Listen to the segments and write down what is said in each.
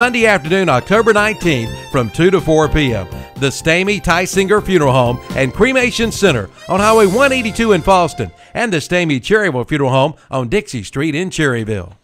Sunday afternoon, October 19th from 2 to 4 p.m. The Stamey Tysinger Funeral Home and Cremation Center on Highway 182 in Falston and the Stamey Cherryville Funeral Home on Dixie Street in Cherryville.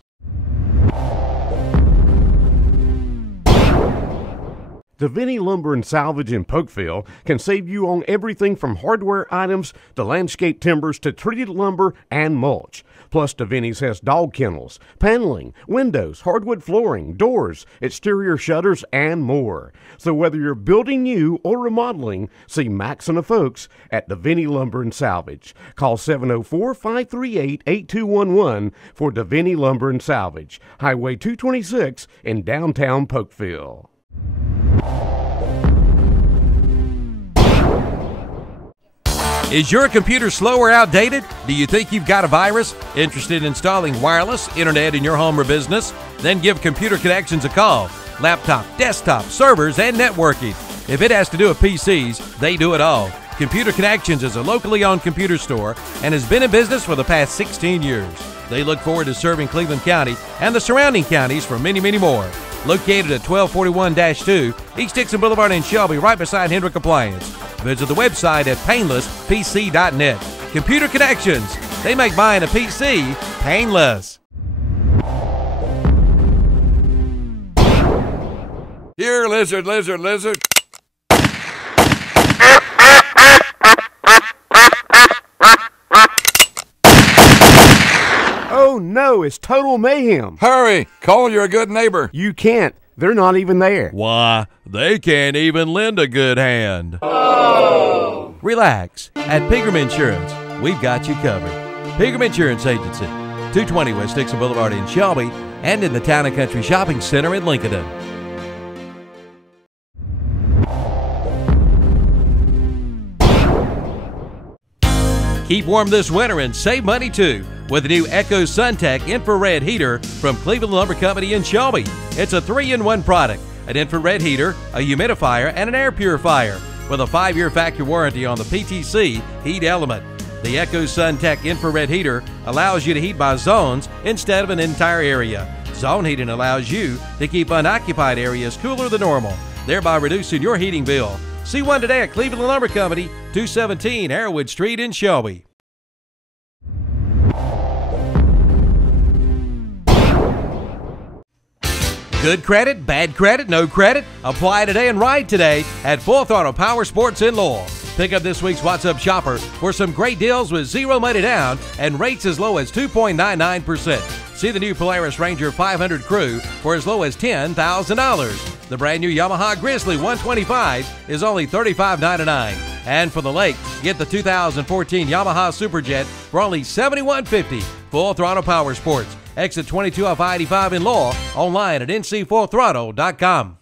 Davini Lumber and Salvage in Polkville can save you on everything from hardware items to landscape timbers to treated lumber and mulch. Plus, Davini's has dog kennels, paneling, windows, hardwood flooring, doors, exterior shutters, and more. So whether you're building new or remodeling, see Max and the folks at Davini Lumber and Salvage. Call 704-538-8211 for Davini Lumber and Salvage, Highway 226 in downtown Polkville. Is your computer slow or outdated? Do you think you've got a virus? Interested in installing wireless internet in your home or business? Then give Computer Connections a call. Laptop, desktop, servers, and networking. If it has to do with PCs, they do it all. Computer Connections is a locally owned computer store and has been in business for the past 16 years. They look forward to serving Cleveland County and the surrounding counties for many, many more. Located at 1241-2 East Dixon Boulevard in Shelby, right beside Hendrick Appliance. Visit the website at painlesspc.net. Computer Connections. They make buying a PC painless. Here, lizard, lizard, lizard. Oh no, it's total mayhem. Hurry, call your good neighbor. You can't. They're not even there. Why, they can't even lend a good hand. Oh. Relax. At Pegram Insurance, we've got you covered. Pegram Insurance Agency, 220 West Dixon Boulevard in Shelby and in the Town and Country Shopping Center in Lincoln. Keep warm this winter and save money too with the new Echo SunTech infrared heater from Cleveland Lumber Company in Shelby. It's a 3-in-1 product, an infrared heater, a humidifier, and an air purifier with a 5-year factory warranty on the PTC heat element. The Echo SunTech infrared heater allows you to heat by zones instead of an entire area. Zone heating allows you to keep unoccupied areas cooler than normal, thereby reducing your heating bill. See one today at Cleveland Lumber Company, 217 Arrowwood Street in Shelby. Good credit, bad credit, no credit? Apply today and ride today at Full Throttle Power Sports in Lowell. Pick up this week's What's Up Shopper for some great deals with zero money down and rates as low as 2.99%. See the new Polaris Ranger 500 Crew for as low as $10,000. The brand new Yamaha Grizzly 125 is only $35.99. And for the lake, get the 2014 Yamaha Superjet for only $71.50. Full Throttle Power Sports. Exit 22 off I-85 in Lowell. Online at ncfullthrottle.com.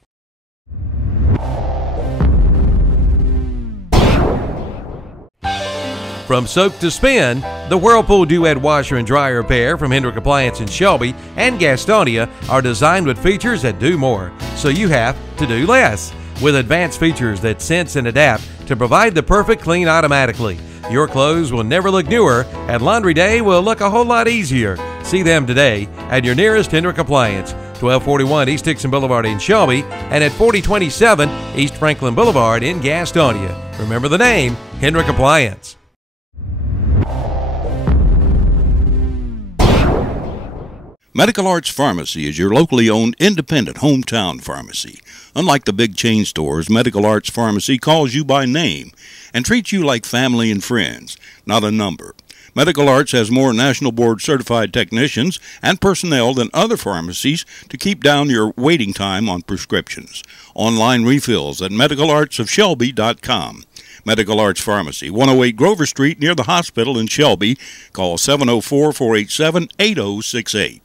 From soak to spin, the Whirlpool Duet Washer and Dryer Repair from Hendrick Appliance in Shelby and Gastonia are designed with features that do more, so you have to do less. With advanced features that sense and adapt to provide the perfect clean automatically. Your clothes will never look newer, and laundry day will look a whole lot easier. See them today at your nearest Hendrick Appliance, 1241 East Dixon Boulevard in Shelby, and at 4027 East Franklin Boulevard in Gastonia. Remember the name, Hendrick Appliance. Medical Arts Pharmacy is your locally owned independent hometown pharmacy. Unlike the big chain stores, Medical Arts Pharmacy calls you by name and treats you like family and friends, not a number. Medical Arts has more National Board certified technicians and personnel than other pharmacies to keep down your waiting time on prescriptions. Online refills at medicalartsofshelby.com. Medical Arts Pharmacy, 108 Grover Street near the hospital in Shelby. Call 704-487-8068.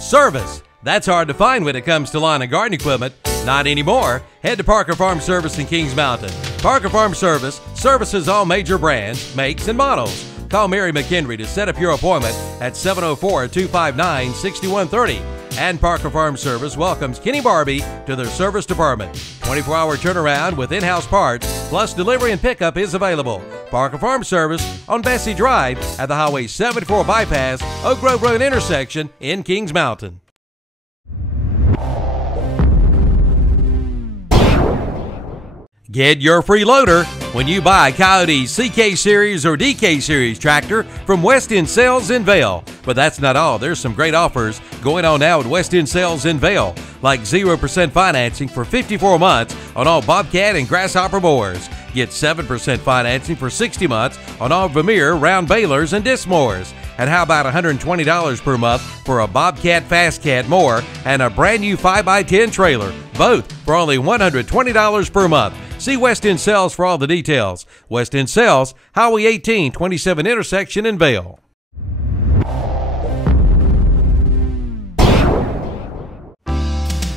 Service. That's hard to find when it comes to lawn and garden equipment. Not anymore. Head to Parker Farm Service in Kings Mountain. Parker Farm Service services all major brands, makes, and models. Call Mary McHenry to set up your appointment at 704-259-6130. And Parker Farm Service welcomes Kenny Barbie to their service department. 24-hour turnaround with in-house parts, plus delivery and pickup is available. Parker Farm Service on Bessie Drive at the Highway 74 bypass, Oak Grove Road intersection in Kings Mountain. Get your free loader when you buy Coyote's CK Series or DK Series tractor from West End Sales in Vail. But that's not all. There's some great offers going on now at West End Sales in Vail, like 0% financing for 54 months on all Bobcat and Grasshopper mowers. Get 7% financing for 60 months on all Vermeer round balers and disc mowers. And how about $120 per month for a Bobcat Fast Cat mower and a brand new 5x10 trailer, both for only $120 per month. See West End Sales for all the details. West End Sales, Highway 18, 27 intersection in Vail.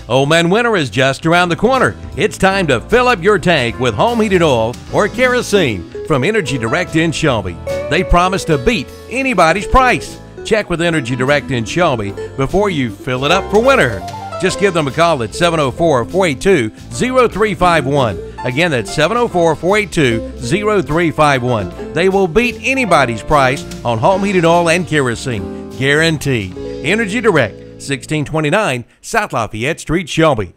Old Man Winter is just around the corner. It's time to fill up your tank with home heated oil or kerosene from Energy Direct in Shelby. They promise to beat anybody's price. Check with Energy Direct in Shelby before you fill it up for winter. Just give them a call at 704-482-0351. Again, that's 704-482-0351. They will beat anybody's price on home heated oil and kerosene. Guaranteed. Energy Direct, 1629 South Lafayette Street, Shelby.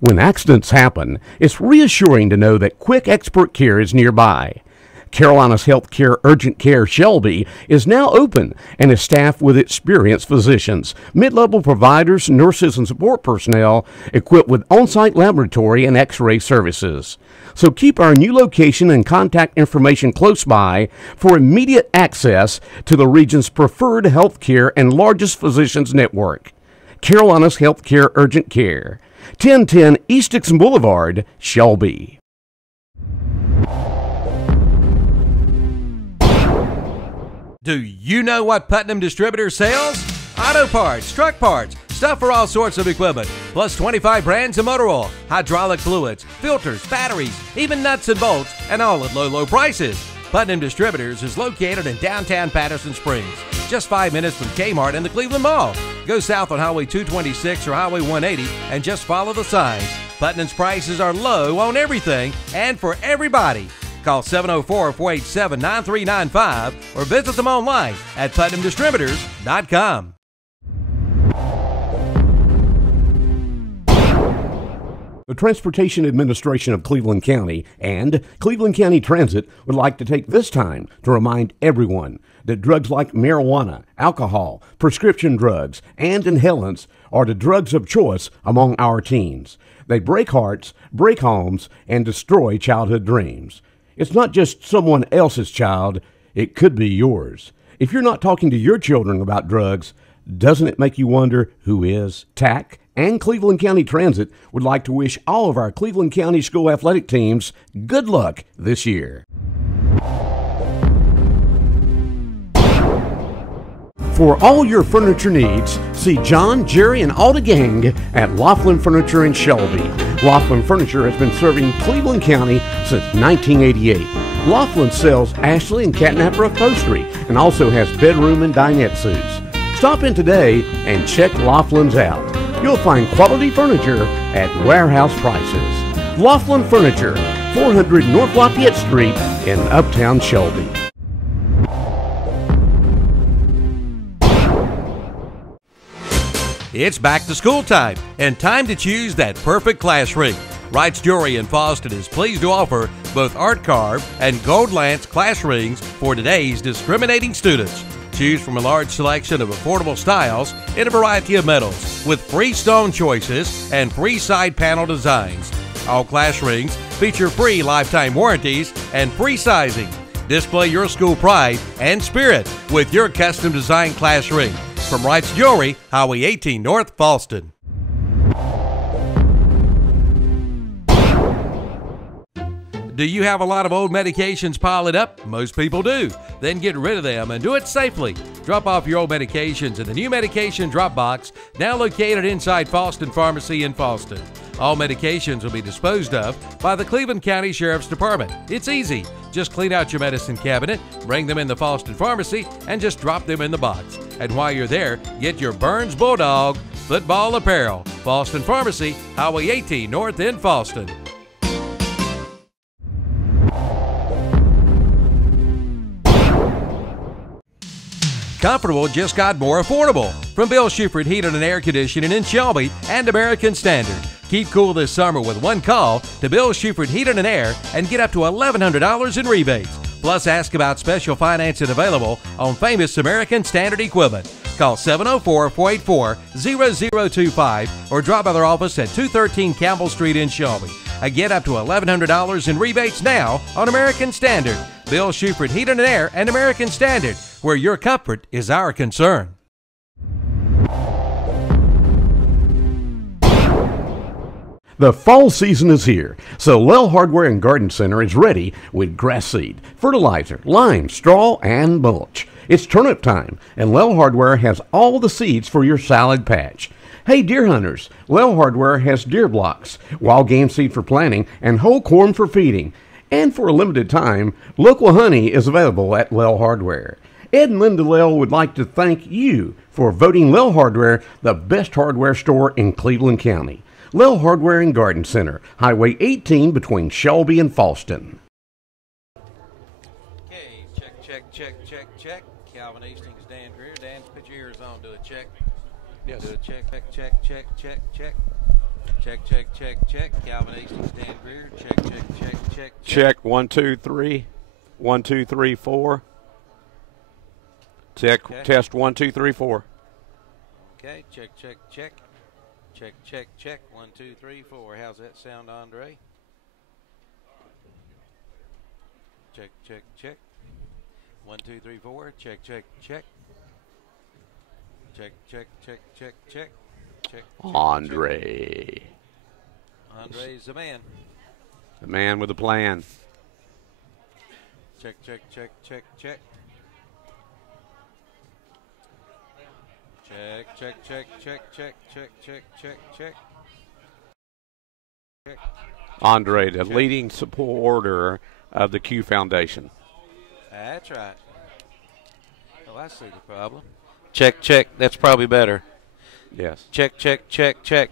When accidents happen, it's reassuring to know that quick expert care is nearby. Carolina's Healthcare Urgent Care Shelby is now open and is staffed with experienced physicians, mid-level providers, nurses, and support personnel equipped with on-site laboratory and x-ray services. So keep our new location and contact information close by for immediate access to the region's preferred healthcare and largest physicians network. Carolina's Healthcare Urgent Care, 1010 East Dixon Boulevard, Shelby. Do you know what Putnam Distributor sells? Auto parts, truck parts, stuff for all sorts of equipment, plus 25 brands of motor oil, hydraulic fluids, filters, batteries, even nuts and bolts, and all at low, low prices. Putnam Distributors is located in downtown Patterson Springs, just 5 minutes from Kmart and the Cleveland Mall. Go south on Highway 226 or Highway 180 and just follow the signs. Putnam's prices are low on everything and for everybody. Call 704-487-9395 or visit them online at PutnamDistributors.com. The Transportation Administration of Cleveland County and Cleveland County Transit would like to take this time to remind everyone that drugs like marijuana, alcohol, prescription drugs, and inhalants are the drugs of choice among our teens. They break hearts, break homes, and destroy childhood dreams. It's not just someone else's child, it could be yours. If you're not talking to your children about drugs, doesn't it make you wonder who is? TAC and Cleveland County Transit would like to wish all of our Cleveland County school athletic teams good luck this year. For all your furniture needs, see John, Jerry, and all the gang at Laughlin Furniture in Shelby. Laughlin Furniture has been serving Cleveland County since 1988. Laughlin sells Ashley and Catnapper upholstery and also has bedroom and dinette suits. Stop in today and check Laughlin's out. You'll find quality furniture at warehouse prices. Laughlin Furniture, 400 North Lafayette Street in Uptown Shelby. It's back to school time and time to choose that perfect class ring. Wright's Jewelry in Fallston is pleased to offer both Art Carve and Gold Lance class rings for today's discriminating students. Choose from a large selection of affordable styles in a variety of metals with free stone choices and free side panel designs. All class rings feature free lifetime warranties and free sizing. Display your school pride and spirit with your custom designed class ring. From Wright's Jewelry, Highway 18 North, Fallston. Do you have a lot of old medications piling up? Most people do. Then get rid of them and do it safely. Drop off your old medications in the new medication drop box, now located inside Fallston Pharmacy in Fallston. All medications will be disposed of by the Cleveland County Sheriff's Department. It's easy. Just clean out your medicine cabinet, bring them in the Fallston Pharmacy, and just drop them in the box. And while you're there, get your Burns Bulldog football apparel. Falston Pharmacy, Highway 18 North in Falston. Comfortable just got more affordable. From Bill Schufert Heating and Air Conditioning in Shelby and American Standard. Keep cool this summer with one call to Bill Schufert Heating and Air and get up to $1,100 in rebates. Plus, ask about special financing available on famous American Standard equipment. Call 704-484-0025 or drop by their office at 213 Campbell Street in Shelby. Get up to $1,100 in rebates now on American Standard. Bill Schufert Heating and Air and American Standard, where your comfort is our concern. The fall season is here, so Lell Hardware and Garden Center is ready with grass seed, fertilizer, lime, straw, and mulch. It's turnip time, and Lell Hardware has all the seeds for your salad patch. Hey deer hunters, Lell Hardware has deer blocks, wild game seed for planting, and whole corn for feeding. And for a limited time, local honey is available at Lell Hardware. Ed and Linda Lell would like to thank you for voting Lell Hardware the best hardware store in Cleveland County. Lell Hardware and Garden Center, Highway 18 between Shelby and Falston. Okay, check. Calvin Hastings, Dan Greer. Dan, put your ears on. Do a check. Yes. Do a check. Calvin Hastings, Dan Greer. Check. Check 1 2 3. 1 2 3 4. Check. Okay. Test 1 2 3 4. Okay, check. Check. 1 2 3 4. How's that sound, Andre? Check. 1 2 3 4. Check. Check. Andre. Andre's the man. The man with a plan. Check. Check. Andre, the leading supporter of the Q Foundation. That's right. Oh, I see the problem. Check. That's probably better. Yes. Check.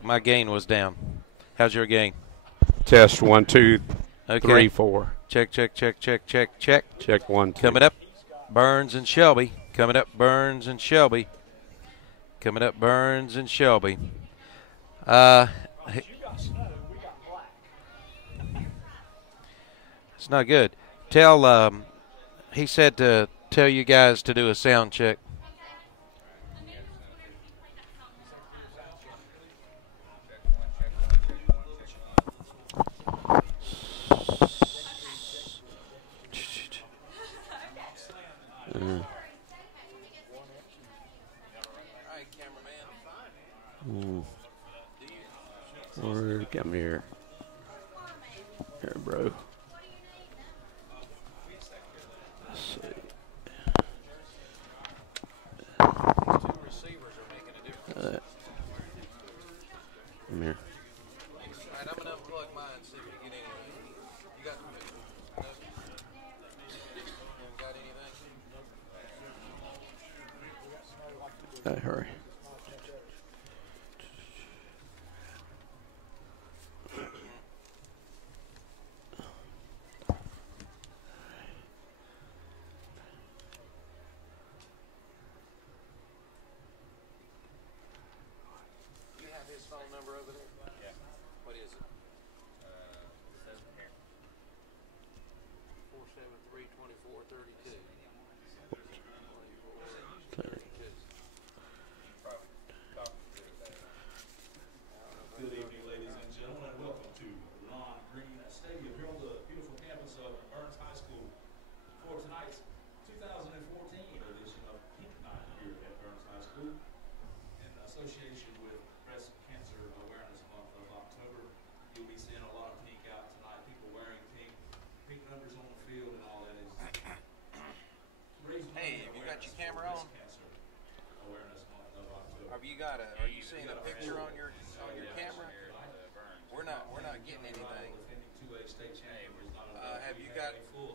My gain was down. How's your gain? Test 1 2 Okay. 3 4. Check. Check 1 2. Coming up, Burns and Shelby. It's not good. He said to tell you guys to do a sound check. Come here. Here, bro. Let's see. These two receivers are making a difference. Come here. All right, I'm going to unplug mine and see if we get anything. You got the picture? You got anything? Hurry. You have his phone number over there? Yeah. What is it? 473-2432. Good evening, ladies and gentlemen, and welcome to Lawn Green Stadium here on the beautiful campus of Burns High School for tonight's 2014 edition of Pink Night here at Burns High School in association with Breast Cancer Awareness Month of October. You'll be seeing a lot of pink out tonight, people wearing pink numbers on the field, and all that is. Hey, have you got your camera on? Cancer Awareness Month of October. Are you seeing a picture on your camera? We're not getting anything. Have you got it on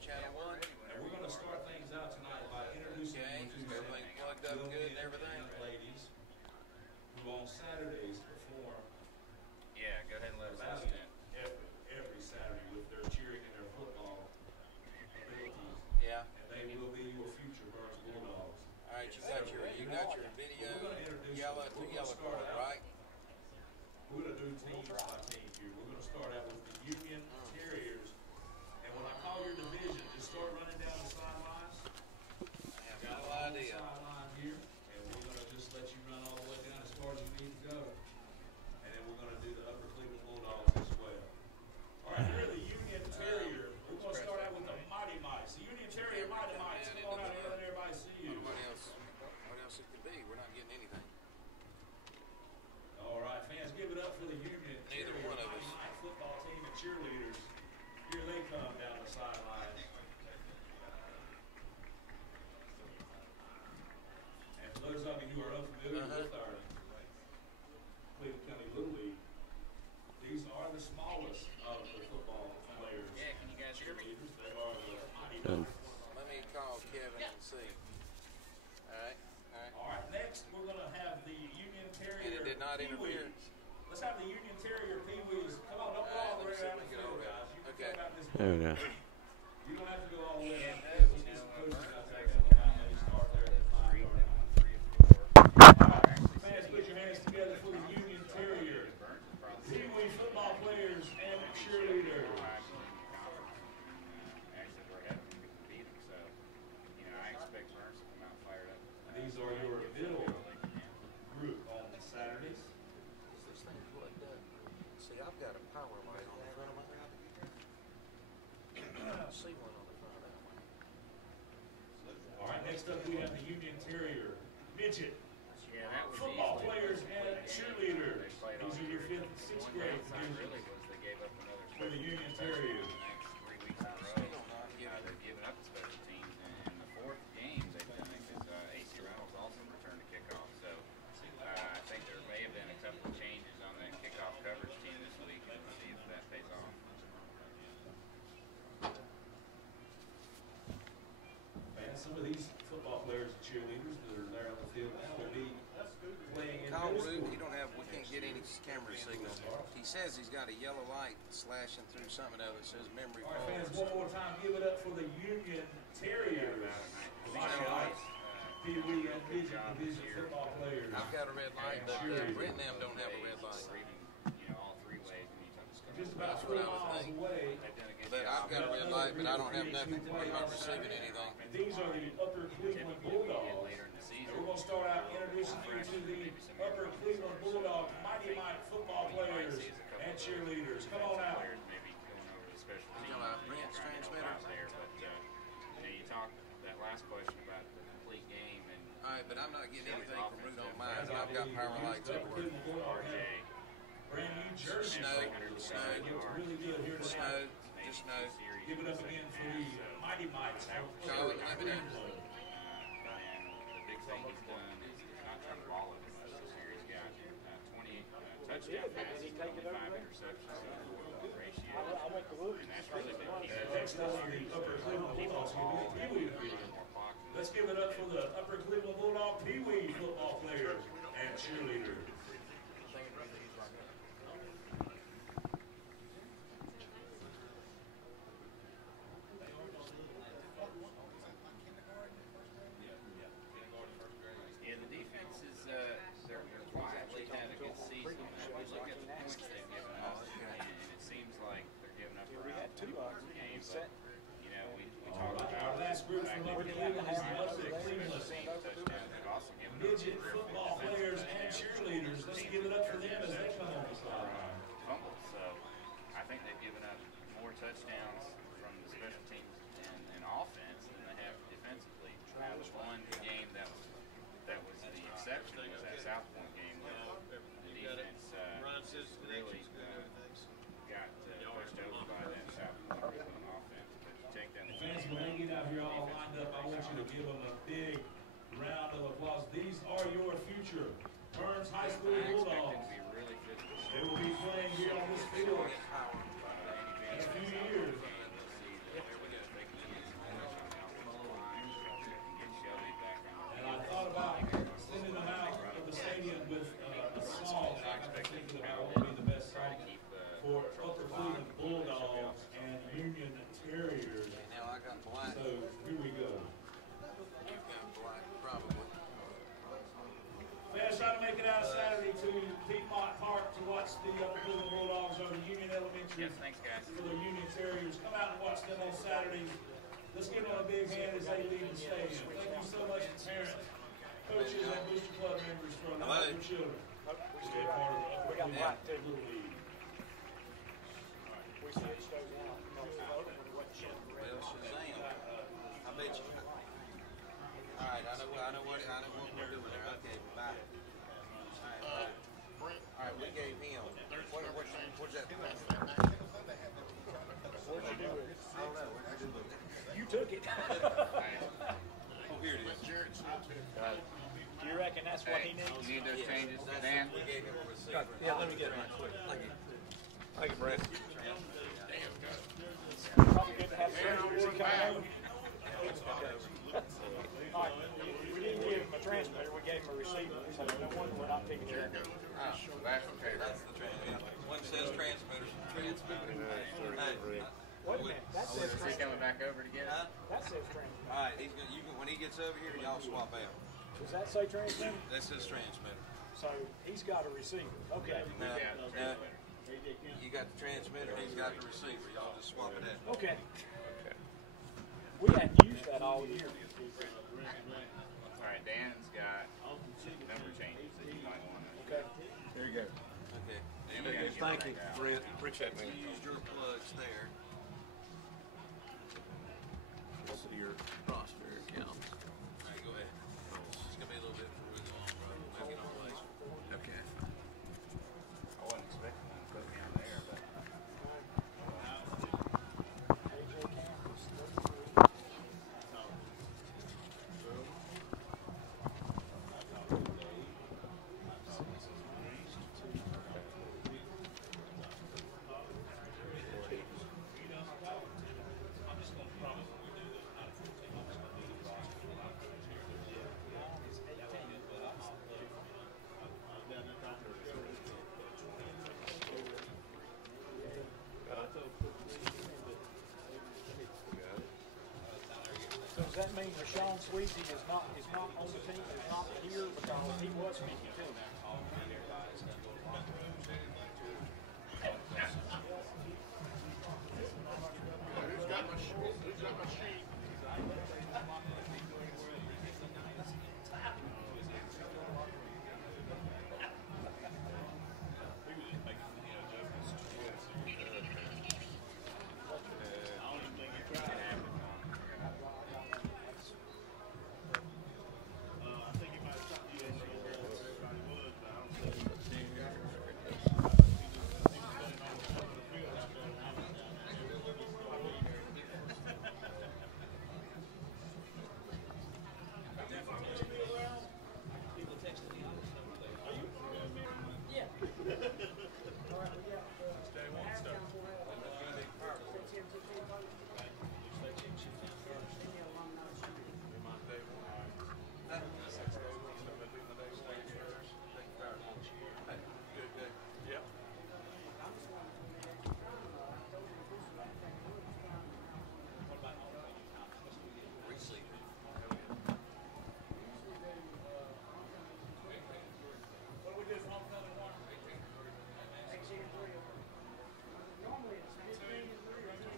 channel 1? And we're going to start things out tonight by introducing you to Everything plugged up good and everything? ladies on Saturdays perform Yeah, go ahead and let us valiant listen. effort every Saturday with their cheering and their football abilities. Yeah. And they will be your future Burns Bulldogs. All right, you got your video, We're going to introduce yellow them. We're gonna yellow start card, out- right? We're going to do teams by team here. We're going to start out with the Union Terriers. And when I call your division, just start running down the sidelines. I have Got no a whole idea. sideline here, and we're going to just let you run all the way down as far as you need to go. And then we're going to do the Upper Cleveland Bulldogs as well. All right, here are the Union Terrier. We're going to start out with the Mighty Mites. The Union Terrier Mighty Mites. Come on out here and let everybody see you. What else it could be? We're not getting anything. All right, fans, give it up for the Union Neither Terrier one of Mighty us. Mite football team and cheerleaders. Here they come down the sideline. And for those of you who are unfamiliar with our Cleveland County Little League, these are the smallest of the football players. Yeah, can you guys hear me? Cheerleaders, they are the Mighty Mites. Let me call Kevin and see. All right, all right. All right, next we're going to have the Union Terrier. And it did not interfere. Pee-wees. Let's have the Union Terrier Pee-wees. Come on, don't go All right, all the way let me see if around we the can get field, over it. guys. You can Okay. come out this There we go. You don't have to go all the way around. We'll get some coaches out there. They'll come out and maybe start there at the 5 yard line. Fans, put your hands together for the Union Terrier. Pee-wee football players and cheerleaders. These are your middle group on Saturdays. This thing plugged up. See, I've got a power light on the front of my house. I don't see one on the front of that one. All right, next up we have the Union Terrier midget football players and cheerleaders. These are your 5th and 6th grade divisions for the Union Terrier. Still not giving They've given up the special teams, and the 4th game they've done it because AC Reynolds also returned to kickoff. So I think there may have been a couple of changes on that kickoff coverage team this week, and we'll see if that pays off. Man, some of these football players and cheerleaders that are there on the field now will be playing in Call middle Luke, school. we can't get any camera signal. He says he's got a yellow light slashing through something of it. Says memory All right, fans, pause. one more time, give it up for the Union Terriers. Mighty Mites, Pee-wee and midget division football players. I've got a red light, but Brent and them don't have a red light. Or even, all 3 ways anytime it's coming. Just about That's 3 what I would miles think. away. They've done a good But job. I've got a red light, but I don't have nothing. I'm not receiving anything. And these are the Upper Cleveland Bulldogs. Later in the And season. we're going to start out introducing you to the Upper Cleveland Bulldogs Mighty Mite football players and cheerleaders. Come on out. Players maybe going over the special teams. You know, Brent's trying to help transmitter? out there, but you talked that last question about the complete game and All right, but I'm not getting anything from Root on mine. I've got power lights everywhere. RJ. Brand new jersey. Snow, Looks snow, really good here snow, tonight. just snow. Give it up again for the Mighty Mites. Colin, let me know. And the big thing he's done is he's not trying to ball it as much this year. He's got 20 touchdown passes, 25 interceptions ratio. And that's really been key. Next up on the Upper Cleveland Bulldogs, Pee-wee division. Let's give it up for the Upper Cleveland Bulldog Pee-wee football players and cheerleaders. Yeah, the defense is they're quietly had a good season. We look at the points they've given up, and it seems like they're giving up around 2 points a game. But we talked about Our last group from Upper Cleveland is the Upper Cleveland touchdowns. They've also given up midget football players and cheerleaders. Let's give it up for them as they come on the sideline. fumbles. So I think they've given up more touchdowns from the special teams and offense than they have defensively. Now, the one game that was the exception was that South Point game where the defense really got pushed over by that South Point offense. But you take that. Fans, when they get out here all lined up, I want you to give them a big round of applause. These are your future Burns High School I expect it Bulldogs. to be really physical. They will be playing here on this field in a few years. And I thought about sending them out of the stadium with a country. Yes, thanks, guys. For the Union Terriers. Come out and watch them on Saturdays. Let's give them a big hand as they leave the stadium. Thank you so much to parents, coaches, and Booster Club members for allowing your children to stay part of the Upper Cleveland Little League. We switched those out. Well, Shazam. I bet you. All right, I know what we're doing there. Okay, bye. All right, we gave him. What's that? What'd you do with it? I don't know. Where'd you do it? You took it. Oh, here it is. Do you reckon that's what he needs? You need those changes, Dan? We gave him a receiver. Yeah, let me get it right quick. Thank you. Thank you, Brett. Probably good to have surgery coming over. All right, we didn't give him a transmitter, we gave him a receiver, so no wonder we're not picking it up. That's okay. That's the transmitter. One says transmitter. Wait a minute, that says Is he coming back over to get it? That says transmitter. All right, when he gets over here, y'all swap out. Does that say transmitter? That says transmitter. So he's got a receiver. Okay. Now, you got the transmitter, he's got the receiver. Y'all just swap it out. Okay. We hadn't used that all year. All right, Dan's got number changes that you might want to. Okay. There you go. Okay. Thank you, Brett. Appreciate it, You man. used your plugs there. Let's see your roster account. All right, go ahead. It's gonna be a little bit before we go on, bro. We'll get on place. Okay. I wasn't expecting them to put me on there, but So does that mean Rashawn Sweezy is not on the team, is not here because he was 52?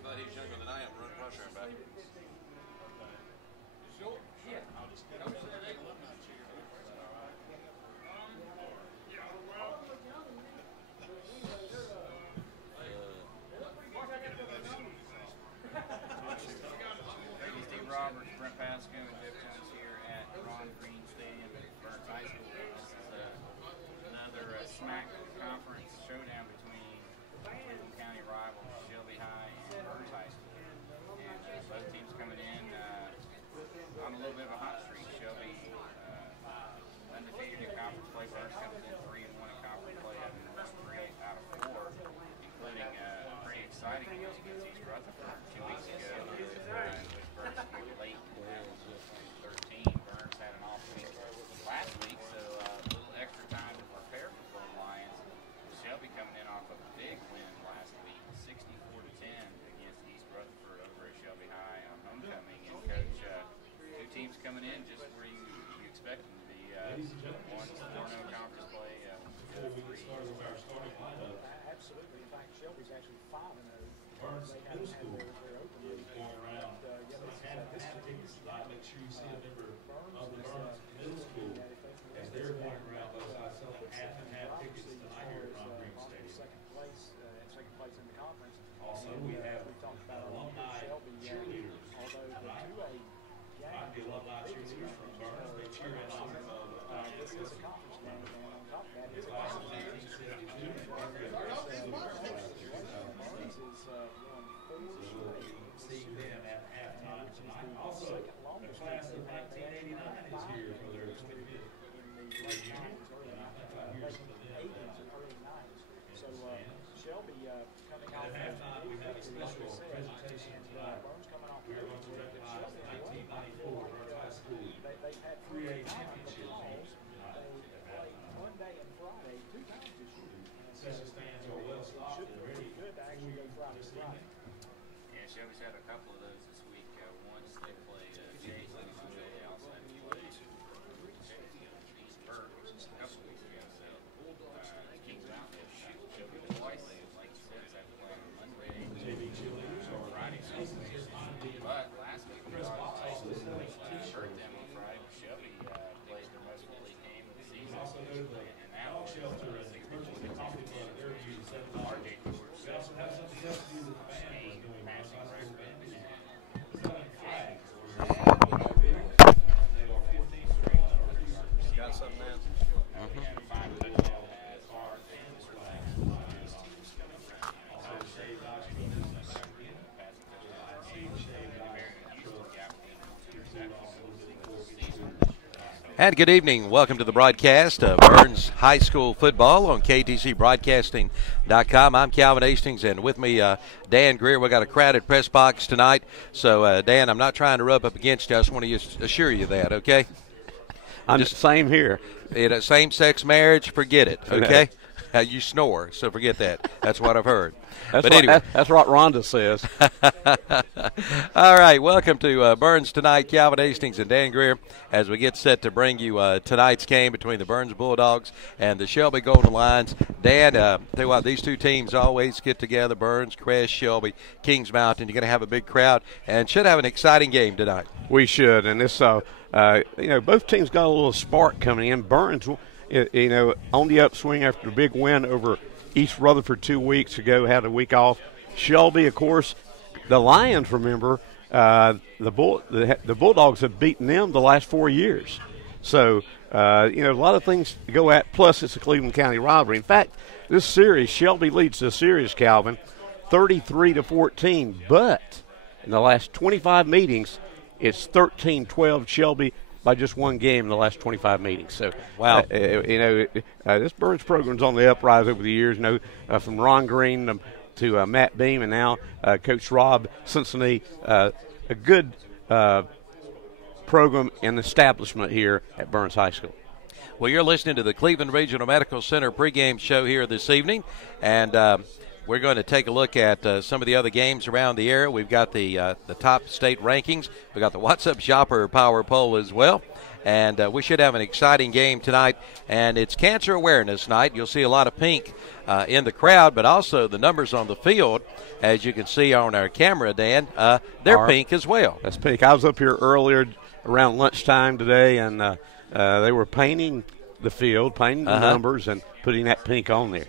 But he's younger than I am. Run across there and back. Steve Roberts, Brent Pasco, and Jeff Jones here at Ron Green Stadium at Burns High School. This is another SMAC conference showdown between Cleveland County rivals Shelby High and Burns High School. And both teams coming in on a little bit of a hot streak. Shelby undefeated in conference play. Burns comes in 3-1 in conference play, having lost 3 out of 4, including a pretty exciting game against East Rutherford 2 weeks ago. Burns scored late in 13. Burns had an off week last week, so a little extra time to prepare for Golden Lions. Shelby coming in off a big win last week, 64-10 against East Rutherford over at Shelby High on homecoming. And Coach, two teams coming in just where you expect them to be. One's 4-0 conference play, Before we get started with our starting lineup, absolutely. In fact, Shelby's actually 5-0. Burns They Middle haven't School had their open is league. going around. This is tickets tonight. Make sure you see a member of the Burns Middle School as they're going around both sides selling half and half tickets tonight here at Ron Green Stadium. Second place in the conference. Also, we have we talked about alumni Shelby, cheerleaders. although the 2A Might be alumni cheerleaders from Burns. They cheer in honor of this is a conference game, and on top of that, it's a class of conference. 1972. See them at halftime tonight. Also, the class of 1989 is here for their 25th reunion. And I think I hear some of them. So Shelby coming At off halftime, we have a special presentation tonight. Burns coming off. We are going to recognize the 1994 Burns High School They've had 3A championship calls. team tonight. They played Monday and Friday 2 times this year. Session stands are well stocked and ready Good to actually go Friday this to Friday. evening. Yeah, Shelby's had a couple of those this week. Once they play Jay's on Monday, they also have to play East Burke, which is a couple weeks ago. So Kings Mountain has Shelby twice. Like you said, they have to play on Monday, JV cheerleaders are Friday. But last week we hurt them on Friday. Shelby played their most complete game of the season. also know the And that dog was shelter and the emergency coffee club. They're using $7. RJ Tours. We also have something else to do with the band we're doing. Burns High School band is selling flags. They are 15 strings or research. Got something else? And good evening. Welcome to the broadcast of Burns High School football on KTCBroadcasting.com. I'm Calvin Hastings, and with me, Dan Greer. We got a crowded press box tonight. So, Dan, I'm not trying to rub up against you. I just want to assure you that, okay? I'm just same here. Same-sex marriage, forget it, okay? You snore, so forget that. That's what I've heard. Anyway. That's what Rhonda says. All right, welcome to Burns Tonight. Calvin Hastings and Dan Greer as we get set to bring you tonight's game between the Burns Bulldogs and the Shelby Golden Lions. Dan, tell you what, these two teams always get together, Burns, Crest, Shelby, Kings Mountain. You're going to have a big crowd and should have an exciting game tonight. We should, and this, both teams got a little spark coming in. Burns, on the upswing after a big win over East Rutherford 2 weeks ago, had a week off. Shelby, of course, the Lions, remember, the Bulldogs have beaten them the last 4 years. So, a lot of things to go at, plus it's a Cleveland County rivalry. In fact, this series, Shelby leads the series, Calvin, 33-14, but in the last 25 meetings, it's 13-12 Shelby by just one game in the last 25 meetings. So, wow. This Burns program's on the uprise over the years, from Ron Green to Matt Beam and now Coach Rob Cincinnati. A good program and establishment here at Burns High School. Well, you're listening to the Cleveland Regional Medical Center pregame show here this evening, and we're going to take a look at some of the other games around the area. We've got the top state rankings. We've got the What's Up Shopper Power Poll as well. And we should have an exciting game tonight. And it's Cancer Awareness Night. You'll see a lot of pink in the crowd, but also the numbers on the field, as you can see on our camera, Dan, they're pink as well. That's pink. I was up here earlier around lunchtime today, and they were painting the field, painting the numbers, and putting that pink on there.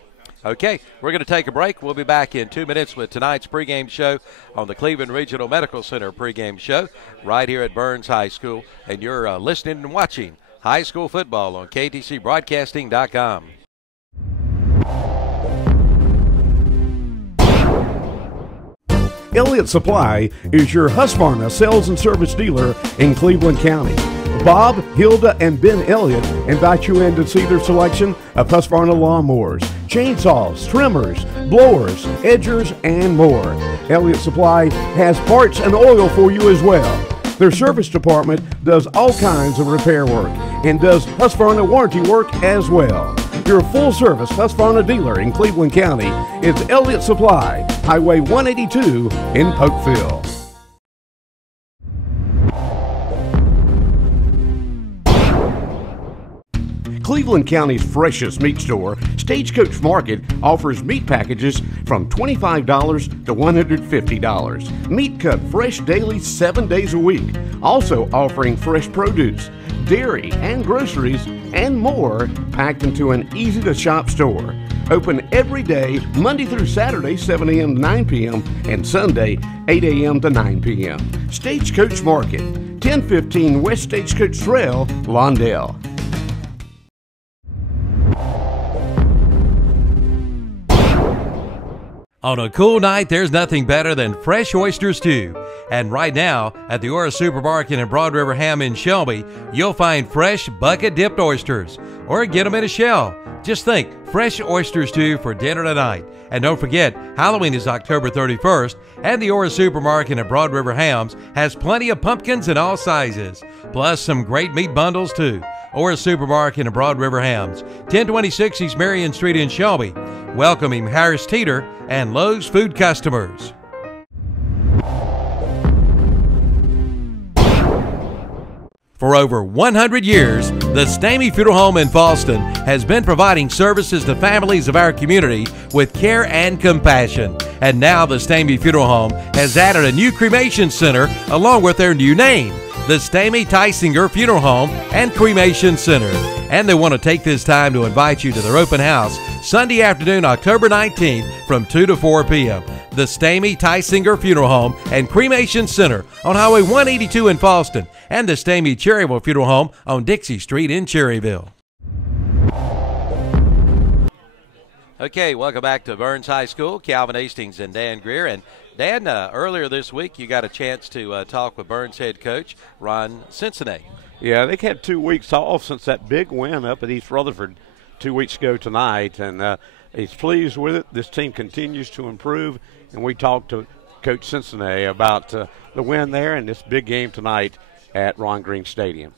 Okay, we're going to take a break. We'll be back in 2 minutes with tonight's pregame show on the Cleveland Regional Medical Center pregame show right here at Burns High School. And you're listening and watching high school football on KTCBroadcasting.com. Elliott Supply is your Husqvarna sales and service dealer in Cleveland County. Bob, Hilda, and Ben Elliott invite you in to see their selection of Husqvarna lawnmowers, chainsaws, trimmers, blowers, edgers, and more. Elliott Supply has parts and oil for you as well. Their service department does all kinds of repair work and does Husqvarna warranty work as well. Your full-service Husqvarna dealer in Cleveland County is Elliott Supply, Highway 182 in Polkville. Cleveland County's freshest meat store, Stagecoach Market offers meat packages from $25 to $150. Meat cut fresh daily 7 days a week. Also offering fresh produce, dairy, and groceries, and more packed into an easy-to-shop store. Open every day, Monday through Saturday, 7 a.m. to 9 p.m., and Sunday, 8 a.m. to 9 p.m. Stagecoach Market, 1015 West Stagecoach Trail, Lawndale. On a cool night, there's nothing better than fresh oyster stew. And right now, at the Ora Supermarket in Broad River Ham in Shelby, you'll find fresh bucket-dipped oysters. Or get them in a shell. Just think, fresh oyster stew for dinner tonight. And don't forget, Halloween is October 31st, and the Ora Supermarket at Broad River Hams has plenty of pumpkins in all sizes. Plus some great meat bundles, too. Ora Supermarket in Broad River Hams, 1026 East Marion Street in Shelby. Welcoming Harris Teeter and Lowe's food customers. For over 100 years, the Stamey Funeral Home in Falston has been providing services to families of our community with care and compassion. And now the Stamey Funeral Home has added a new cremation center along with their new name, the Stamey Tysinger Funeral Home and Cremation Center. And they want to take this time to invite you to their open house Sunday afternoon, October 19th from 2 to 4 p.m. The Stamey Tysinger Funeral Home and Cremation Center on Highway 182 in Falston, and the Stamey Cherryville Funeral Home on Dixie Street in Cherryville. Okay, welcome back to Burns High School. Calvin Hastings and Dan Greer. And Dan, earlier this week you got a chance to talk with Burns head coach Ron Cincinnati. Yeah, they've had 2 weeks off since that big win up at East Rutherford 2 weeks ago tonight, and he's pleased with it. This team continues to improve, and we talked to Coach Cincinnati about the win there and this big game tonight at Ron Green Stadium.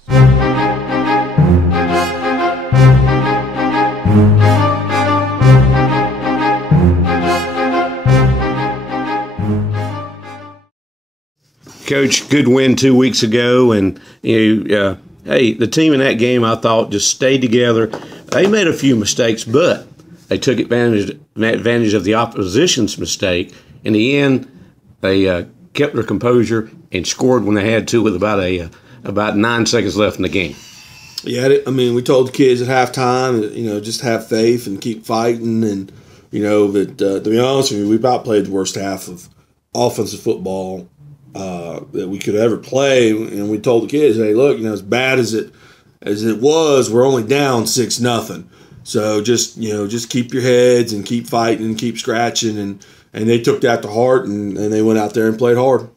Coach, good win 2 weeks ago, and hey, the team in that game I thought just stayed together. They made a few mistakes, but they took advantage of the opposition's mistake. In the end, they kept their composure and scored when they had to with about 9 seconds left in the game. Yeah, I mean, we told the kids at halftime, just have faith and keep fighting, and that to be honest with you, we about played the worst half of offensive football that we could ever play, and we told the kids, hey, look, as bad as it was, we're only down 6-0. So just keep your heads and keep fighting and keep scratching, and they took that to heart, and they went out there and played hard.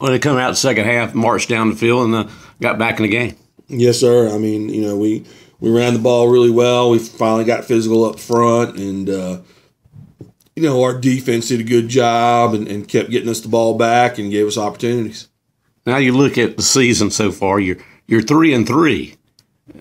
Well, they come out the second half, marched down the field, and got back in the game. Yes, sir. I mean, we ran the ball really well. We finally got physical up front, and our defense did a good job and kept getting us the ball back and gave us opportunities. Now you look at the season so far, you're 3-3.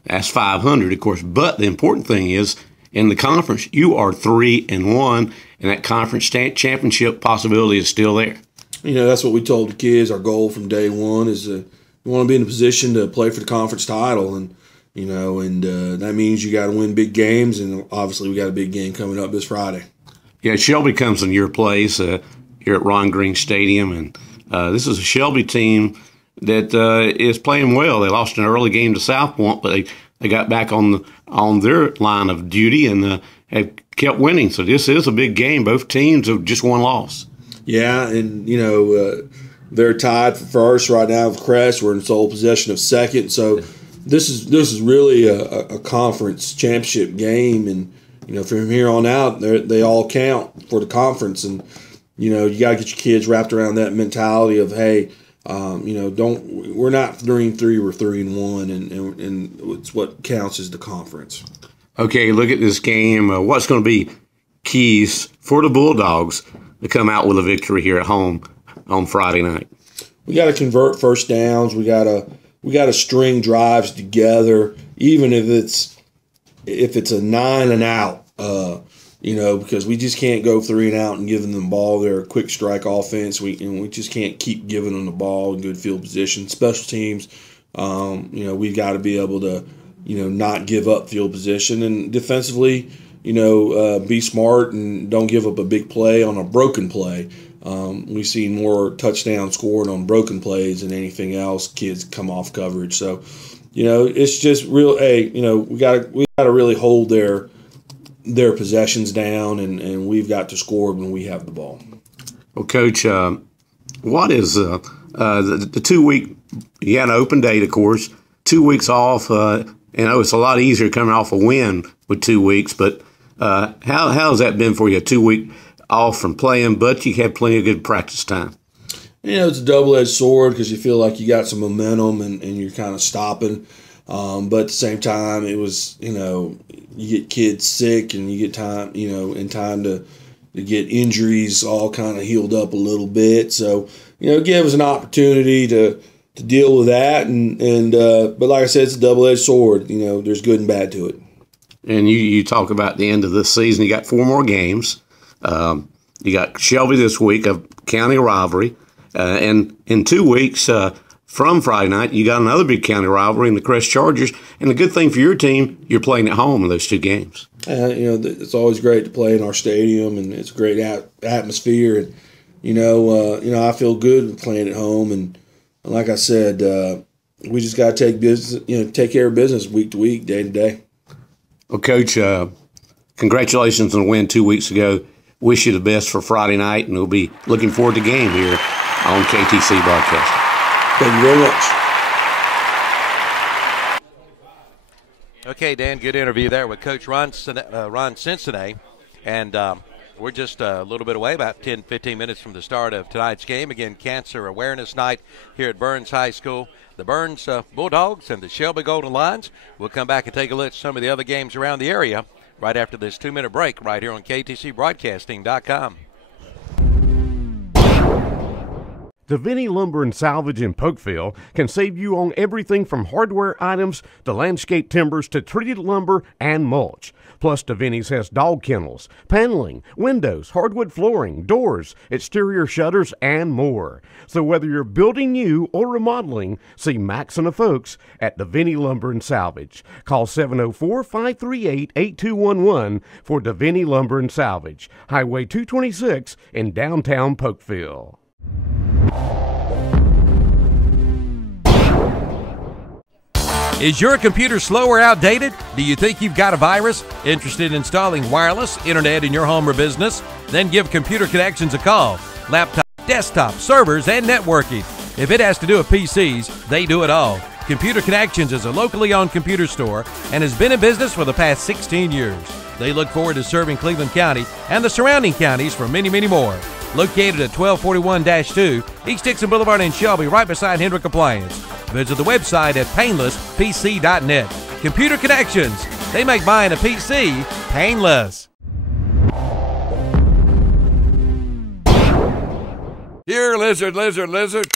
That's 500, of course. But the important thing is, in the conference, you are 3-1, and that conference championship possibility is still there. That's what we told the kids. Our goal from day one is we want to be in a position to play for the conference title, and that means you got to win big games, and obviously we got a big game coming up this Friday. Yeah, Shelby comes in your place here at Ron Green Stadium, and this is a Shelby team that is playing well. They lost an early game to South Point, but they got back on their line of duty and have kept winning. So this is a big game. Both teams have just one loss. Yeah, and they're tied for first right now with Crest. We're in sole possession of second. So this is really a conference championship game, and from here on out, they all count for the conference. And you got to get your kids wrapped around that mentality of, hey, we're not 3-3, we're 3-1, and it's what counts as the conference. Okay, look at this game. What's going to be keys for the Bulldogs to come out with a victory here at home on Friday night? We got to convert first downs. We got to string drives together, even if it's a 9 and out. Because we just can't go 3 and out and giving them the ball. They're a quick strike offense. We just can't keep giving them the ball in good field position. Special teams, we've got to be able to, not give up field position, and defensively, be smart and don't give up a big play on a broken play. We've seen more touchdowns scored on broken plays than anything else. Kids come off coverage, so it's just real. Hey, we got to really hold their possessions down, and we've got to score when we have the ball. Well, Coach, what is the 2 week? You had an open date, of course. 2 weeks off. It's a lot easier coming off a win with 2 weeks. But how has that been for you? A 2 week off from playing, but you had plenty of good practice time. It's a double-edged sword because you feel like you got some momentum and you're kind of stopping. But at the same time, it was, you get kids sick and you get time, in time to get injuries all kind of healed up a little bit. So, give us an opportunity to deal with that. But like I said, it's a double-edged sword. There's good and bad to it. And you talk about the end of this season. You got 4 more games. You got Shelby this week, a county rivalry. And in 2 weeks from Friday night, you got another big county rivalry in the Crest Chargers. And the good thing for your team, you're playing at home in those 2 games. It's always great to play in our stadium, and it's a great atmosphere. And I feel good playing at home. And like I said, we just got to take care of business week to week, day to day. Well, Coach, congratulations on the win 2 weeks ago. Wish you the best for Friday night, and we'll be looking forward to the game here on KTC Broadcasting. Thank you very much. Okay, Dan, good interview there with Coach Ron Cincinnati. And we're just a little bit away, about 10, 15 minutes from the start of tonight's game. Again, Cancer Awareness Night here at Burns High School. The Burns Bulldogs and the Shelby Golden Lions. We'll come back and take a look at some of the other games around the area right after this 2-minute break right here on KTCBroadcasting.com. Davini Lumber and Salvage in Polkville can save you on everything from hardware items to landscape timbers to treated lumber and mulch. Plus, Davini's has dog kennels, paneling, windows, hardwood flooring, doors, exterior shutters, and more. So whether you're building new or remodeling, see Max and the folks at Davini Lumber and Salvage. Call 704-538-8211 for Davini Lumber and Salvage, Highway 226 in downtown Polkville. Is your computer slow or outdated? Do you think you've got a virus? Interested in installing wireless internet in your home or business? Then give Computer Connections a call. Laptop, desktop, servers, and networking. If it has to do with PCs, they do it all. Computer Connections is a locally owned computer store and has been in business for the past 16 years. They look forward to serving Cleveland County and the surrounding counties for many, many more. Located at 1241-2 East Dixon Boulevard in Shelby, right beside Hendrick Appliance. Visit the website at painlesspc.net. Computer Connections. They make buying a PC painless. Here, lizard, lizard, lizard.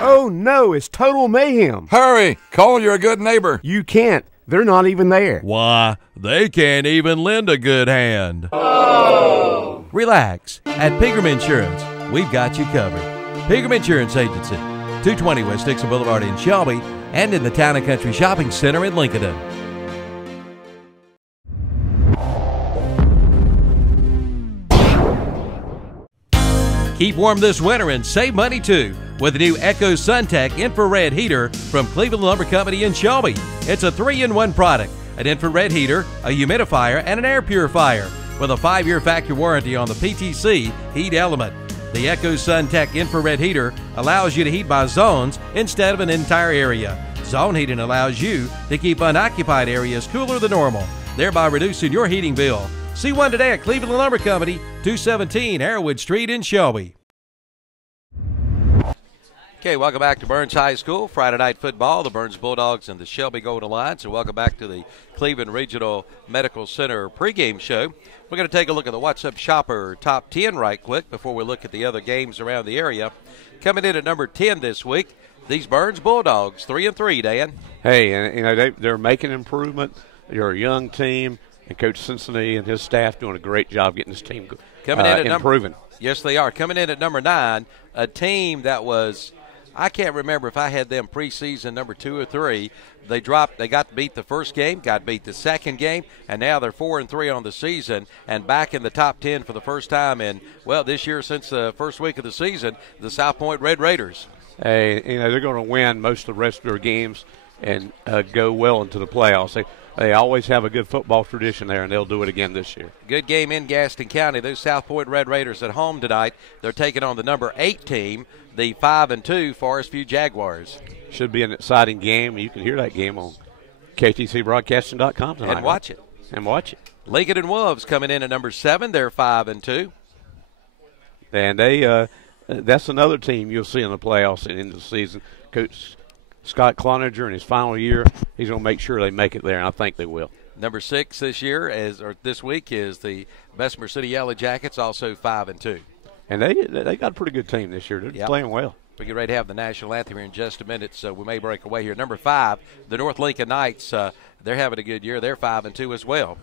Oh no, it's total mayhem. Hurry, call your good neighbor. You can't. They're not even there. Why, they can't even lend a good hand. Oh. Relax. At Pegram Insurance, we've got you covered. Pegram Insurance Agency, 220 West Dixon Boulevard in Shelby and in the Town and Country Shopping Center in Lincoln. Keep warm this winter and save money too with the new Echo SunTech infrared heater from Cleveland Lumber Company in Shelby. It's a 3-in-1 product, an infrared heater, a humidifier, and an air purifier with a 5-year factory warranty on the PTC heat element. The Echo SunTech infrared heater allows you to heat by zones instead of an entire area. Zone heating allows you to keep unoccupied areas cooler than normal, thereby reducing your heating bill. See one today at Cleveland Lumber Company, 217 Arrowwood Street in Shelby. Okay, welcome back to Burns High School. Friday night football, the Burns Bulldogs and the Shelby Golden Lions. And welcome back to the Cleveland Regional Medical Center pregame show. We're going to take a look at the What's Up Shopper Top 10 right quick before we look at the other games around the area. Coming in at number 10 this week, these Burns Bulldogs, 3-3, Dan. Hey, and they're making improvement. You're a young team. and Coach Cincinnati and his staff doing a great job getting this team coming in at improving. Yes, they are. Coming in at number 9, a team that was, I can't remember if I had them preseason number 2 or 3. They got to beat the first game, got to beat the second game, and now they're 4-3 on the season and back in the top 10 for the first time in, well, this year since the first week of the season, the South Point Red Raiders. Hey, they're going to win most of the rest of their games and go well into the playoffs. They always have a good football tradition there, and they'll do it again this year. Good game in Gaston County. Those South Point Red Raiders at home tonight. They're taking on the number 8 team, the 5-2 Forest View Jaguars. Should be an exciting game. You can hear that game on KTCBroadcasting.com tonight. And watch it. And watch it. Lincoln and Wolves coming in at number 7. They're 5-2. And that's another team you'll see in the playoffs and in the season. Coach Scott Cloninger in his final year, he's going to make sure they make it there, and I think they will. Number 6 this week is the Bessemer City Yellow Jackets, also 5-2. And they got a pretty good team this year. They're playing well. We get ready to have the national anthem here in just a minute, so we may break away here. Number 5, the North Lincoln Knights, they're having a good year. They're 5-2 as well.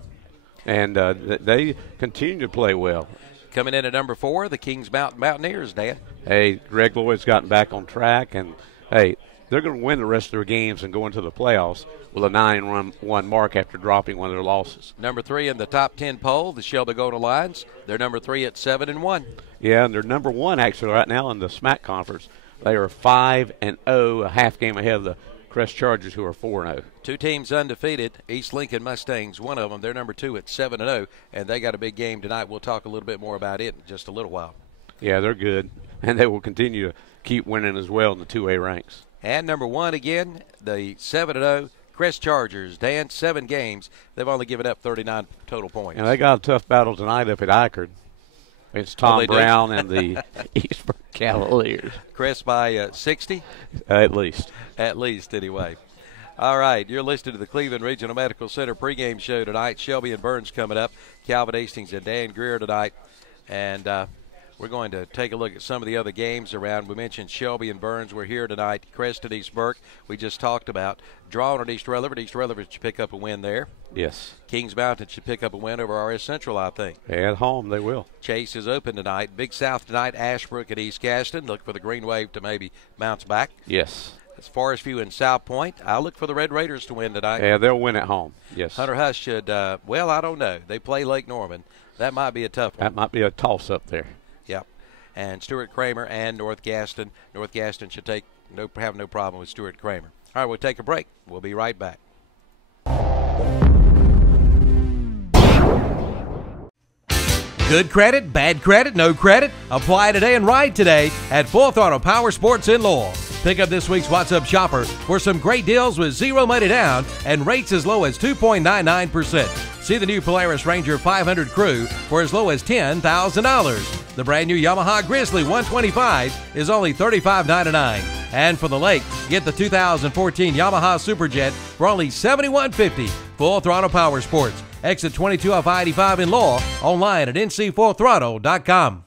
And they continue to play well. Coming in at number 4, the Kings Mountain Mountaineers, Dan. Hey, Greg Lloyd's gotten back on track, and, hey, they're going to win the rest of their games and go into the playoffs with a 9-1 mark after dropping one of their losses. Number 3 in the top 10 poll, the Shelby Golden Lions. They're number 3 at 7-1. Yeah, and they're number 1 actually right now in the SMAC conference. They are 5-0, a half game ahead of the Crest Chargers, who are 4-0. 2 teams undefeated. East Lincoln Mustangs, one of them. They're number 2 at 7-0, and they got a big game tonight. We'll talk a little bit more about it in just a little while. Yeah, they're good, and they will continue to keep winning as well in the 2A ranks. And number 1 again, the 7-0 Crest Chargers. Dan, 7 games. They've only given up 39 total points. And they got a tough battle tonight up at Eichard. It's Tom Brown and the Eastburn Cavaliers. Crest by 60? At least. At least, anyway. All right, you're listening to the Cleveland Regional Medical Center pregame show tonight. Shelby and Burns coming up. Calvin Hastings and Dan Greer tonight. And we're going to take a look at some of the other games around. We mentioned Shelby and Burns were here tonight. Crest and East Burke, we just talked about. Drawing at East Rutherford. East Rutherford should pick up a win there. Yes. Kings Mountain should pick up a win over RS Central, I think. At home, they will. Chase is open tonight. Big South tonight, Ashbrook at East Gaston. Look for the Green Wave to maybe bounce back. Yes. As Forest View and South Point, I'll look for the Red Raiders to win tonight. Yeah, they'll win at home. Yes. Hunter Huss should, well, I don't know. They play Lake Norman. That might be a tough one. That might be a toss-up there. Yep. And Stuart Kramer and North Gaston. North Gaston should have no problem with Stuart Kramer. All right, we'll take a break. We'll be right back. Good credit, bad credit, no credit? Apply today and ride today at Full Throttle Power Sports in Lowell. Pick up this week's What's Up Shopper for some great deals with zero money down and rates as low as 2.99%. See the new Polaris Ranger 500 Crew for as low as $10,000. The brand new Yamaha Grizzly 125 is only $35.99. And for the lake, get the 2014 Yamaha Superjet for only $71.50. Full Throttle Power Sports. Exit 22 off I-85 in Lowell. Online at ncfullthrottle.com.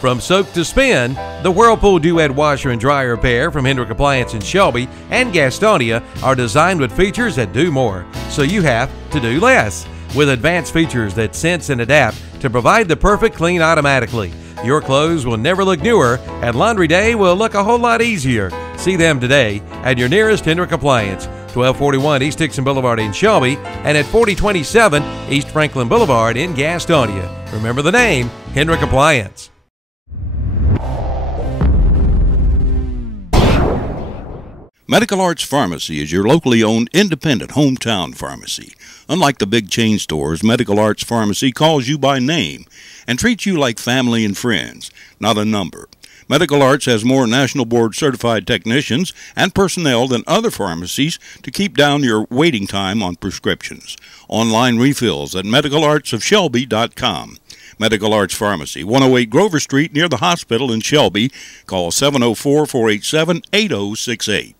From soak to spin, the Whirlpool Duet Washer and Dryer Repair from Hendrick Appliance in Shelby and Gastonia are designed with features that do more, so you have to do less. With advanced features that sense and adapt to provide the perfect clean automatically. Your clothes will never look newer, and laundry day will look a whole lot easier. See them today at your nearest Hendrick Appliance, 1241 East Dixon Boulevard in Shelby, and at 4027 East Franklin Boulevard in Gastonia. Remember the name, Hendrick Appliance. Medical Arts Pharmacy is your locally owned independent hometown pharmacy. Unlike the big chain stores, Medical Arts Pharmacy calls you by name and treats you like family and friends, not a number. Medical Arts has more National Board certified technicians and personnel than other pharmacies to keep down your waiting time on prescriptions. Online refills at medicalartsofshelby.com. Medical Arts Pharmacy, 108 Grover Street near the hospital in Shelby. Call 704-487-8068.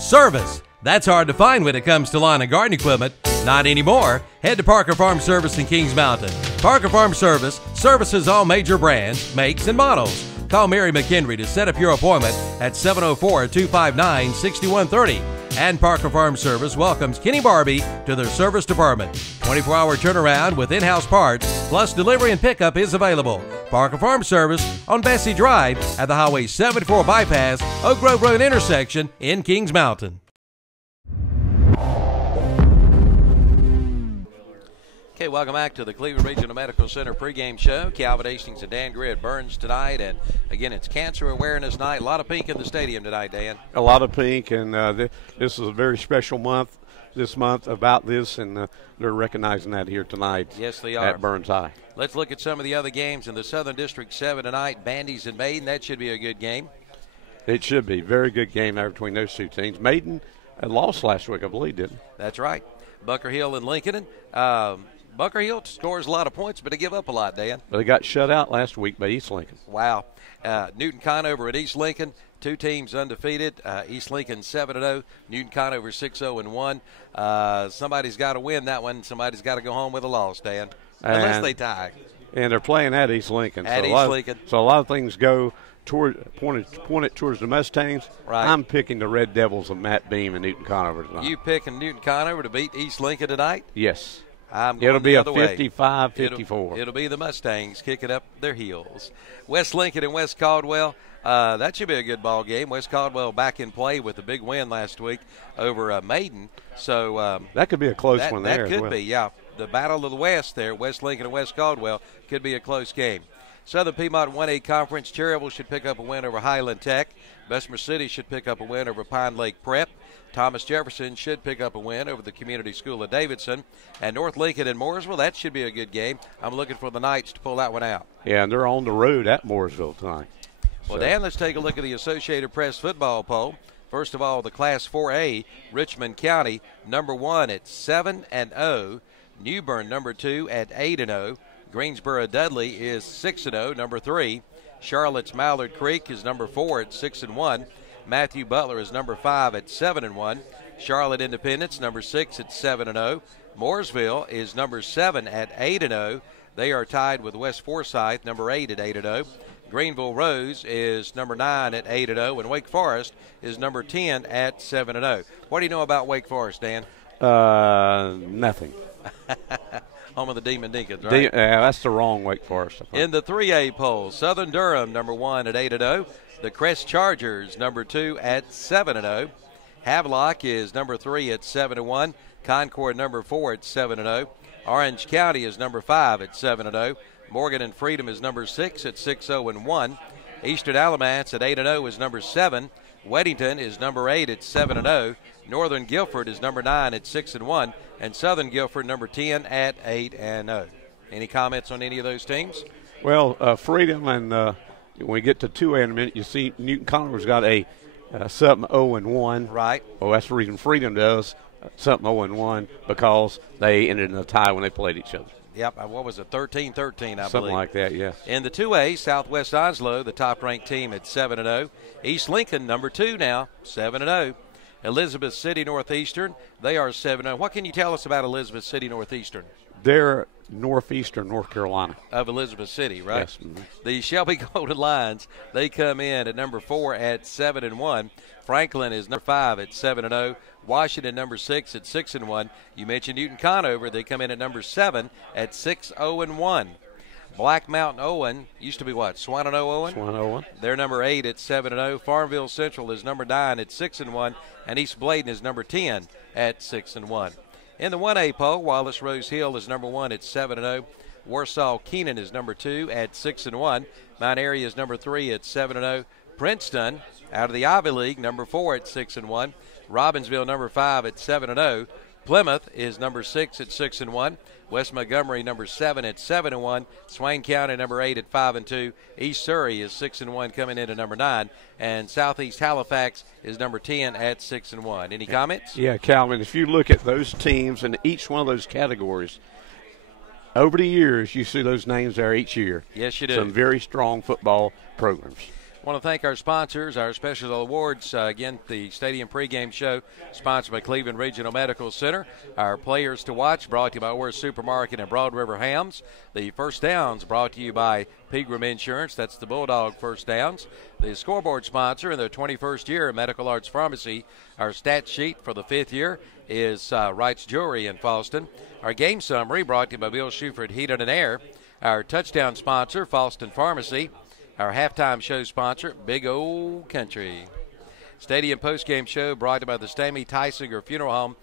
Service. That's hard to find when it comes to lawn and garden equipment. Not anymore. Head to Parker Farm Service in Kings Mountain. Parker Farm Service services all major brands, makes, and models. Call Mary McHenry to set up your appointment at 704-259-6130. And Parker Farm Service welcomes Kenny Barbie to their service department. 24-hour turnaround with in-house parts, plus delivery and pickup is available. Parker Farm Service on Bessie Drive at the Highway 74 bypass, Oak Grove Road intersection in Kings Mountain. Okay, welcome back to the Cleveland Regional Medical Center pregame show. Calvin Hastings and Dan Greer at Burns tonight. And again, it's Cancer Awareness Night. A lot of pink in the stadium tonight, Dan. A lot of pink, and this is a very special month this month about this, and they're recognizing that here tonight. Yes, they are. At Burns High. Let's look at some of the other games in the Southern District 7 tonight. Bandy's and Maiden. That should be a good game. It should be. Very good game there between those two teams. Maiden lost last week, I believe, didn't they? That's right. Bunker Hill and Lincoln. Bunker Hill scores a lot of points, but they give up a lot, Dan. But they got shut out last week by East Lincoln. Wow. Newton Conover at East Lincoln, two teams undefeated. East Lincoln 7-0, Newton Conover 6-0-1. Somebody's got to win that one. Somebody's got to go home with a loss, Dan, unless they tie. And they're playing at East Lincoln. At East Lincoln. So a lot of things go pointed towards the Mustangs. Right. I'm picking the Red Devils of Matt Beam and Newton Conover tonight. You picking Newton Conover to beat East Lincoln tonight? Yes. It'll be a 55-54. It'll be the Mustangs kicking up their heels. West Lincoln and West Caldwell. That should be a good ball game. West Caldwell back in play with a big win last week over Maiden. So that could be a close one there. That could be, yeah. The Battle of the West there, West Lincoln and West Caldwell, could be a close game. Southern Piedmont 1A Conference. Cherryville should pick up a win over Highland Tech. Bessemer City should pick up a win over Pine Lake Prep. Thomas Jefferson should pick up a win over the Community School of Davidson. And North Lincoln and Mooresville, that should be a good game. I'm looking for the Knights to pull that one out. Yeah, and they're on the road at Mooresville tonight. Well, Dan, let's take a look at the Associated Press football poll. First of all, the Class 4A, Richmond County, number 1 at 7-0. New Bern, number 2 at 8-0. Greensboro Dudley is 6-0, number 3. Charlotte's Mallard Creek is number 4 at 6-1. Matthew Butler is number 5 at 7-1. Charlotte Independence, number 6 at 7-0. Mooresville is number 7 at 8-0. They are tied with West Forsyth, number 8 at 8-0. Greenville Rose is number 9 at 8-0, and Wake Forest is number 10 at 7-0. What do you know about Wake Forest, Dan? Nothing. Home of the Demon Deacons, right? That's the wrong Wake Forest. In the 3A poll, Southern Durham, number 1 at 8-0. The Crest Chargers, number 2 at 7-0. Havelock is number 3 at 7-1. Concord, number 4 at 7-0. Orange County is number 5 at 7-0. Morgan and Freedom is number 6 at 6-0-1. Eastern Alamance at 8-0 is number 7. Weddington is number 8 at 7-0. Northern Guilford is number 9 at 6-1. And Southern Guilford, number 10 at 8-0. Any comments on any of those teams? Well, Freedom and when we get to 2A in a minute, you see Newton Conover's got a something 0-1. Right. Well, that's the reason Freedom does something 0-1, because they ended in a tie when they played each other. Yep, what was it, 13-13, I believe. Something like that, yes. In the 2A, Southwest Onslow, the top-ranked team at 7-0. East Lincoln, number 2 now, 7-0. Elizabeth City Northeastern, they are 7-0. What can you tell us about Elizabeth City Northeastern? They're northeastern North Carolina. Of Elizabeth City, right? Yes. Mm-hmm. The Shelby Golden Lions, they come in at number 4 at 7-1. Franklin is number 5 at 7-0. Washington, number 6 at 6-1. You mentioned Newton Conover. They come in at number 7 at 6-0-1. Black Mountain Owen used to be what? Swannanoa Owen? Swannanoa Owen. They're number 8 at 7-0. Farmville Central is number 9 at 6-1. And East Bladen is number 10 at 6-1. In the 1A poll, Wallace Rose Hill is number 1 at 7-0. Warsaw Keenan is number 2 at 6-1. Mount Airy is number 3 at 7-0. Princeton, out of the Ivy League, number 4 at 6-1. Robbinsville, number 5 at 7-0. Plymouth is number 6 at 6-1. West Montgomery, number 7 at 7-1. Swain County, number 8 at 5-2. East Surrey is 6-1, coming into number 9. And Southeast Halifax is number 10 at 6-1. Any comments? Yeah, Calvin, if you look at those teams in each one of those categories, over the years, you see those names there each year. Yes, you do. Some very strong football programs. Want to thank our sponsors, our special awards. Again, the Stadium pregame show sponsored by Cleveland Regional Medical Center. Our players to watch brought to you by Worth Supermarket and Broad River Hams. The first downs brought to you by Pegram Insurance. That's the Bulldog first downs. The scoreboard sponsor in their 21st year, Medical Arts Pharmacy. Our stat sheet for the 5th year is Wright's Jewelry in Falston. Our game summary brought to you by Bill Shuford Heating and Air. Our touchdown sponsor, Falston Pharmacy. Our halftime show sponsor, Big Old Country. Stadium postgame show brought to you by the Stamey Tysinger Funeral Home.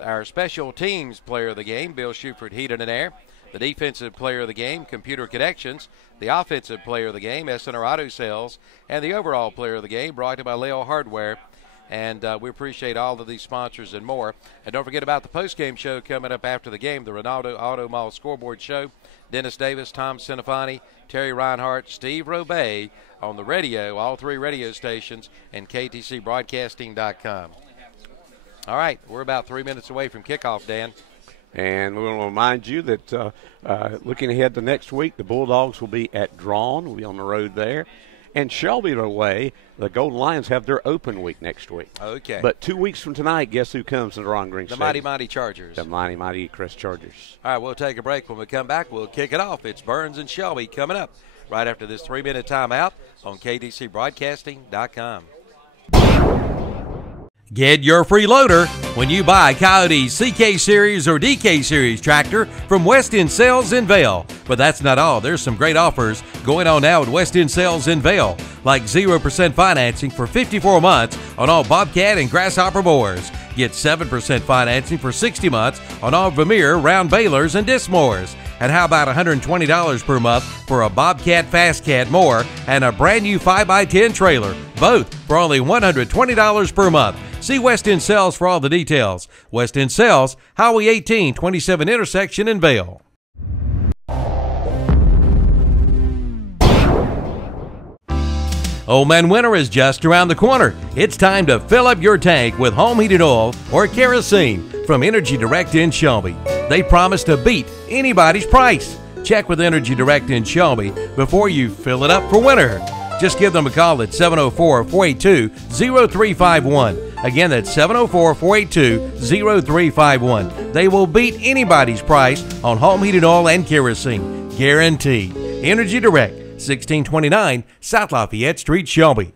Our special teams player of the game, Bill Shuford Heating and Air. The defensive player of the game, Computer Connections. The offensive player of the game, SNR Auto Sales. And the overall player of the game, brought to you by Leo Hardware. And we appreciate all of these sponsors and more. And don't forget about the postgame show coming up after the game, the Ronaldo Auto Mall Scoreboard Show. Dennis Davis, Tom Cinefani, Terry Reinhardt, Steve Robay on the radio, all 3 radio stations, and KTCBroadcasting.com. All right, we're about 3 minutes away from kickoff, Dan. And we want to remind you that looking ahead to next week, the Bulldogs will be at Drawn. We'll be on the road there. And Shelby away, the Golden Lions have their open week next week. Okay. But 2 weeks from tonight, guess who comes to the Ron Green The Stadium? Mighty Chargers. The Mighty Crest Chargers. All right, we'll take a break. When we come back, we'll kick it off. It's Burns and Shelby coming up right after this 3-minute timeout on KTCBroadcasting.com. Get your free loader when you buy Coyote's CK Series or DK Series tractor from West End Sales in Vail. But that's not all. There's some great offers going on now at West End Sales in Vail, like 0% financing for 54 months on all Bobcat and Grasshopper mowers. Get 7% financing for 60 months on all Vermeer round balers and disc mowers. And how about $120 per month for a Bobcat Fast Cat mower and a brand new 5x10 trailer, both for only $120 per month. See West End Sales for all the details. West End Sales, Highway 18, 27 intersection in Vail. Old Man Winter is just around the corner. It's time to fill up your tank with home heating oil or kerosene from Energy Direct in Shelby. They promise to beat anybody's price. Check with Energy Direct in Shelby before you fill it up for winter. Just give them a call at 704-482-0351. Again, that's 704-482-0351. They will beat anybody's price on home heating oil and kerosene. Guaranteed. Energy Direct, 1629 South Lafayette Street, Shelby.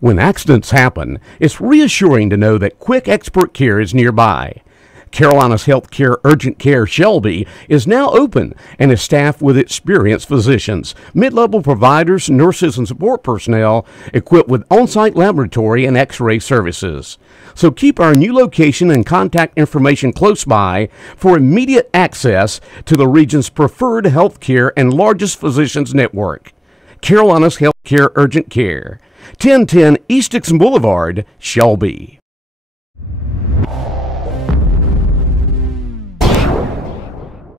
When accidents happen, it's reassuring to know that quick expert care is nearby. Carolina's Healthcare Urgent Care Shelby is now open and is staffed with experienced physicians, mid-level providers, nurses, and support personnel equipped with on-site laboratory and x-ray services. So keep our new location and contact information close by for immediate access to the region's preferred healthcare and largest physicians network. Carolina's Healthcare Urgent Care, 1010 East Dixon Boulevard, Shelby.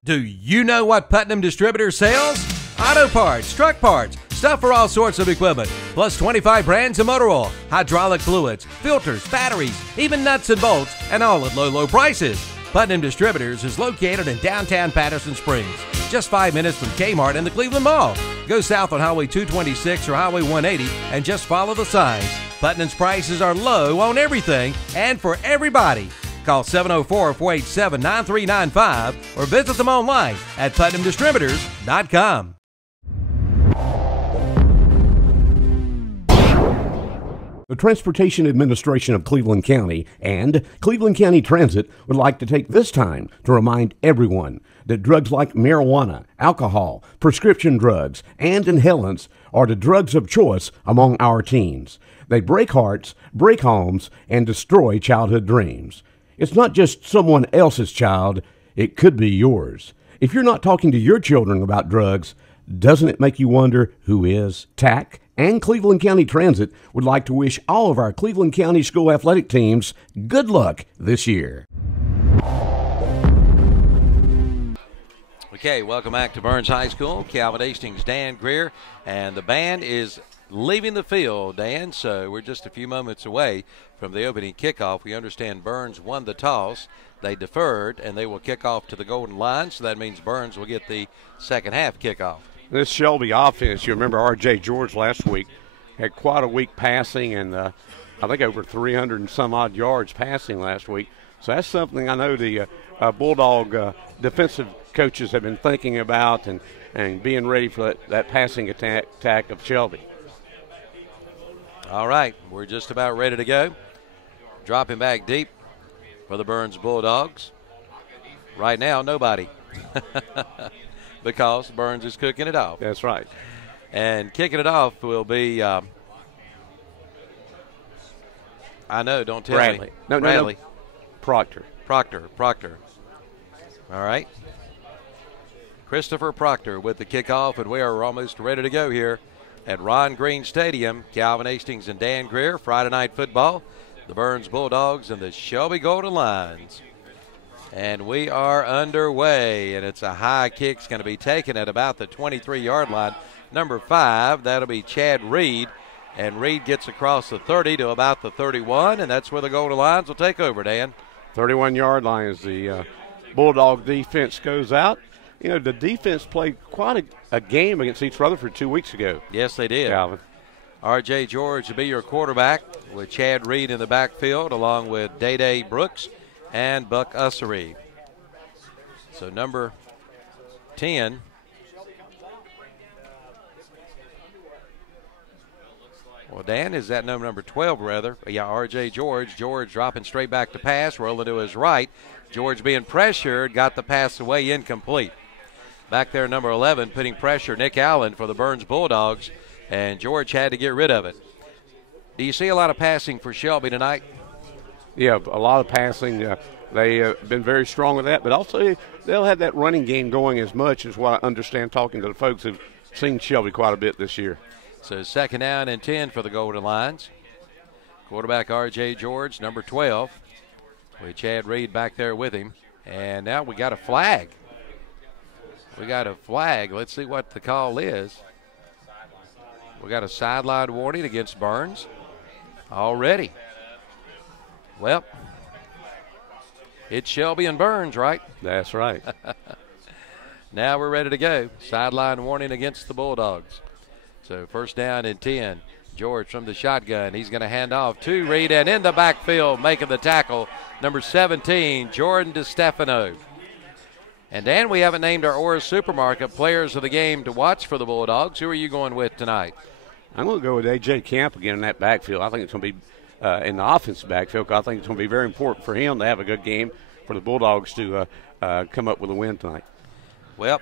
Do you know what Putnam Distributor sells? Auto parts, truck parts, stuff for all sorts of equipment, plus 25 brands of motor oil, hydraulic fluids, filters, batteries, even nuts and bolts, and all at low prices. Putnam Distributors is located in downtown Patterson Springs, just 5 minutes from Kmart and the Cleveland Mall. Go south on Highway 226 or Highway 180 and just follow the signs. Putnam's prices are low on everything and for everybody. Call 704-487-9395 or visit them online at PutnamDistributors.com. The Transportation Administration of Cleveland County and Cleveland County Transit would like to take this time to remind everyone that drugs like marijuana, alcohol, prescription drugs, and inhalants are the drugs of choice among our teens. They break hearts, break homes, and destroy childhood dreams. It's not just someone else's child, it could be yours. If you're not talking to your children about drugs, doesn't it make you wonder who is? TAC and Cleveland County Transit would like to wish all of our Cleveland County school athletic teams good luck this year. Okay, welcome back to Burns High School. Calvin Hastings, Dan Greer, and the band is leaving the field, Dan. So we're just a few moments away from the opening kickoff. We understand Burns won the toss. They deferred, and they will kick off to the Golden Line. So that means Burns will get the second half kickoff. This Shelby offense, you remember R.J. George last week had quite a week passing, and I think over 300 and some odd yards passing last week. So that's something I know the Bulldog defensive coaches have been thinking about and being ready for that passing attack of Shelby. All right, we're just about ready to go. Dropping back deep for the Burns Bulldogs. Right now, nobody. Because Burns is cooking it off. That's right. And kicking it off will be, I know, don't tell Bradley. me. No, Bradley. No. Proctor. All right. Christopher Proctor with the kickoff, and we are almost ready to go here at Ron Green Stadium. Calvin Hastings and Dan Greer, Friday Night Football. The Burns Bulldogs and the Shelby Golden Lions. And we are underway, and it's a high kick. It's going to be taken at about the 23-yard line. Number 5, that'll be Chad Reed. And Reed gets across the 30 to about the 31, and that's where the Golden Lions will take over, Dan. 31-yard line as the Bulldog defense goes out. You know, the defense played quite a game against East Rutherford 2 weeks ago. Yes, they did. Calvin. R.J. George will be your quarterback with Chad Reed in the backfield along with Day Brooks and Buck Ussery. So number 10. Well, Dan, is that number 12, rather? Yeah, R.J. George. George dropping straight back to pass, rolling to his right. George being pressured, got the pass away, incomplete. Back there, number 11, putting pressure, Nick Allen for the Burns Bulldogs, and George had to get rid of it. Do you see a lot of passing for Shelby tonight? Yeah, a lot of passing. They've been very strong with that, but also they'll have that running game going as much as what I understand talking to the folks who've seen Shelby quite a bit this year. So second down and 10 for the Golden Lions. Quarterback R.J. George, number 12, with Chad Reed back there with him. And now we got a flag. Let's see what the call is. We got a sideline warning against Burns already. Well, it's Shelby and Burns, right? That's right. Now we're ready to go. Sideline warning against the Bulldogs. So first down and 10. George from the shotgun. He's going to hand off to Reed, and in the backfield making the tackle, number 17, Jordan DeStefano. And Dan, we haven't named our Orris Supermarket players of the game to watch for the Bulldogs. Who are you going with tonight? I'm going to go with A.J. Camp again in that backfield. I think it's going to be in the offensive backfield. I think it's going to be very important for him to have a good game for the Bulldogs to come up with a win tonight. Well,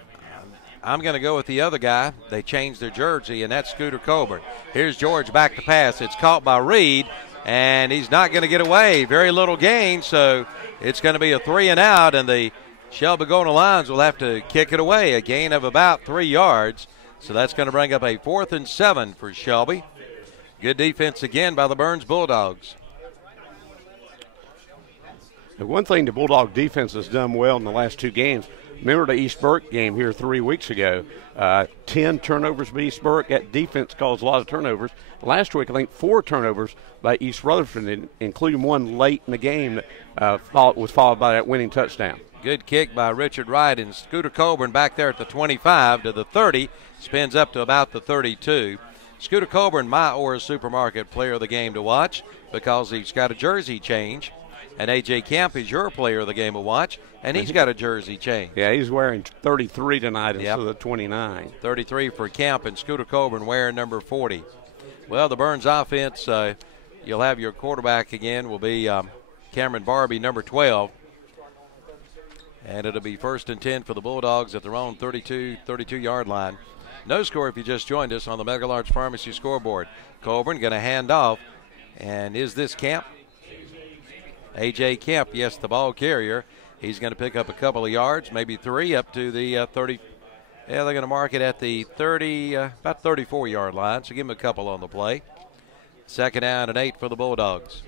I'm going to go with the other guy. They changed their jersey, and that's Scooter Colburn. Here's George back to pass. It's caught by Reed, and he's not going to get away. Very little gain, so it's going to be a 3 and out, and the Shelby Golden Lions will have to kick it away. A gain of about 3 yards, so that's going to bring up a 4th and 7 for Shelby. Good defense again by the Burns Bulldogs. The one thing the Bulldog defense has done well in the last 2 games, remember the East Burke game here 3 weeks ago, 10 turnovers by East Burke. That defense caused a lot of turnovers. Last week, I think 4 turnovers by East Rutherford, including one late in the game that was followed by that winning touchdown. Good kick by Richard Wright, and Scooter Colburn back there at the 25 to the 30, spins up to about the 32. Scooter Colburn, my Orris Supermarket player of the game to watch because he's got a jersey change. And A.J. Camp is your player of the game to watch, and he's got a jersey change. Yeah, he's wearing 33 tonight instead of the 29. 33 for Camp, and Scooter Colburn wearing number 40. Well, the Burns offense, you'll have your quarterback again, will be Cameron Barbie, number 12. And it'll be 1st and 10 for the Bulldogs at their own 32-yard line. No score if you just joined us on the Mega Large Pharmacy scoreboard. Colburn going to hand off, and is this Camp? A.J. Kemp, yes, the ball carrier. He's going to pick up a couple of yards, maybe 3, up to the 30. Yeah, they're going to mark it at the 30, about 34-yard line, so give him a couple on the play. 2nd down and 8 for the Bulldogs.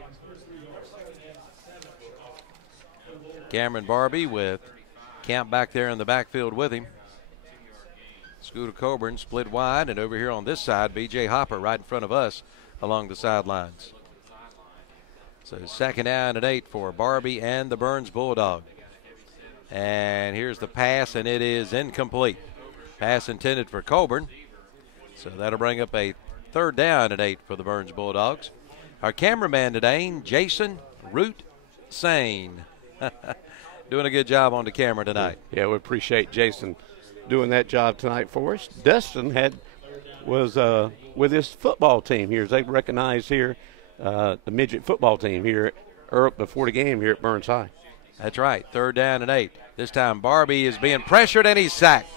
Cameron Barbie with Camp back there in the backfield with him. Scooter Coburn split wide, and over here on this side, B.J. Hopper right in front of us along the sidelines. So 2nd down and 8 for Barbie and the Burns Bulldog. And here's the pass, and it is incomplete. Pass intended for Coburn. So that'll bring up a 3rd down and 8 for the Burns Bulldogs. Our cameraman today, Jason Root Sane. Doing a good job on the camera tonight. Yeah, we appreciate Jason doing that job tonight for us. Dustin was with his football team here. They recognize here the midget football team here before the game here at Burns High. That's right, 3rd down and 8. This time Barbie is being pressured, and he's sacked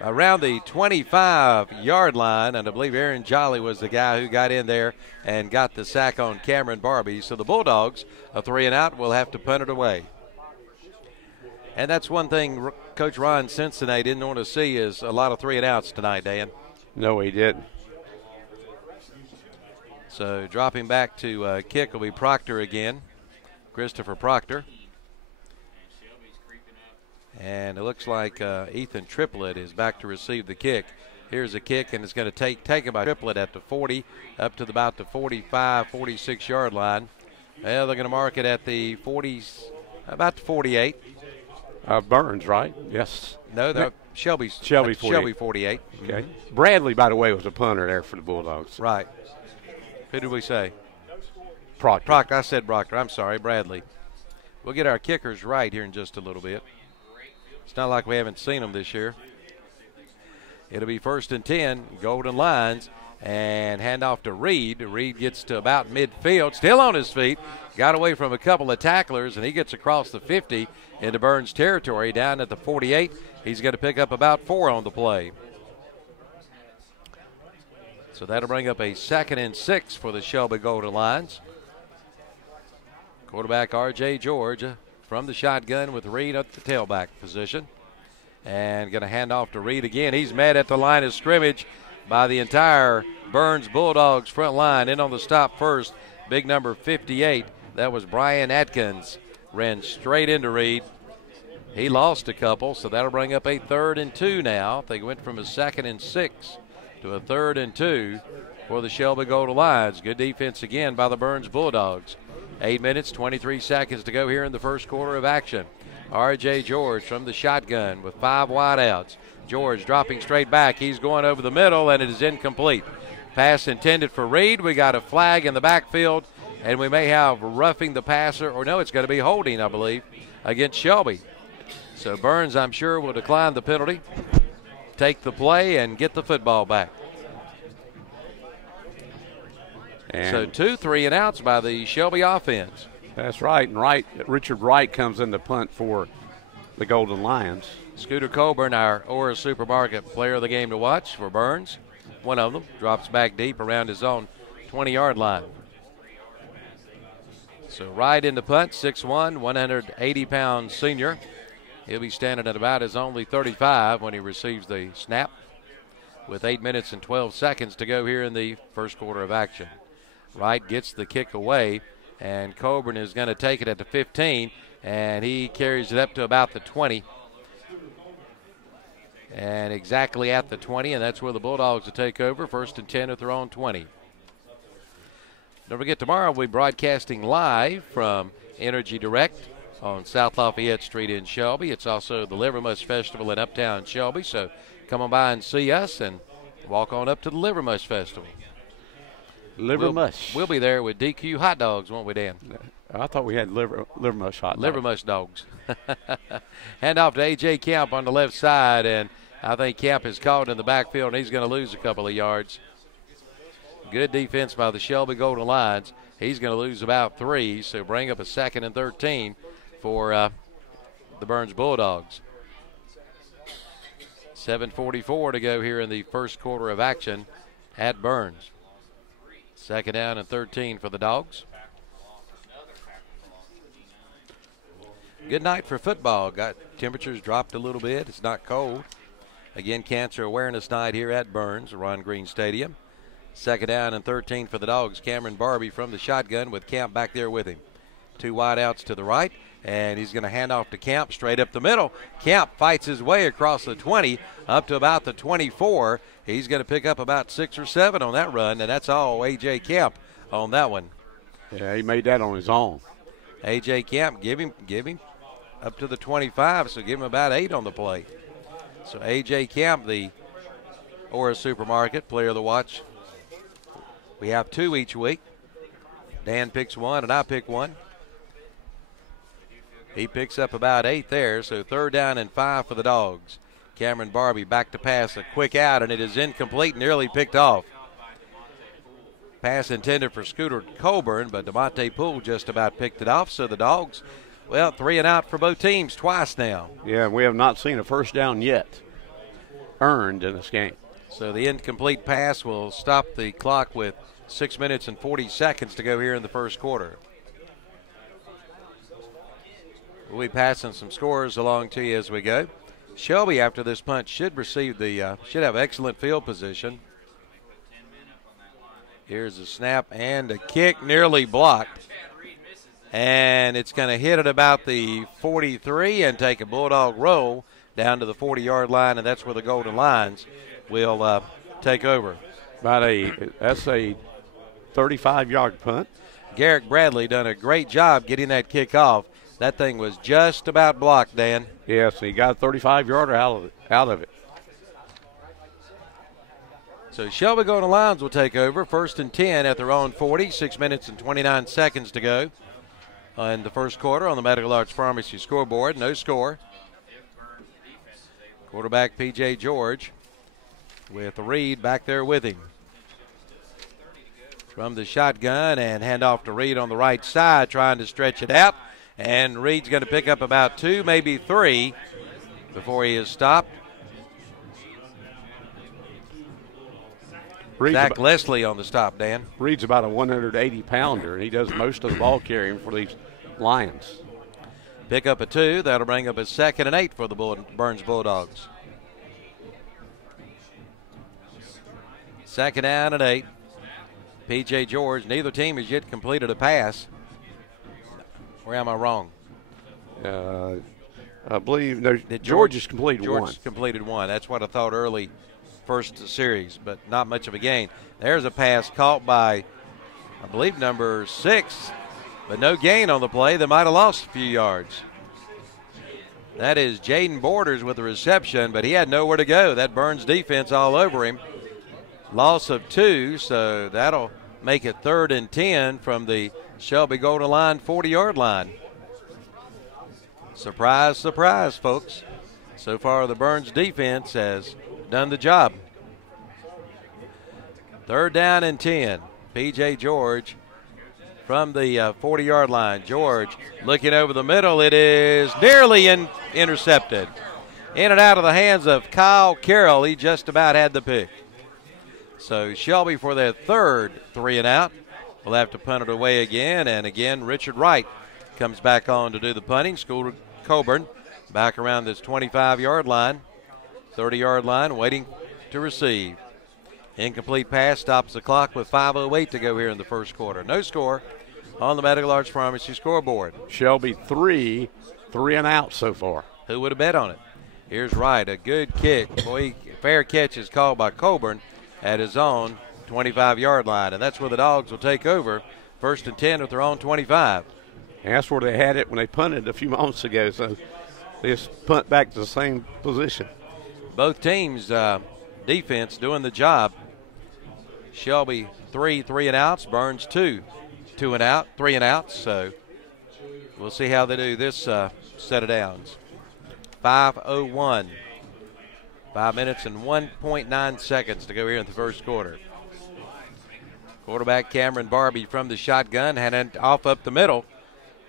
around the 25-yard line, and I believe Aaron Jolly was the guy who got in there and got the sack on Cameron Barbie. So the Bulldogs, a 3 and out, will have to punt it away. And that's one thing Coach Ron Cincinnati didn't want to see is a lot of 3 and outs tonight, Dan. No, he didn't. So dropping back to kick will be Proctor again, Christopher Proctor. And it looks like Ethan Triplett is back to receive the kick. Here's a kick, and it's going to take it by Triplett at the 40, up to about the 45, 46-yard line. Well, they're going to mark it at the 40, about the 48. Burns, right? Yes. No, Shelby 48. Okay. Bradley, by the way, was a punter there for the Bulldogs. Right. Who did we say? Proctor. I said Proctor. I'm sorry, Bradley. We'll get our kickers right here in just a little bit. It's not like we haven't seen them this year. It'll be 1st and 10, Golden Lions, and hand off to Reed. Reed gets to about midfield, still on his feet. Got away from a couple of tacklers, and he gets across the 50 into Burns territory down at the 48. He's going to pick up about 4 on the play. So that'll bring up a 2nd and 6 for the Shelby Golden Lions. Quarterback R.J. George from the shotgun with Reed at the tailback position. And going to hand off to Reed again. He's met at the line of scrimmage by the entire Burns Bulldogs front line. In on the stop first, big number 58. That was Brian Atkins. Ran straight into Reed. He lost a couple, so that'll bring up a 3rd and 2 now. They went from a 2nd and 6 to a 3rd and 2 for the Shelby Golden Lions. Good defense again by the Burns Bulldogs. 8 minutes, 23 seconds to go here in the first quarter of action. R.J. George from the shotgun with 5 wideouts. George dropping straight back. He's going over the middle, and it is incomplete. Pass intended for Reed. We got a flag in the backfield, and we may have roughing the passer, or no, it's going to be holding, I believe, against Shelby. So Burns, I'm sure, will decline the penalty, take the play, and get the football back. And so 2 3 and outs by the Shelby offense. That's right. And Richard Wright comes in to punt for the Golden Lions. Scooter Coburn, our Ora Supermarket player of the game to watch for Burns. One of them drops back deep around his own 20-yard line. So Wright in the punt, 6'1", 180-pound senior. He'll be standing at about his only 35 when he receives the snap, with 8 minutes and 12 seconds to go here in the first quarter of action. Wright gets the kick away, and Coburn is going to take it at the 15, and he carries it up to about the 20. And exactly at the 20, and that's where the Bulldogs will take over. 1st and 10 at their own 20. Don't forget, tomorrow we'll be broadcasting live from Energy Direct on South Lafayette Street in Shelby. It's also the Liver Mush Festival in Uptown Shelby, so come on by and see us and walk on up to the Liver Mush Festival. Liver mush. We'll be there with DQ hot dogs, won't we, Dan? I thought we had liver mush hot dogs. Liver mush dogs. Hand off to A.J. Camp on the left side, and I think Camp is caught in the backfield, and he's going to lose a couple of yards. Good defense by the Shelby Golden Lions. He's going to lose about 3, so bring up a 2nd and 13 for the Burns Bulldogs. 7:44 to go here in the first quarter of action at Burns. 2nd down and 13 for the Dogs. Good night for football. Got temperatures dropped a little bit. It's not cold. Again, Cancer Awareness Night here at Burns, Ron Green Stadium. 2nd down and 13 for the Dogs. Cameron Barbie from the shotgun with Camp back there with him. 2 wideouts to the right, And he's going to hand off to Camp straight up the middle. Camp fights his way across the 20 up to about the 24. He's going to pick up about 6 or 7 on that run, and that's all A.J. Camp on that one. Yeah, he made that on his own. A.J. Camp, give him up to the 25, so give him about 8 on the play. So A.J. Camp, the Ora Supermarket Player of the Watch. We have 2 each week. Dan picks 1, and I pick 1. He picks up about 8 there, so 3rd down and 5 for the Dogs. Cameron Barbie back to pass, a quick out, and it is incomplete, nearly picked off. Pass intended for Scooter Colburn, but DeMonte Poole just about picked it off, so the Dogs, well, 3 and out for both teams twice now. Yeah, we have not seen a first down yet earned in this game. So the incomplete pass will stop the clock with 6 minutes and 40 seconds to go here in the first quarter. We'll be passing some scores along to you as we go. Shelby, after this punt, should have excellent field position. Here's a snap and a kick, nearly blocked. And it's going to hit at about the 43 and take a Bulldog roll down to the 40-yard line, and that's where the Golden Lions will take over. That's a 35-yard punt. Garrett Bradley done a great job getting that kick off. That thing was just about blocked, Dan. Yes, he got a 35-yarder out of it. So Shelby Golden Lions will take over. 1st and 10 at their own 40. 6 minutes and 29 seconds to go in the first quarter on the Medical Arts Pharmacy scoreboard. No score. Quarterback P.J. George with Reed back there with him. From the shotgun, and handoff to Reed on the right side, trying to stretch it out. And Reed's going to pick up about 2, maybe 3 before he is stopped. Zach Leslie on the stop, Dan. Reed's about a 180-pounder, and he does most of the ball carrying for these Lions. Pick up a 2. That'll bring up a 2nd and 8 for the Burns Bulldogs. 2nd down and 8. P.J. George, neither team has yet completed a pass. Or am I wrong? I believe George has completed one. George completed one. That's what I thought early first series, but not much of a gain. There's a pass caught by, I believe, number 6, but no gain on the play. They might have lost a few yards. That is Jaden Borders with the reception, but he had nowhere to go. That Burns defense all over him. Loss of 2, so that'll make it 3rd and 10 from the Shelby Golden Line 40-yard line. Surprise, surprise, folks. So far, the Burns defense has done the job. 3rd down and 10. P.J. George from the 40-yard line. George looking over the middle. It is nearly intercepted. In and out of the hands of Kyle Carroll. He just about had the pick. So Shelby for their 3rd 3 and out. We'll have to punt it away again, and again Richard Wright comes back on to do the punting. Scooter Coburn back around this 25-yard line, 30-yard line, waiting to receive. Incomplete pass stops the clock with 5:08 to go here in the first quarter. No score on the Medical Arts Pharmacy scoreboard. Shelby 3 and out so far. Who would have bet on it? Here's Wright, a good kick. Boy, fair catch is called by Coburn at his own 25-yard line, and that's where the Dogs will take over. 1st and 10 at their own 25. And that's where they had it when they punted a few moments ago, so they just punt back to the same position. Both teams' defense doing the job. Shelby 3 and outs, Burns 2 and out, 3 and outs, so we'll see how they do this set of downs. 5:01. 5 minutes and 1.9 seconds to go here in the first quarter. Quarterback Cameron Barbie from the shotgun, had it off up the middle.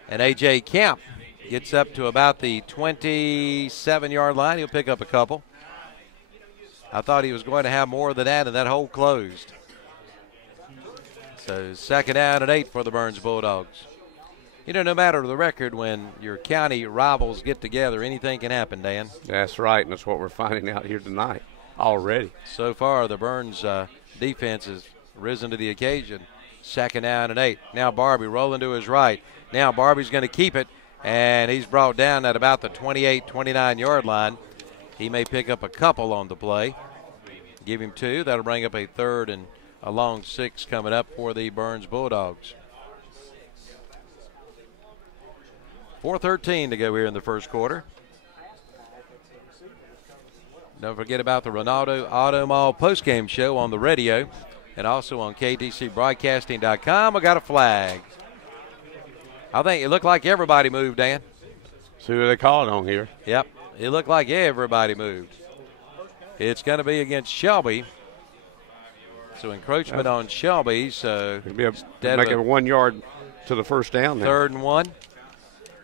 And A.J. Camp gets up to about the 27-yard line. He'll pick up a couple. I thought he was going to have more than that, and that hole closed. So 2nd down and 8 for the Burns Bulldogs. You know, no matter the record, when your county rivals get together, anything can happen, Dan. That's right, and that's what we're finding out here tonight already. So far, the Burns defense has risen to the occasion. 2nd down and 8. Now Barbie rolling to his right. Now Barbie's going to keep it, and he's brought down at about the 28, 29-yard line. He may pick up a couple on the play. Give him 2. That'll bring up a 3rd and a long 6 coming up for the Burns Bulldogs. 4:13 to go here in the first quarter. Don't forget about the Ronaldo Auto Mall postgame show on the radio and also on KDCBroadcasting.com. I got a flag. I think it looked like everybody moved, Dan. See what they call it on here. Yep, it looked like everybody moved. It's going to be against Shelby. So encroachment on Shelby. So it'll be make it 1 yard to the first down there. 3rd and 1.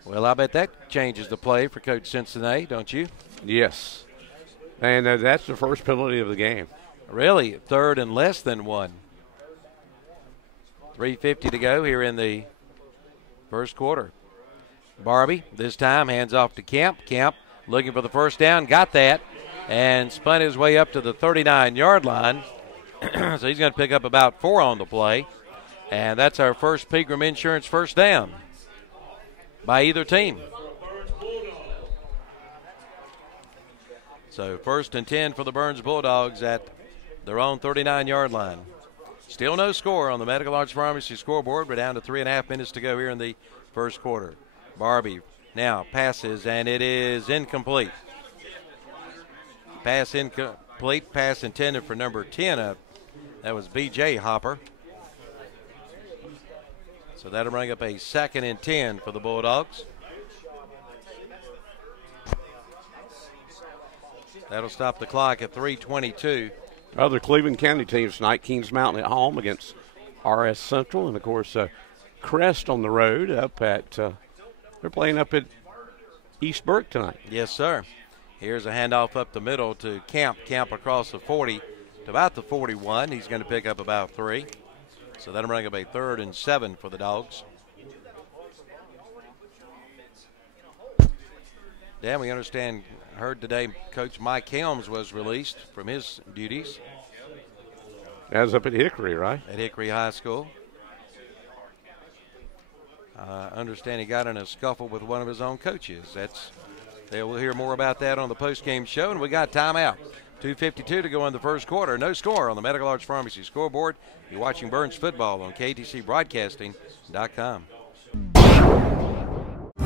Well, I bet that changes the play for Coach Cincinnati, don't you? Yes. And that's the first penalty of the game. Really? 3rd and less than 1. 3:50 to go here in the first quarter. Barbie, this time, hands off to Kemp. Kemp looking for the first down, got that, and spun his way up to the 39-yard line. So he's going to pick up about 4 on the play. And that's our first Pegram Insurance first down by either team. So 1st and 10 for the Burns Bulldogs at their own 39-yard line. Still no score on the Medical Arts Pharmacy scoreboard. We're down to 3.5 minutes to go here in the first quarter. Barbie now passes, and it is incomplete. Pass incomplete. Pass intended for number 10. That was B.J. Hopper. So that'll bring up a 2nd and 10 for the Bulldogs. That'll stop the clock at 3:22. Other Cleveland County teams tonight, Kings Mountain at home against R.S. Central. And, of course, Crest on the road up at they're playing up at East Burke tonight. Yes, sir. Here's a handoff up the middle to Camp. Camp across the 40 to about the 41. He's going to pick up about 3. So that'll bring up a 3rd and 7 for the Dogs. Dan, we heard today Coach Mike Helms was released from his duties. That's up at Hickory, right? At Hickory High School. I understand he got in a scuffle with one of his own coaches. We'll hear more about that on the postgame show, and we got timeout. 2:52 to go in the first quarter. No score on the Medical Arts Pharmacy scoreboard. You're watching Burns football on KTCBroadcasting.com.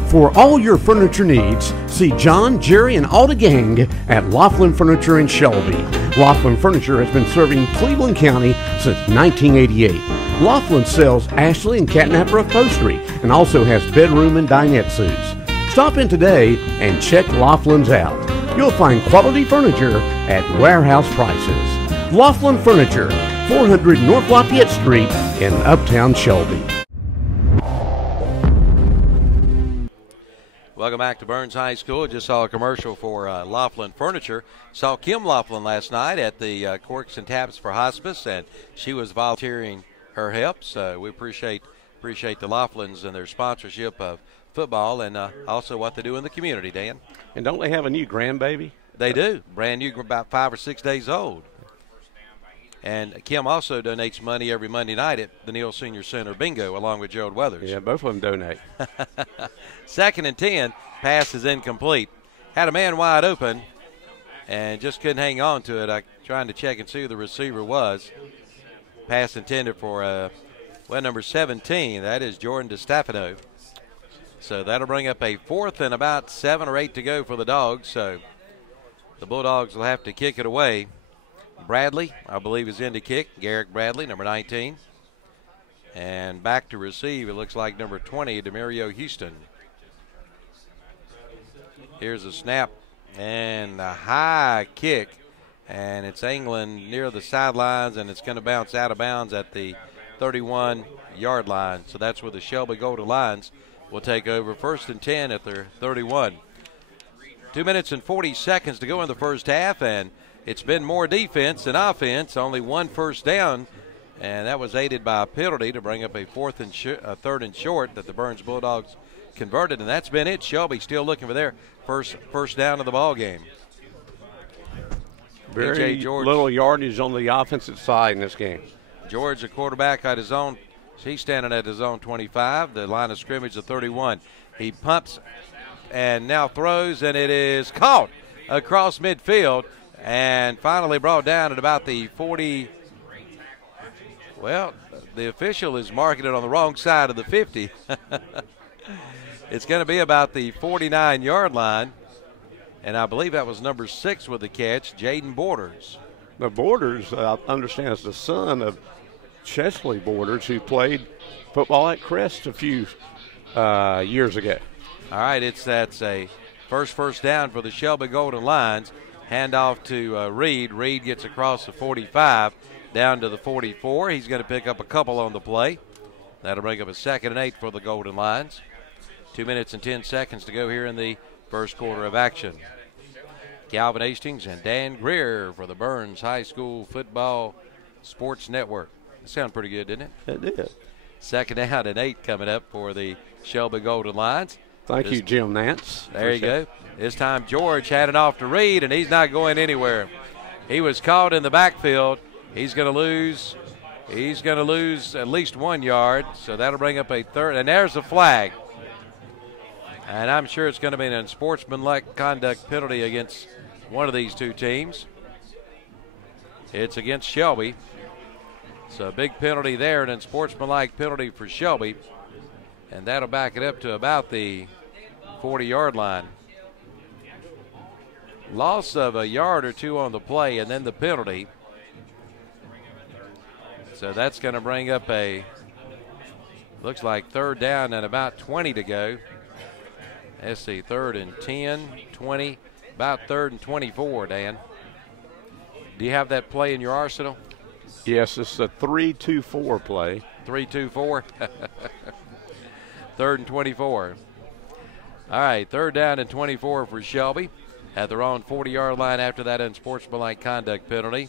For all your furniture needs, see John, Jerry, and all the gang at Laughlin Furniture in Shelby. Laughlin Furniture has been serving Cleveland County since 1988. Laughlin sells Ashley and Catnapper upholstery and also has bedroom and dinette suites. Stop in today and check Laughlin's out. You'll find quality furniture at warehouse prices. Laughlin Furniture, 400 North Lafayette Street in Uptown Shelby. Welcome back to Burns High School. Just saw a commercial for Laughlin Furniture. Saw Kim Laughlin last night at the Corks and Taps for Hospice, and she was volunteering her help. So we appreciate the Laughlins and their sponsorship of football and also what they do in the community, Dan. And don't they have a new grandbaby? They do. Brand new, about 5 or 6 days old. And Kim also donates money every Monday night at the Neal Senior Center Bingo along with Gerald Weathers. Yeah, both of them donate. 2nd and 10, pass is incomplete. Had a man wide open and just couldn't hang on to it. Trying to check and see who the receiver was. Pass intended for number 17. That is Jordan DeStefano. So that'll bring up a 4th and about 7 or 8 to go for the Dogs. So the Bulldogs will have to kick it away. Bradley, I believe, is in to kick. Garrick Bradley, number 19. And back to receive, it looks like number 20, Demario Houston. Here's a snap and a high kick. And it's angling near the sidelines, and it's going to bounce out of bounds at the 31-yard line. So that's where the Shelby Golden Lions will take over. 1st and 10 at their 31. 2 minutes and 40 seconds to go in the first half, and it's been more defense than offense. Only 1 first down, and that was aided by a penalty to bring up a 3rd and short that the Burns Bulldogs converted, and that's been it. Shelby still looking for their first down of the ball game. Very little yardage on the offensive side in this game. George, the quarterback, at his own. He's standing at his own 25. The line of scrimmage, the 31. He pumps and now throws, and it is caught across midfield and finally brought down at about the 40. Well, the official is marking it on the wrong side of the 50. It's going to be about the 49-yard line, and I believe that was number 6 with the catch, Jaden Borders. The Borders, I understand, is the son of Chesley Borders, who played football at Crest a few years ago. All right, that's a first down for the Shelby Golden Lions. Handoff to Reed. Reed gets across the 45 down to the 44. He's going to pick up a couple on the play. That'll bring up a 2nd and 8 for the Golden Lions. 2 minutes and 10 seconds to go here in the first quarter of action. Calvin Hastings and Dan Greer for the Burns High School Football Sports Network. That sounded pretty good, didn't it? It did. 2nd down and 8 coming up for the Shelby Golden Lions. Thank you, Jim Nance. There you go. This time George had it off to Reed, and he's not going anywhere. He was caught in the backfield. He's going to lose. He's going to lose at least 1 yard, so that'll bring up a 3rd. And there's a flag. And I'm sure it's going to be an unsportsmanlike conduct penalty against one of these two teams. It's against Shelby. So a big penalty there, an unsportsmanlike penalty for Shelby. And that'll back it up to about the 40-yard line. Loss of a yard or two on the play, and then the penalty. So that's going to bring up a, looks like 3rd down and about 20 to go. Let's see, 3rd and 10, 20, about 3rd and 24, Dan. Do you have that play in your arsenal? Yes, it's a 3-2-4 play. 3-2-4. 3rd and 24. All right, 3rd down and 24 for Shelby at their own 40-yard line after that unsportsmanlike conduct penalty.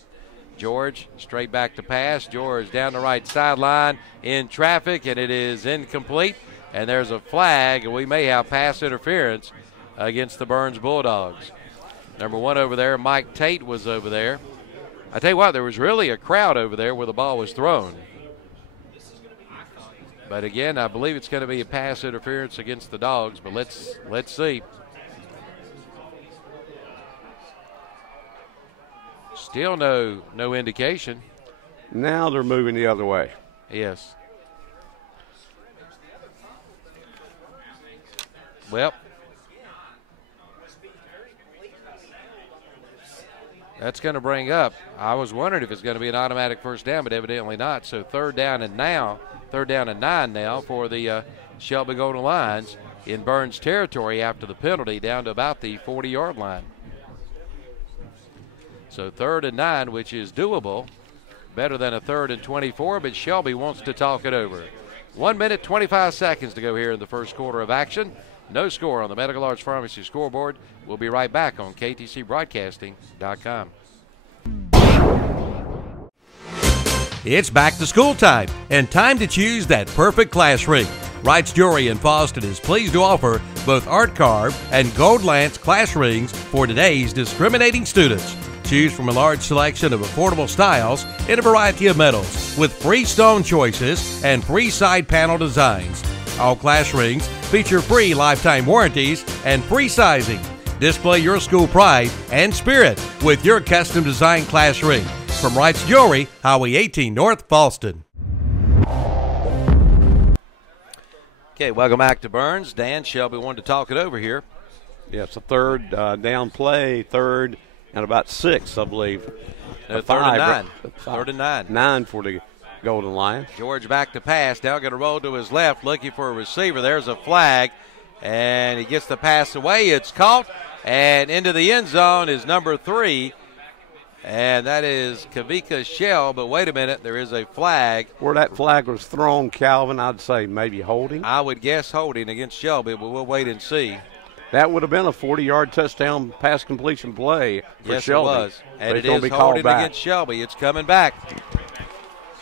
George straight back to pass. George down the right sideline in traffic, and it is incomplete. And there's a flag, and we may have pass interference against the Burns Bulldogs. Number 1 over there, Mike Tate, was over there. I tell you what, there was really a crowd over there where the ball was thrown. But again, I believe it's going to be a pass interference against the Dogs, but let's see. Still no indication. Now they're moving the other way. Yes. Well, that's going to bring up, I was wondering if it's going to be an automatic 1st down, but evidently not. So 3rd down and 9 now for the Shelby Golden Lions in Burns territory after the penalty, down to about the 40-yard line. So 3rd and 9, which is doable, better than a 3rd and 24, but Shelby wants to talk it over. 1 minute, 25 seconds to go here in the first quarter of action. No score on the Medical Arts Pharmacy scoreboard. We'll be right back on KTCBroadcasting.com. It's back to school time and time to choose that perfect class ring. Wright's Jewelry in Fosston is pleased to offer both Art Carve and Gold Lance class rings for today's discriminating students. Choose from a large selection of affordable styles in a variety of metals with free stone choices and free side panel designs. All class rings feature free lifetime warranties and free sizing. Display your school pride and spirit with your custom designed class ring. From Wright's Jewelry, Highway 18 North, Fallston. Okay, welcome back to Burns. Dan, Shelby wanted to talk it over here. Yeah, it's a 3rd down play, 3rd and about 6, I believe. No, 3rd and 9. 3rd and 9. 9 for the Golden Lions. George back to pass. Now going to roll to his left, looking for a receiver. There's a flag, and he gets the pass away. It's caught, and into the end zone is number 3, and that is Kavika Shell. But wait a minute, there is a flag. Where that flag was thrown, Calvin, I'd say maybe holding. I would guess holding against Shelby, but we'll wait and see. That would have been a 40-yard touchdown pass completion play for yes, Shelby. Yes, it was. And it is is holding against Shelby. It's coming back.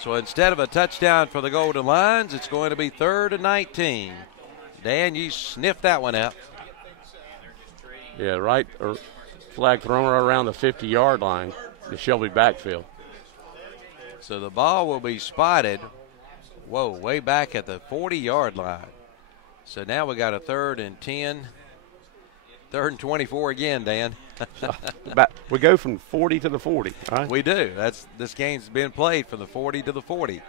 So instead of a touchdown for the Golden Lions, it's going to be 3rd and 19. Dan, you sniffed that one out. Yeah, right. Flag thrown around the 50-yard line, the Shelby backfield. So the ball will be spotted, way back at the 40-yard line. So now we got a 3rd and 10, 3rd and 24 again, Dan. We go from 40 to the 40, right? We do. This game's been played from the 40 to the 40.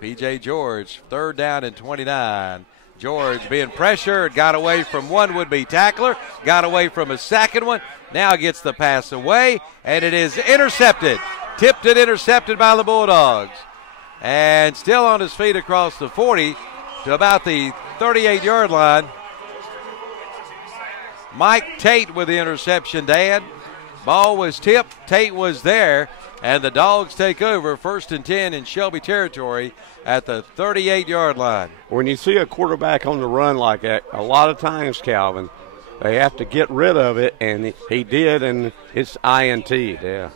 P.J. George, 3rd down and 29. George being pressured, got away from one would-be tackler, got away from a second one, now gets the pass away, and it is intercepted. Tipped and intercepted by the Bulldogs. And still on his feet across the 40 to about the 38-yard line. Mike Tate with the interception, Dan. Ball was tipped, Tate was there, and the Dogs take over 1st and 10 in Shelby territory at the 38-yard line. When you see a quarterback on the run like that, a lot of times, Calvin, they have to get rid of it, and he did, and it's INT, yeah.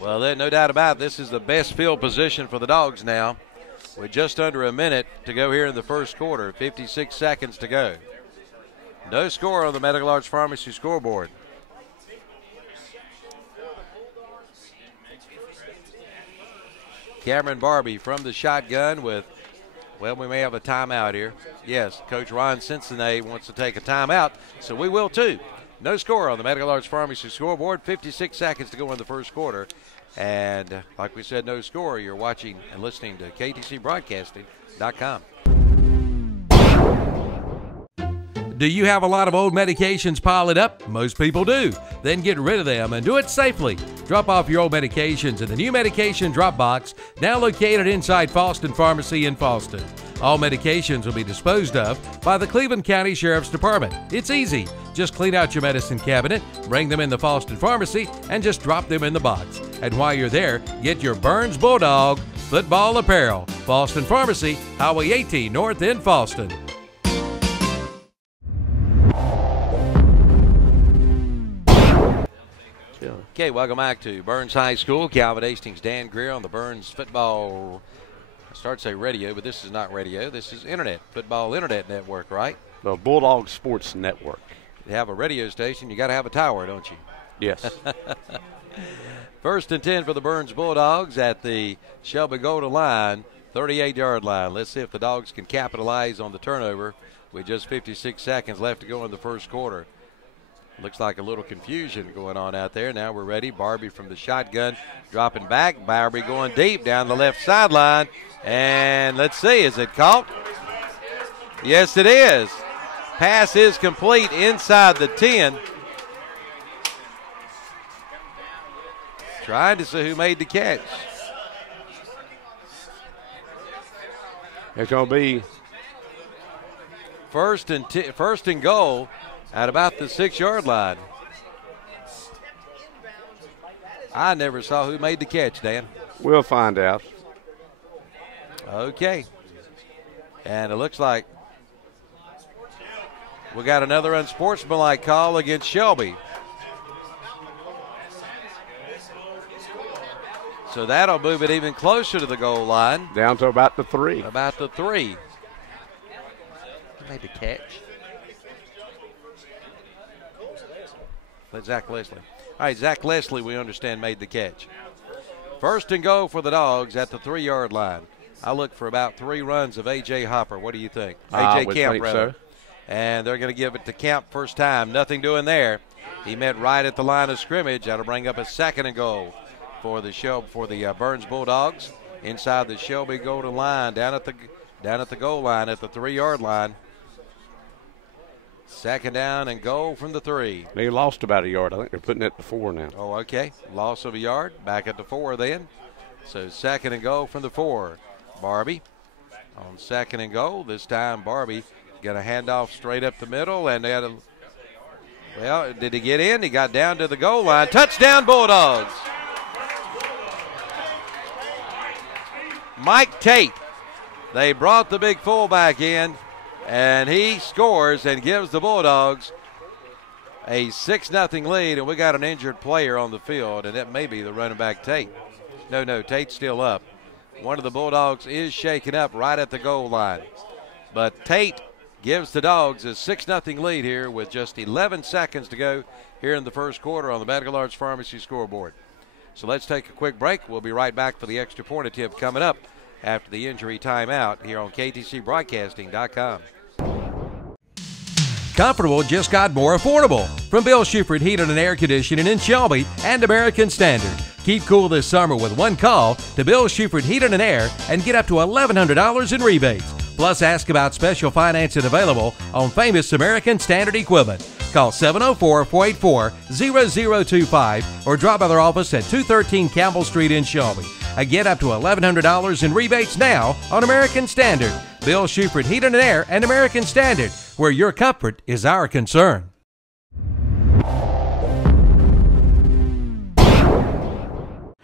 Well, there's no doubt about it. This is the best field position for the Dogs now with just under a minute to go here in the first quarter, 56 seconds to go. No score on the Medical Arts Pharmacy scoreboard. Cameron Barbie from the shotgun with, well, we may have a timeout here. Yes, Coach Ron Cincinnati wants to take a timeout, so we will too. No score on the Medical Arts Pharmacy scoreboard. 56 seconds to go in the first quarter. And like we said, no score. You're watching and listening to KTCBroadcasting.com. Do you have a lot of old medications piling up? Most people do. Then get rid of them and do it safely. Drop off your old medications in the new medication drop box, now located inside Falston Pharmacy in Falston. All medications will be disposed of by the Cleveland County Sheriff's Department. It's easy. Just clean out your medicine cabinet, bring them in the Falston Pharmacy, and just drop them in the box. And while you're there, get your Burns Bulldog football apparel. Falston Pharmacy, Highway 18 North in Falston. Okay, welcome back to Burns High School. Calvin Hastings, Dan Greer on the Burns Football, I start to say radio, but this is not radio. This is internet, football internet network, right? The Bulldog Sports Network. You have a radio station, you got to have a tower, don't you? Yes. 1st and 10 for the Burns Bulldogs at the Shelby Golden line, 38-yard line. Let's see if the Dogs can capitalize on the turnover with just 56 seconds left to go in the first quarter. Looks like a little confusion going on out there. Now we're ready. Barbie from the shotgun dropping back. Barbie going deep down the left sideline. And let's see, is it caught? Yes, it is. Pass is complete inside the 10. Trying to see who made the catch. It's going to be first and goal at about the 6-yard line. I never saw who made the catch, Dan. We'll find out. Okay. And it looks like we got another unsportsmanlike call against Shelby. So that'll move it even closer to the goal line. Down to about the 3. About the 3. Made the catch. Let Zach Leslie. All right, Zach Leslie, we understand, made the catch. 1st and goal for the Dogs at the 3-yard line. I look for about 3 runs of A.J. Hopper. What do you think? A.J. Camp, rather. So. And they're going to give it to Camp first time. Nothing doing there. He met right at the line of scrimmage. That'll bring up a 2nd and goal for the Burns Bulldogs inside the Shelby Golden line, down at the goal line at the 3-yard line. 2nd down and goal from the 3. They lost about a yard. I think they're putting it at the 4 now. Oh, okay. Loss of a yard. Back at the 4 then. So 2nd and goal from the 4. Barbie on 2nd and goal. This time Barbie got a handoff straight up the middle, and they had well, did he get in? He got down to the goal line. Touchdown Bulldogs. Mike Tate. They brought the big fullback in, and he scores and gives the Bulldogs a 6-0 lead, and we got an injured player on the field, and that may be the running back Tate. No, Tate's still up. One of the Bulldogs is shaken up right at the goal line. But Tate gives the Dogs a 6-0 lead here with just 11 seconds to go here in the first quarter on the Medical Arts Pharmacy scoreboard. So let's take a quick break. We'll be right back for the extra point attempt coming up after the injury timeout here on KTCBroadcasting.com. Comfortable just got more affordable. From Bill Schufert Heating and Air Conditioning in Shelby and American Standard. Keep cool this summer with one call to Bill Schufert Heating and Air and get up to $1,100 in rebates. Plus, ask about special financing available on famous American Standard equipment. Call 704-484-0025 or drop by their office at 213 Campbell Street in Shelby. Get up to $1,100 in rebates now on American Standard. Bill Schufert Heating and Air and American Standard, where your comfort is our concern.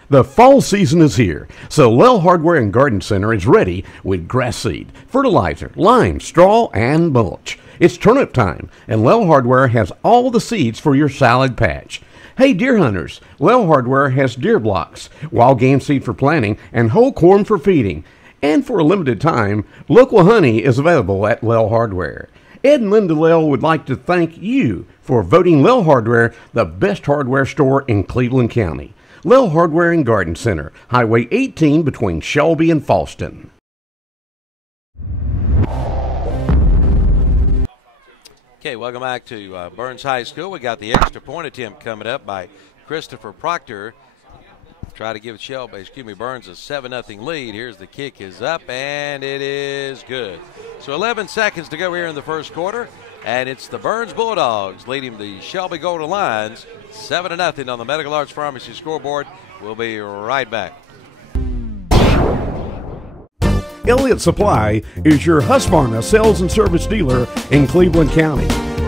The fall season is here, so Lell Hardware and Garden Center is ready with grass seed, fertilizer, lime, straw, and mulch. It's turnip time, and Lell Hardware has all the seeds for your salad patch. Hey deer hunters, Lell Hardware has deer blocks, wild game seed for planting, and whole corn for feeding. And for a limited time, local honey is available at Lell Hardware. Ed and Linda Lell would like to thank you for voting Lell Hardware the best hardware store in Cleveland County. Lell Hardware and Garden Center, Highway 18 between Shelby and Falston. Okay, welcome back to Burns High School. We got the extra point attempt coming up by Christopher Proctor. Try to give Burns a 7-0 lead. Here's the kick is up, and it is good. So 11 seconds to go here in the first quarter, and it's the Burns Bulldogs leading the Shelby Golden Lions 7-0 on the Medical Arts Pharmacy scoreboard. We'll be right back. Elliott Supply is your Husqvarna sales and service dealer in Cleveland County.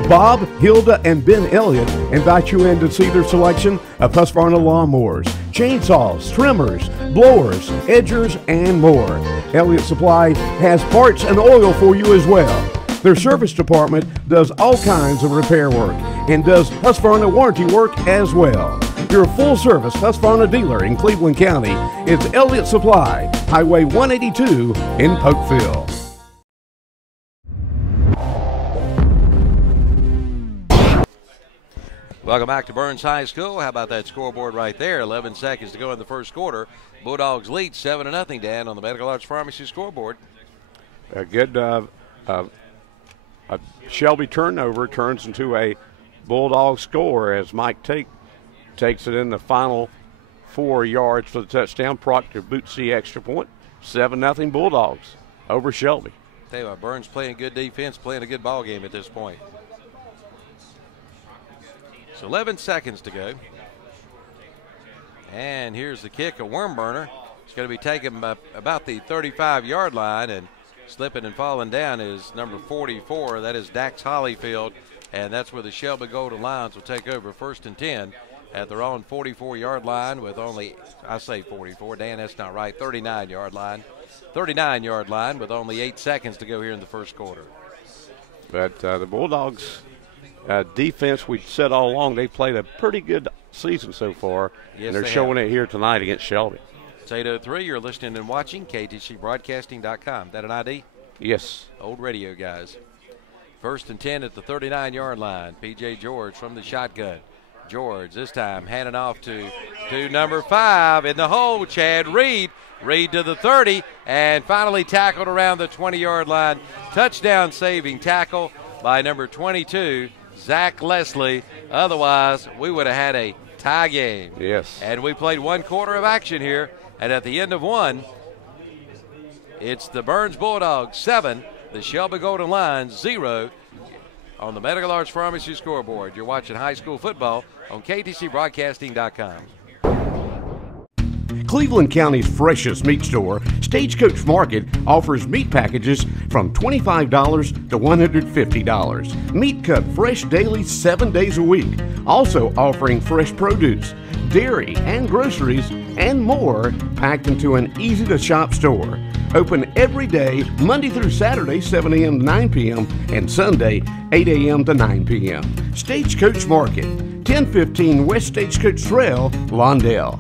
Bob, Hilda, and Ben Elliott invite you in to see their selection of Husqvarna lawnmowers, chainsaws, trimmers, blowers, edgers, and more. Elliott Supply has parts and oil for you as well. Their service department does all kinds of repair work and does Husqvarna warranty work as well. Your full-service Husqvarna dealer in Cleveland County is Elliott Supply, Highway 182 in Polkville. Welcome back to Burns High School. How about that scoreboard right there? 11 seconds to go in the first quarter. Bulldogs lead 7-0, Dan, on the Medical Arts Pharmacy scoreboard. A good Shelby turnover turns into a Bulldog score as Mike takes it in the final 4 yards for the touchdown. Proctor boots the extra point. 7-0 Bulldogs over Shelby. Tell you what, Burns playing good defense, playing a good ball game at this point. So 11 seconds to go. And here's the kick, a worm burner. It's going to be taken about the 35-yard line, and slipping and falling down is number 44. That is Dax Hollyfield, and that's where the Shelby Golden Lions will take over 1st and 10 at their own 44-yard line with only, I say 44, Dan, that's not right, 39-yard line. 39-yard line with only 8 seconds to go here in the first quarter. But the Bulldogs defense, we said all along, they played a pretty good season so far, yes, and they're showing it here tonight against Shelby. It's 8:03. You're listening and watching KTCBroadcasting.com. That an ID? Yes. Old radio guys. 1st and 10 at the 39-yard line. P.J. George from the shotgun. George this time handing off to number 5 in the hole, Chad Reed. Reed to the 30 and finally tackled around the 20-yard line. Touchdown saving tackle by number 22, Zach Leslie. Otherwise, we would have had a tie game. Yes. And we played 1 quarter of action here, and at the end of 1, it's the Burns Bulldogs 7, the Shelby Golden Lions 0 on the Medical Arts Pharmacy scoreboard. You're watching high school football on KTCBroadcasting.com. Cleveland County's freshest meat store, Stagecoach Market, offers meat packages from $25 to $150. Meat cut fresh daily 7 days a week. Also offering fresh produce, dairy, and groceries, and more packed into an easy-to-shop store. Open every day, Monday through Saturday, 7 a.m. to 9 p.m., and Sunday, 8 a.m. to 9 p.m. Stagecoach Market, 1015 West Stagecoach Trail, Lawndale.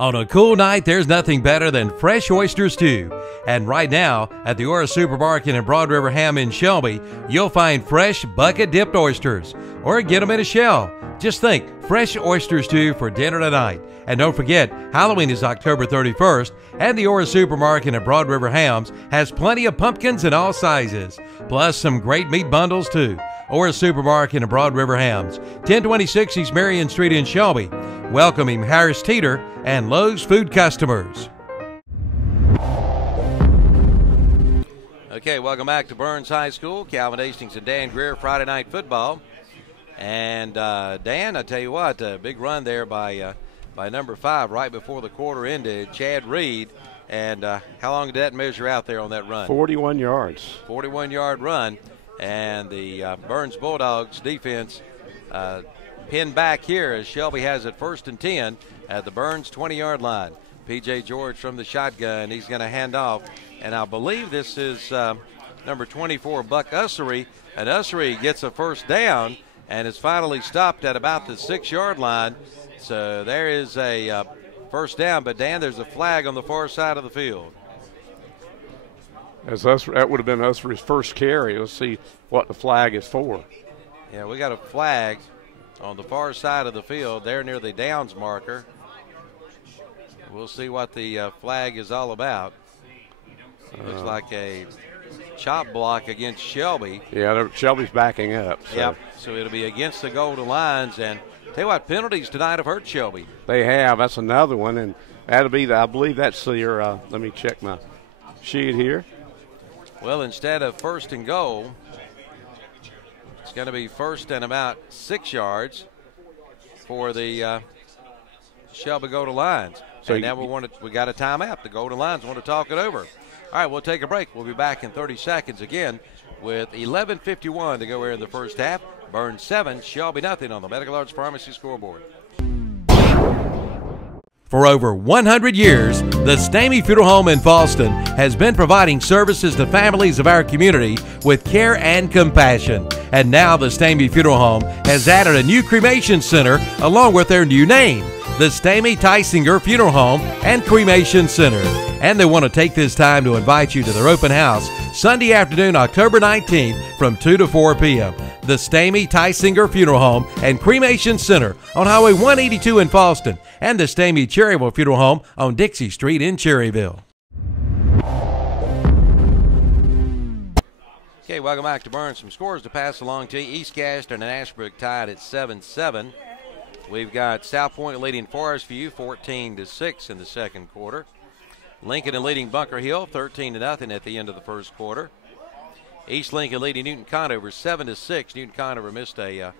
On a cool night, there's nothing better than fresh oysters too. And right now, at the Ora Supermarket in Broad River Ham in Shelby, you'll find fresh bucket-dipped oysters. Or get them in a shell. Just think, fresh oysters too for dinner tonight. And don't forget, Halloween is October 31st, and the Ora Supermarket in Broad River Hams has plenty of pumpkins in all sizes. Plus some great meat bundles too. Ora Supermarket in Broad River Hams, 1026 East Marion Street in Shelby. Welcoming Harris Teeter and Lowe's food customers. Okay, welcome back to Burns High School. Calvin Hastings and Dan Greer, Friday Night Football. And Dan, I tell you what, a big run there by number 5 right before the quarter ended, Chad Reed. And how long did that measure out there on that run? 41 yards. 41-yard run. And the Burns Bulldogs defense pinned back here as Shelby has it 1st and 10 at the Burns 20-yard line. P.J. George from the shotgun. He's going to hand off. And I believe this is number 24, Buck Ussery. And Ussery gets a first down and is finally stopped at about the 6-yard line. So there is a first down. But, Dan, there's a flag on the far side of the field. That would have been Ussery's first carry. Let's see what the flag is for. Yeah, we got a flag on the far side of the field there near the downs marker. We'll see what the flag is all about. Looks like a chop block against Shelby. Yeah, Shelby's backing up. So. Yep, so it'll be against the Golden Lions. And tell you what, penalties tonight have hurt Shelby. They have. That's another one. And that'll be, I believe that's your, let me check my sheet here. Well, instead of 1st and goal, it's going to be 1st and about 6 yards for the Shelby Golden Lions. So and now we got a timeout. The Golden Lions want to talk it over. All right, we'll take a break. We'll be back in 30 seconds again with 11:51 to go here in the first half. Burns 7, Shelby nothing on the Medical Arts Pharmacy scoreboard. For over 100 years, the Stamey Funeral Home in Falston has been providing services to families of our community with care and compassion. And now the Stamey Funeral Home has added a new cremation center along with their new name, the Stamey Tysinger Funeral Home and Cremation Center. And they want to take this time to invite you to their open house Sunday afternoon, October 19th from 2 to 4 p.m. The Stamey Tysinger Funeral Home and Cremation Center on Highway 182 in Falston, and the Stamey Cherryville Funeral Home on Dixie Street in Cherryville. Okay, welcome back to Burns. Some scores to pass along to you. East Castor and Ashbrook tied at 7-7. We've got South Point leading Forest View 14-6 in the second quarter. Lincoln leading Bunker Hill 13-0 at the end of the first quarter. East Lincoln leading Newton Conover 7-6. Newton Conover missed a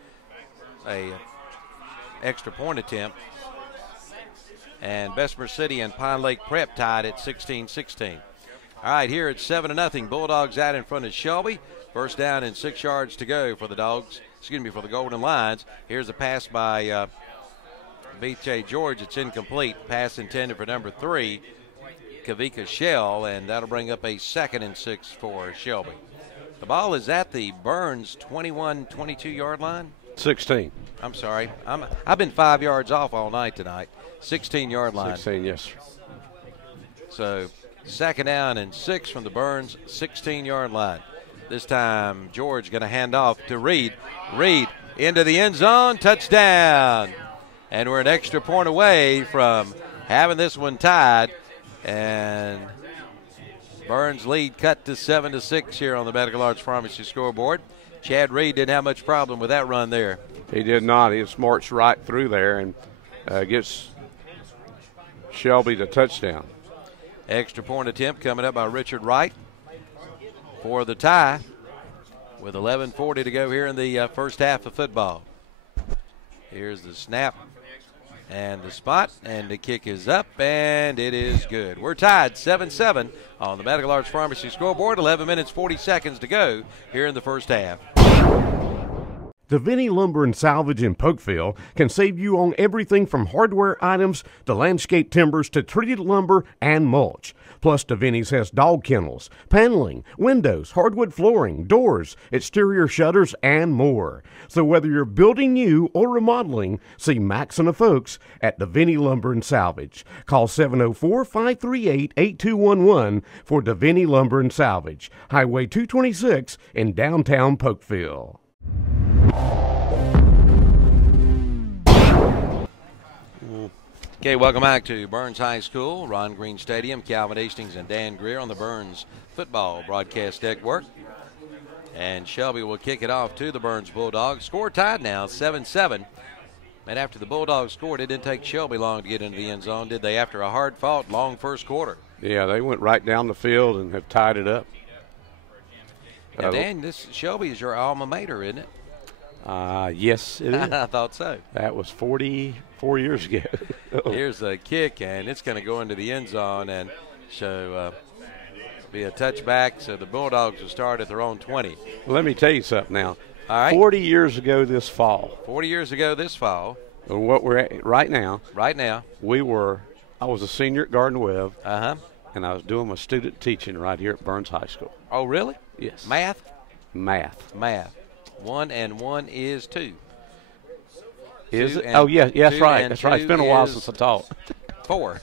extra point attempt. And Bessemer City and Pine Lake Prep tied at 16-16. All right, here it's 7-0. Bulldogs out in front of Shelby. First down and 6 yards to go for the Dogs. Excuse me, for the Golden Lions. Here's a pass by B.J. George. It's incomplete. Pass intended for number 3, Kavika Shell, and that'll bring up a 2nd and 6 for Shelby. The ball is at the Burns 22-yard line. 16. I'm sorry. I've been 5 yards off all night tonight. 16-yard line. 16, yes. So 2nd down and 6 from the Burns 16-yard line. This time George going to hand off to Reed. Reed into the end zone. Touchdown. And we're an extra point away from having this one tied. And Burns lead cut to 7-6 here on the Medical Arts Pharmacy scoreboard. Chad Reed didn't have much problem with that run there. He did not. He just marched right through there and gets Shelby the touchdown. Extra point attempt coming up by Richard Wright for the tie with 11:40 to go here in the first half of football. Here's the snap and the spot, and the kick is up, and it is good. We're tied 7-7 on the Medical Arts Pharmacy scoreboard. 11 minutes, 40 seconds to go here in the first half. Vinny Lumber and Salvage in Polkville can save you on everything from hardware items to landscape timbers to treated lumber and mulch. Plus, Vinny's has dog kennels, paneling, windows, hardwood flooring, doors, exterior shutters, and more. So whether you're building new or remodeling, see Max and the folks at Vinny Lumber and Salvage. Call 704-538-8211 for Vinny Lumber and Salvage, Highway 226 in downtown Polkville. Okay, welcome back to Burns High School, Ron Green Stadium. Calvin Hastings and Dan Greer on the Burns Football Broadcast Network. And Shelby will kick it off to the Burns Bulldogs. Score tied now, 7-7. And after the Bulldogs scored, it didn't take Shelby long to get into the end zone, did they, after a hard-fought, long first quarter? Yeah, they went right down the field and have tied it up. Now, Dan, this Shelby is your alma mater, isn't it? Yes, it is. I thought so. That was 44 years ago. Here's a kick, and it's going to go into the end zone, and so be a touchback. So the Bulldogs will start at their own 20. Well, let me tell you something now. All right. 40 years ago this fall. 40 years ago this fall. What we're at right now. Right now. I was a senior at Garden Webb. Uh-huh. And I was doing my student teaching right here at Burns High School. Oh, really? Yes. Math? Math. 1 and 1 is 2. Is it? Oh, yeah, that's right. That's right. It's been a while since I taught. 4.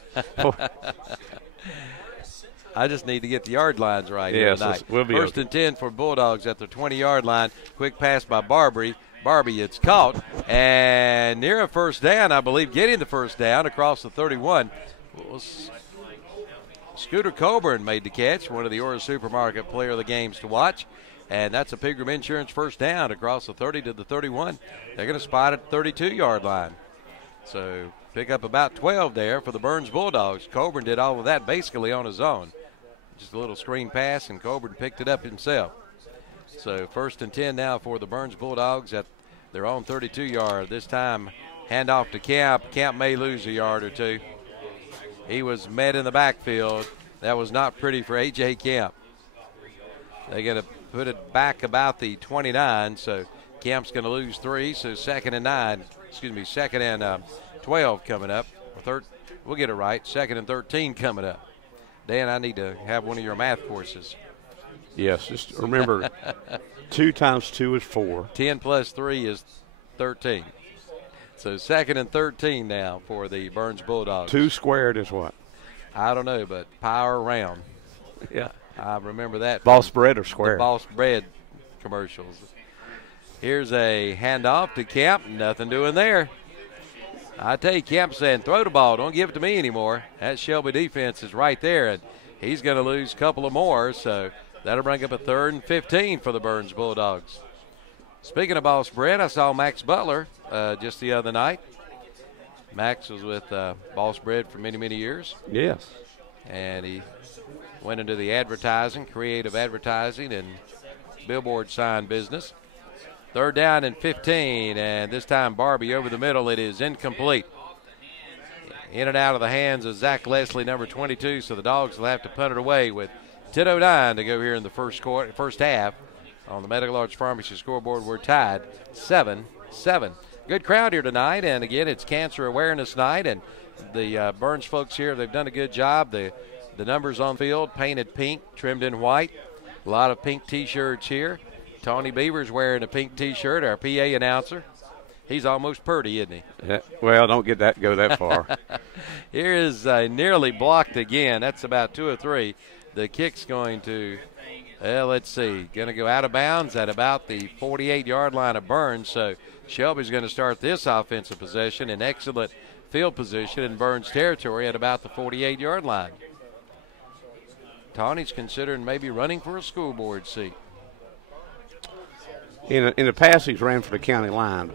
I just need to get the yard lines right yes, here tonight. We'll be First and 10 for Bulldogs at their 20-yard line. Quick pass by Barbie, it's caught. And near a first down, I believe, getting the first down across the 31. Scooter Coburn made the catch, one of the Ora Supermarket Player of the Games to watch. And that's a Pilgrim Insurance first down across the 30 to the 31. They're going to spot at the 32-yard line. So pick up about 12 there for the Burns Bulldogs. Coburn did all of that basically on his own. Just a little screen pass, and Coburn picked it up himself. So first and 10 now for the Burns Bulldogs at their own 32-yard. This time, handoff to Camp. Camp may lose a yard or two. He was met in the backfield. That was not pretty for A.J. Camp. They're going to put it back about the 29, so Camp's going to lose 3, so second and 12 coming up. We'll get it right, second and 13 coming up. Dan, I need to have one of your math courses. Yes, just remember 2 times 2 is 4. 10 plus 3 is 13. So second and 13 now for the Burns Bulldogs. 2 squared is what? I don't know, but power round. Yeah. I remember that. Boss bread or square? The Boss bread commercials. Here's a handoff to Camp. Nothing doing there. I tell you, Camp saying, throw the ball. Don't give it to me anymore. That Shelby defense is right there, and he's going to lose a couple of more, so that'll bring up a 3rd and 15 for the Burns Bulldogs. Speaking of Boss bread, I saw Max Butler just the other night. Max was with Boss bread for many, many years. Yes. And he went into the advertising, creative advertising, and billboard sign business. 3rd down and 15, and this time Barbie over the middle. It is incomplete. In and out of the hands of Zach Leslie, number 22, so the Dogs will have to punt it away with 10:09 to go here in the first half. On the Medical Arts Pharmacy scoreboard, we're tied 7-7. Good crowd here tonight, and again, it's Cancer Awareness Night, and the Burns folks here, they've done a good job. The numbers on field, painted pink, trimmed in white. A lot of pink T-shirts here. Tony Beaver's wearing a pink T-shirt, our PA announcer. He's almost purdy, isn't he? Yeah, well, don't go that far. Here is nearly blocked again. That's about 2 or 3. The kick's going to, let's see, going to go out of bounds at about the 48-yard line of Burns. So Shelby's going to start this offensive possession in excellent field position in Burns territory at about the 48-yard line. Tony's considering maybe running for a school board seat. In the past, he's ran for the county line.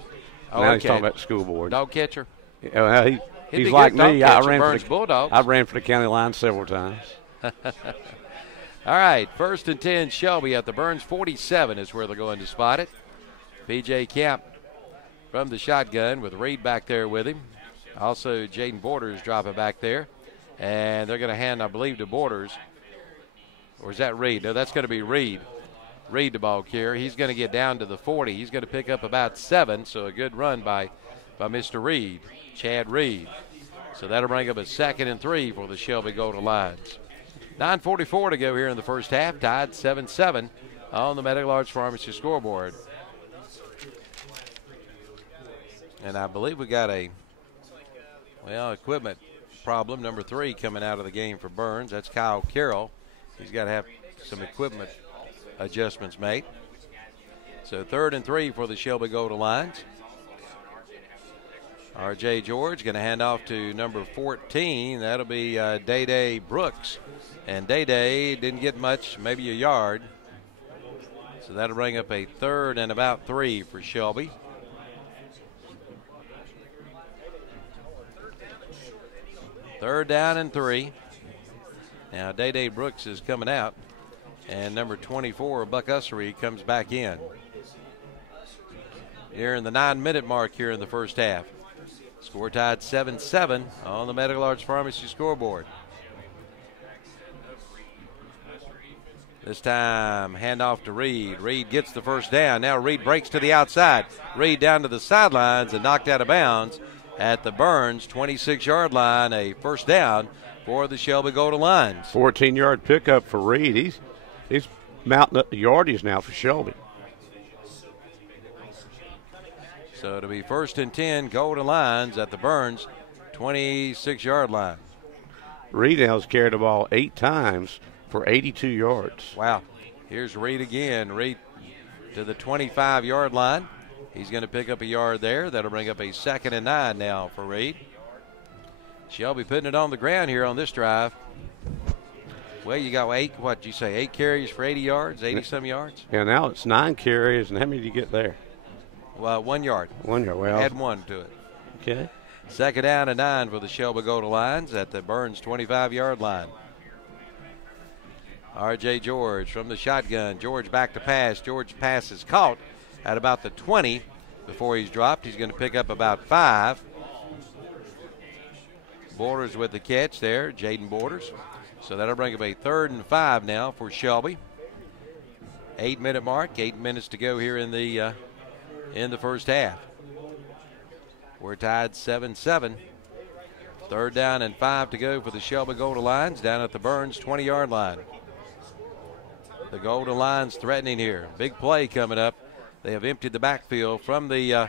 Now he's talking about the school board. Dog catcher. Yeah, well, he's like me. I ran for the county line several times. All right, 1st and 10, Shelby at the Burns 47 is where they're going to spot it. P.J. Camp from the shotgun with Reed back there with him. Also, Jaden Borders dropping back there. And they're going to hand, I believe, to Borders. Or is that Reed? No, that's going to be Reed. Reed, the ball carrier. He's going to get down to the 40. He's going to pick up about 7, so a good run by Mr. Reed, Chad Reed. So that'll bring up a 2nd and 3 for the Shelby Golden Lions. 9:44 to go here in the first half, tied 7-7 on the Medical Arts Pharmacy scoreboard. And I believe we got a, equipment problem, number 3, coming out of the game for Burns. That's Kyle Carroll. He's got to have some equipment adjustments made. So 3rd and 3 for the Shelby Golden Lions. R.J. George going to hand off to number 14. That'll be Day-Day Brooks. And Day-Day didn't get much, maybe a yard. So that'll bring up a 3rd and about 3 for Shelby. Third down and 3. Now Day-Day Brooks is coming out, and number 24, Buck Ussery, comes back in. Here in the 9-minute mark here in the first half. Score tied 7-7 on the Medical Arts Pharmacy scoreboard. This time, handoff to Reed. Reed gets the first down. Now Reed breaks to the outside. Reed down to the sidelines and knocked out of bounds at the Burns 26-yard line. A first down for the Shelby Golden Lions. 14-yard pickup for Reed. He's mounting up the yardage now for Shelby. So it'll be 1st and 10, Golden Lions at the Burns 26-yard line. Reed has carried the ball 8 times for 82 yards. Wow. Here's Reed again. Reed to the 25-yard line. He's going to pick up a yard there. That'll bring up a 2nd and 9 now for Reed. Shelby putting it on the ground here on this drive. Well, you got 8 carries for 80 yards, 80-some yards? Yeah, now it's 9 carries, and how many did you get there? Well, 1 yard. 1 yard, well. Add 1 to it. Okay. 2nd down and 9 for the Shelby Golden Lions at the Burns 25-yard line. R.J. George from the shotgun. George back to pass. George pass is caught at about the 20 before he's dropped. He's going to pick up about 5. Borders with the catch there, Jaden Borders. So that'll bring up a 3rd and 5 now for Shelby. 8-minute mark, 8 minutes to go here in the first half. We're tied 7-7. 3rd down and 5 to go for the Shelby Golden Lions down at the Burns 20-yard line. The Golden Lions threatening here. Big play coming up. They have emptied the backfield from the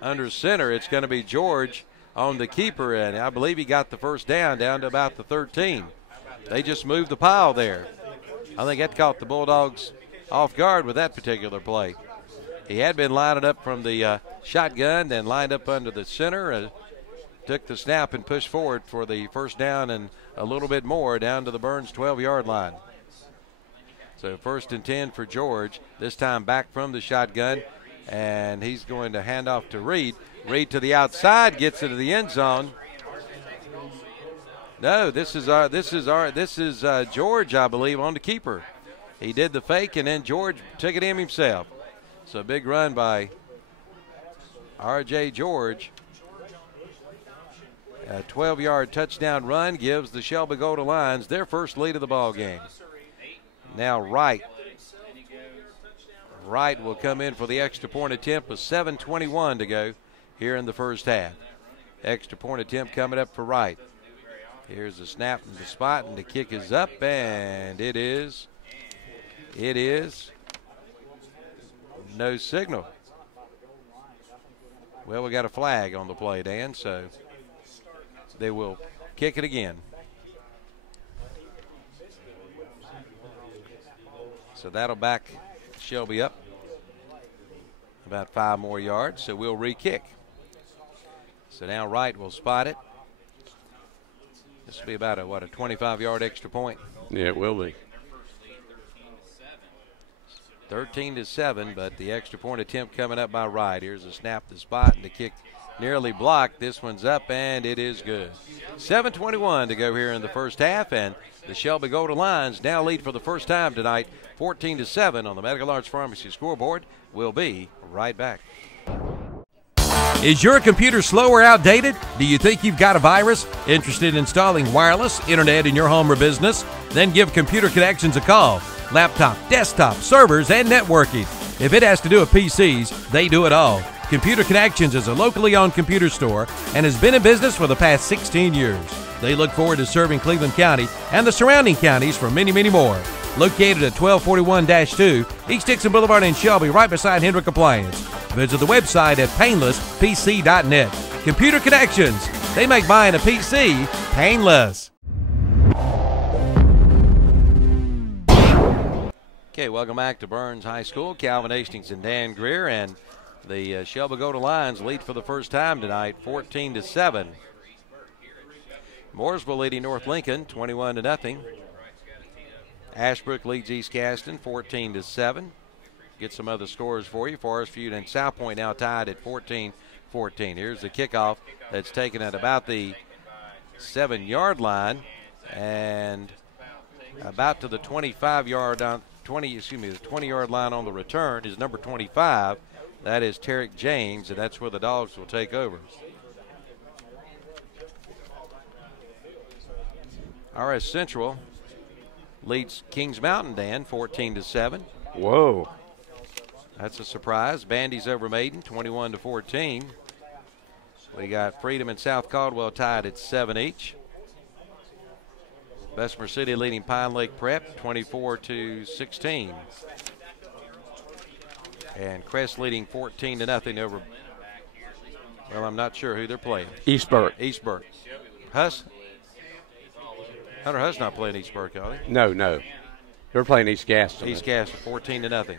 under center. It's going to be George on the keeper, and I believe he got the first down to about the 13. They just moved the pile there. I think that caught the Bulldogs off guard with that particular play. He had been lining up from the shotgun, then lined up under the center, took the snap and pushed forward for the first down and a little bit more down to the Burns 12-yard line. So 1st and 10 for George, this time back from the shotgun, and he's going to hand off to Reed. Reed to the outside, gets into the end zone. No, this is George, I believe, on the keeper. He did the fake, and then George took it in himself. So big run by R.J. George. A 12-yard touchdown run gives the Shelby Golden Lions their first lead of the ball game. Now Wright will come in for the extra point attempt with 7:21 to go here in the first half. Extra point attempt coming up for Wright. Here's the snap from the spot, and the kick is up, and it is no signal. Well, we got a flag on the play, Dan, so they will kick it again. So that'll back Shelby up about 5 more yards, so we'll re-kick. So now Wright will spot it. This will be about a 25-yard extra point. Yeah, it will be. 13-7, but the extra point attempt coming up by Wright. Here's a snap, the spot, and the kick nearly blocked. This one's up, and it is good. 7:21 to go here in the first half, and the Shelby Golden Lions now lead for the first time tonight, 14-7 on the Medical Arts Pharmacy scoreboard. We'll be right back. Is your computer slow or outdated? Do you think you've got a virus? Interested in installing wireless internet in your home or business? Then give Computer Connections a call. laptop, desktop, servers, and networking. If it has to do with PCs, they do it all. Computer Connections is a locally owned computer store and has been in business for the past 16 years. They look forward to serving Cleveland County and the surrounding counties for many, many more. Located at 1241-2 East Dixon Boulevard in Shelby, right beside Hendrick Appliance. Visit the website at painlesspc.net. Computer Connections. They make buying a PC painless. Okay, welcome back to Burns High School. Calvin Hastings and Dan Greer, and the Shelby Golden Lions lead for the first time tonight, 14-7. Mooresville leading North Lincoln, 21-0. Ashbrook leads East Caston, 14-7. Get some other scores for you. Forest View and South Point now tied at 14-14. Here's the kickoff that's taken at about the 7-yard line, and about to the 25-yard down. The 20-yard line on the return is number 25. That is Tarek James, and that's where the Dogs will take over. RS Central leads Kings Mountain, Dan, 14-7. Whoa. That's a surprise. Bandy's over Maiden, 21-14. We got Freedom and South Caldwell tied at 7 each. Bessemer City leading Pine Lake Prep, 24-16. And Crest leading 14-0 over, well, I'm not sure who they're playing. East Burke. Huss? Hunter Huss not playing East Burke, are they? No. They're playing East Gaston. East Gaston, 14-0.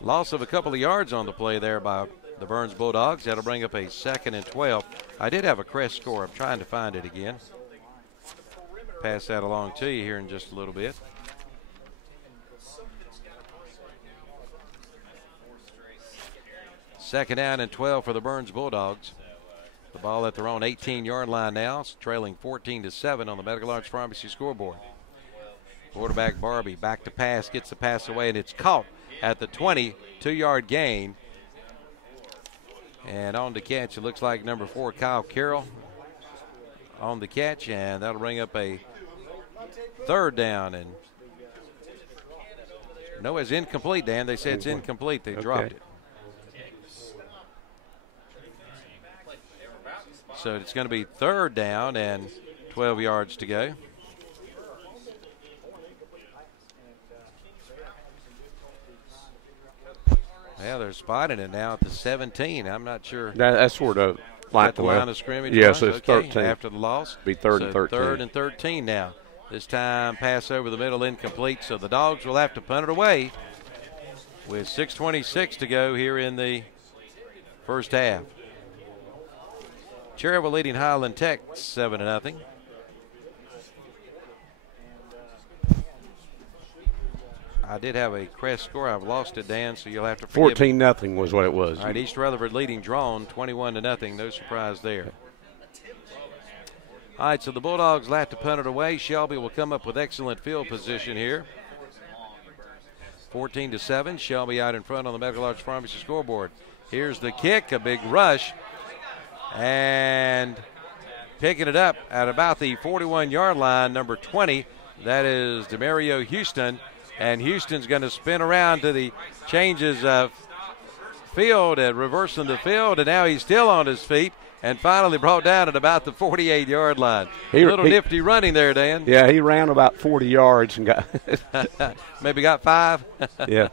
Loss of a couple of yards on the play there by the Burns Bulldogs. That'll bring up a 2nd and 12. I did have a Crest score. I'm trying to find it again. Pass that along to you here in just a little bit. Second down and 12 for the Burns Bulldogs. The ball at their own 18-yard line now, trailing 14-7 on the Medical Arts Pharmacy scoreboard. Quarterback Barbie back to pass, gets the pass away, and it's caught at the 22-yard gain. And on the catch, it looks like number 4, Kyle Carroll, on the catch, and that'll bring up a 3rd down. And no, it's incomplete, Dan. They said it's incomplete. They dropped it. So it's going to be 3rd down and 12 yards to go. Yeah, they're spotting it now at the 17. I'm not sure. That's sort of like the line of scrimmage. Yes, it's 13 after the loss. Be 3rd and 13. 3rd and 13 now. This time, pass over the middle, incomplete. So the Dogs will have to punt it away with 6:26 to go here in the first half. Cherryville leading Highland Tech 7-0. I did have a Crest score. I've lost it, Dan, so you'll have to forgive 14-0 was what it was. All right, East Rutherford leading Drawn 21-0. No surprise there. All right, so the Bulldogs will have to punt it away. Shelby will come up with excellent field position here. 14-7. Shelby out in front on the Medical Arts Pharmacy scoreboard. Here's the kick, a big rush. And picking it up at about the 41-yard line, number 20. That is DeMario Houston. And Houston's going to spin around to the changes of field and reversing the field. And now he's still on his feet and finally brought down at about the 48-yard line. A little nifty running there, Dan. Yeah, he ran about 40 yards and got maybe got 5. Yeah.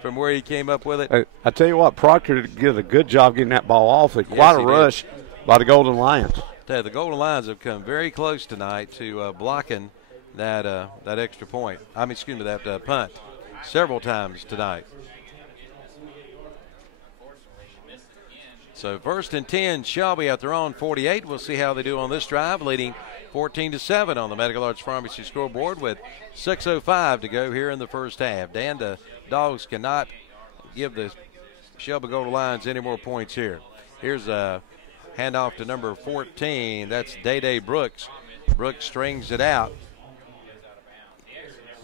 From where he came up with it. I tell you what, Proctor did a good job getting that ball off. Quite a rush by the Golden Lions. The Golden Lions have come very close tonight to blocking that extra point. That punt several times tonight. So 1st and 10, Shelby at their own 48. We'll see how they do on this drive, leading 14-7 on the Medical Arts Pharmacy scoreboard with 6:05 to go here in the first half. Dan, the Dogs cannot give the Shelby Golden Lions any more points here. Here's a handoff to number 14. That's Day Brooks. Brooks strings it out.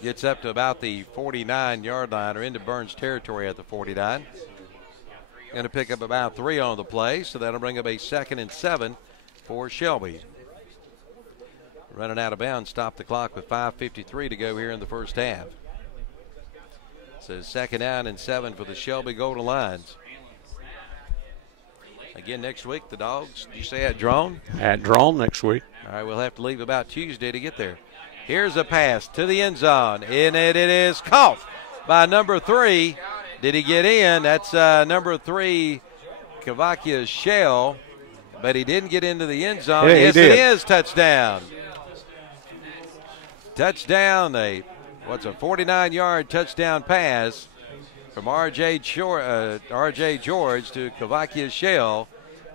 Gets up to about the 49-yard line, or into Burns territory at the 49. Going to pick up about 3 on the play, so that'll bring up a 2nd and 7 for Shelby. running out of bounds, stopped the clock with 5:53 to go here in the first half. So 2nd down and 7 for the Shelby Golden Lions. Again next week, the Dogs, did you say at Drone? At Drone next week. All right, we'll have to leave about Tuesday to get there. Here's a pass to the end zone. In it is caught by number 3. Did he get in? That's number 3, Kavakia Shell. But he didn't get into the end zone. Yeah, yes, it is. Touchdown. Touchdown. A 49-yard touchdown pass from R.J. George to Kavakia Shell.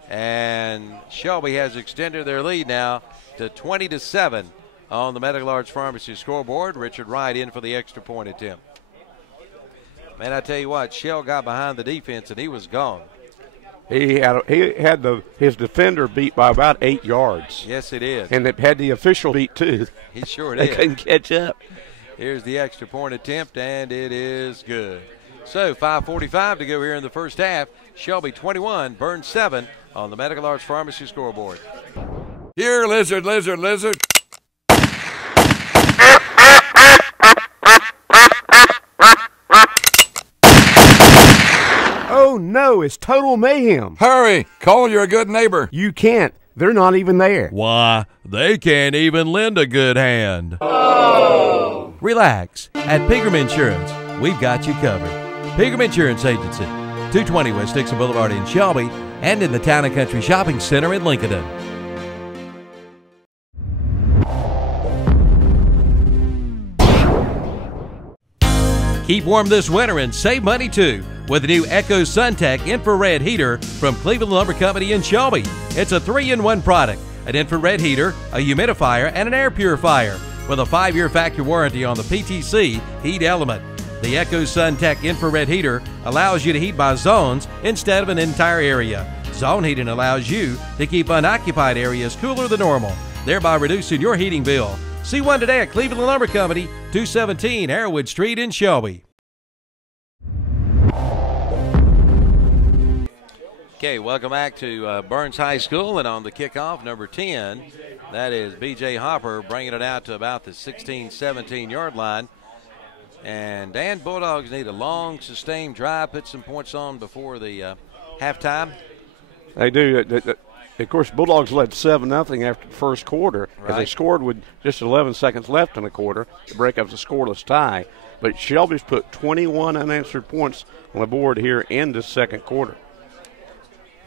And Shelby has extended their lead now to 20-7 on the Medical Arts Pharmacy scoreboard. Richard Wright in for the extra point attempt. Man, I tell you what, Shell got behind the defense and he was gone. He had his defender beat by about 8 yards. Yes, it is. And it had the official beat too. He sure They did. couldn't catch up. Here's the extra point attempt, and it is good. So 5:45 to go here in the first half. Shelby 21, Burns 7 on the Medical Arts Pharmacy scoreboard. Here, lizard, lizard, lizard. Oh no, it's total mayhem. Hurry, call your good neighbor. You can't. They're not even there. Why, they can't even lend a good hand. Relax. At Pegram Insurance, we've got you covered. Pegram Insurance Agency, 220 West Dixon Boulevard in Shelby and in the Town and Country Shopping Center in Lincoln. Keep warm this winter and save money too with the new Echo SunTech infrared heater from Cleveland Lumber Company in Shelby. It's a 3-in-1 product, an infrared heater, a humidifier, and an air purifier with a 5-year factory warranty on the PTC heat element. The Echo SunTech infrared heater allows you to heat by zones instead of an entire area. Zone heating allows you to keep unoccupied areas cooler than normal, thereby reducing your heating bill. See one today at Cleveland Lumber Company, 217 Arrowwood Street in Shelby. Okay, welcome back to Burns High School, and on the kickoff, number 10, that is B.J. Hopper bringing it out to about the 16, 17-yard line. And Dan, Bulldogs need a long, sustained drive, put some points on before the halftime. They do. Of course, Bulldogs led 7-0 after the first quarter. Right. As they scored with just 11 seconds left in the quarter to break up the scoreless tie. But Shelby's put 21 unanswered points on the board here in the second quarter.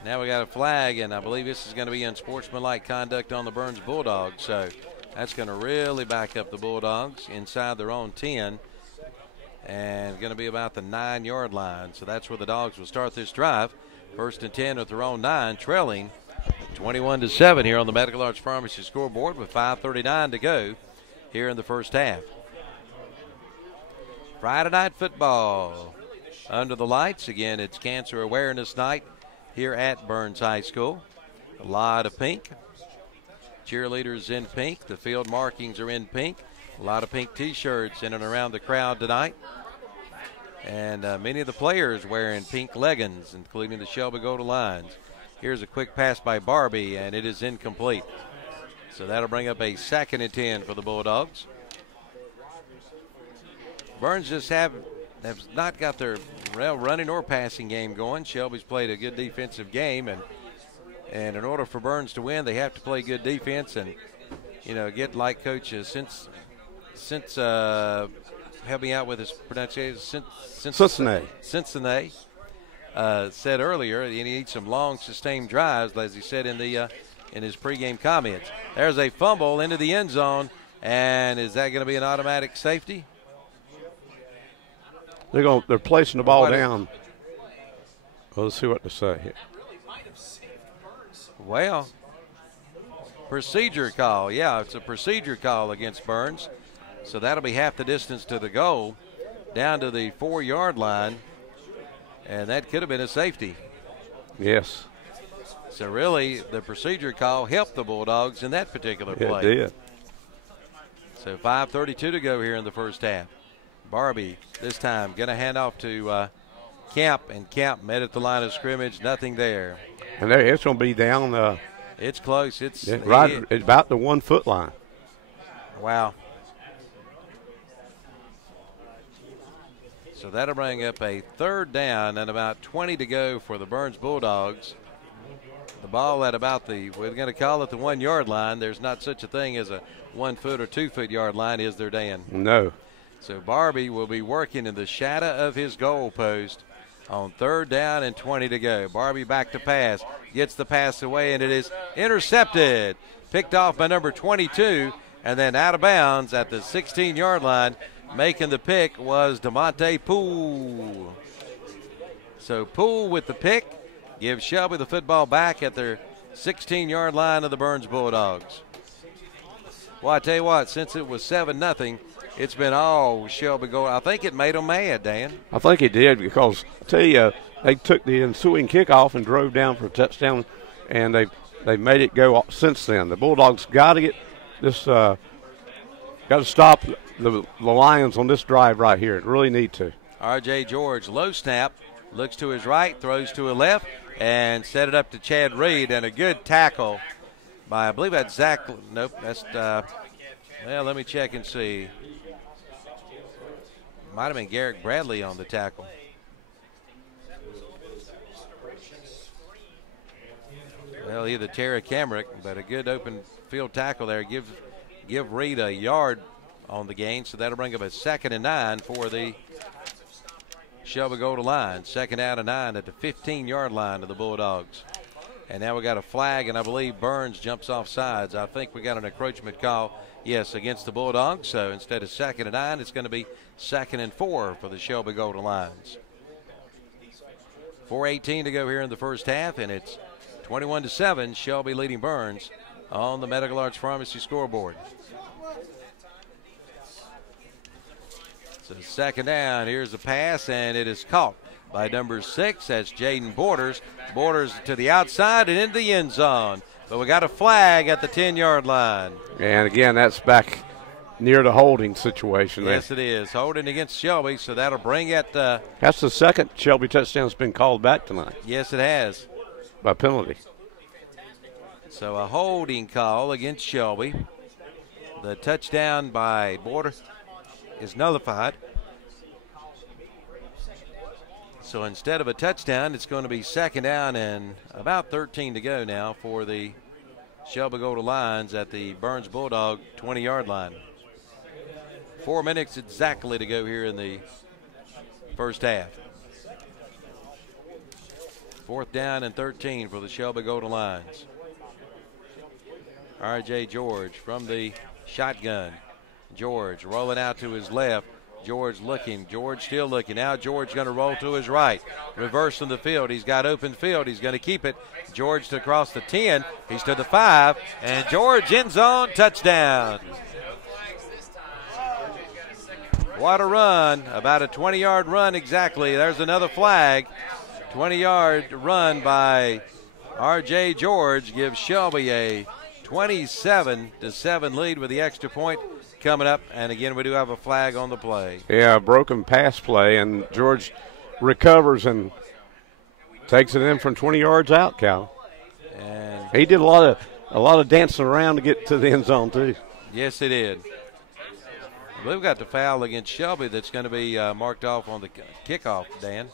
Now we got a flag, and I believe this is going to be unsportsmanlike conduct on the Burns Bulldogs. So that's going to really back up the Bulldogs inside their own 10. And going to be about the 9-yard line. So that's where the Dogs will start this drive. 1st and 10 at their own 9, trailing 21-7 here on the Medical Arts Pharmacy scoreboard with 5:39 to go here in the first half. Friday night football under the lights. Again, it's Cancer Awareness Night here at Burns High School. A lot of pink. Cheerleaders in pink. The field markings are in pink. A lot of pink T-shirts in and around the crowd tonight. And many of the players wearing pink leggings, including the Shelby Golden Lions. Here's a quick pass by Barbie, and it is incomplete. So that'll bring up a 2nd and 10 for the Bulldogs. Burns just have not got their running or passing game going. Shelby's played a good defensive game, and in order for Burns to win, they have to play good defense and, get like Coach since help me out with his pronunciation. Cincinnati said earlier, he needs some long, sustained drives, as he said in his pregame comments. There's a fumble into the end zone, and is that going to be an automatic safety? They're placing the ball down. Well, let's see what they say here. Well, procedure call. Yeah, it's a procedure call against Burns. So that'll be half the distance to the goal, down to the 4-yard line, and that could have been a safety. Yes. So really, the procedure call helped the Bulldogs in that particular play. It did. So 5:32 to go here in the first half. Barbie this time going to hand off to Camp, and Camp met at the line of scrimmage. Nothing there. And it's going to be down. It's close. It's right about the 1 foot line. Wow. So that'll bring up a 3rd down and about 20 to go for the Burns Bulldogs. The ball at about the, we're going to call it the 1 yard line. There's not such a thing as a 1 foot or 2 foot yard line, is there, Dan? No. So Barbie will be working in the shadow of his goal post on 3rd down and 20 to go. Barbie back to pass, gets the pass away, and it is intercepted. Picked off by number 22, and then out of bounds at the 16-yard line. Making the pick was DeMonte Poole. So Poole with the pick gives Shelby the football back at their 16-yard line of the Burns Bulldogs. Well, I tell you what, since it was 7-0, it's been all Shelby going. I think it made them mad, Dan. I think it did because, I tell you, they took the ensuing kickoff and drove down for a touchdown, and they made it go since then. The Bulldogs got to get this, got to stop the Lions on this drive right here. It really need to. R.J. George, low snap, looks to his right, throws to his left, and set it up to Chad Reed, and a good tackle by, I believe that's Zach. Nope, that's, well, let me check and see. Might have been Garrett Bradley on the tackle. Well, either Terry Camrick, but a good open field tackle there. Give Reed a yard on the gain, so that'll bring up a 2nd and 9 for the Shelby Golden line. 2nd out of 9 at the 15-yard line of the Bulldogs. And now we got a flag, and I believe Burns jumps off sides. I think we got an encroachment call, yes, against the Bulldogs. So instead of 2nd and 9, it's going to be 2nd and 4 for the Shelby Golden Lions. 4:18 to go here in the first half, and it's 21-7, Shelby leading Burns on the Medical Arts Pharmacy scoreboard. So 2nd down, here's the pass, and it is caught by number 6. That's Jaden Borders. Borders to the outside and into the end zone. But we got a flag at the 10-yard line. And again, that's back near the holding situation there. Yes, it is. Holding against Shelby, so that'll bring it. That's the 2nd Shelby touchdown that's been called back tonight. Yes, it has. By penalty. So a holding call against Shelby. The touchdown by Borders is nullified. So instead of a touchdown, it's going to be 2nd down and about 13 to go now for the Shelby Golden Lions at the Burns Bulldog 20-yard line. 4 minutes exactly to go here in the first half. 4th down and 13 for the Shelby Golden Lions. R.J. George from the shotgun. George rolling out to his left. George looking. George still looking. Now George going to roll to his right. Reversing the field. He's got open field. He's going to keep it. George to across the 10. He's to the 5. And George end zone touchdown. What a run. About a 20-yard run exactly. There's another flag. 20-yard run by R.J. George gives Shelby a 27-7 lead with the extra point coming up. And again, we do have a flag on the play. Yeah, a broken pass play, and George recovers and takes it in from 20 yards out, Cal. And he did a lot of dancing around to get to the end zone too. Yes, he did. We've got the foul against Shelby that's going to be marked off on the kickoff, Dan.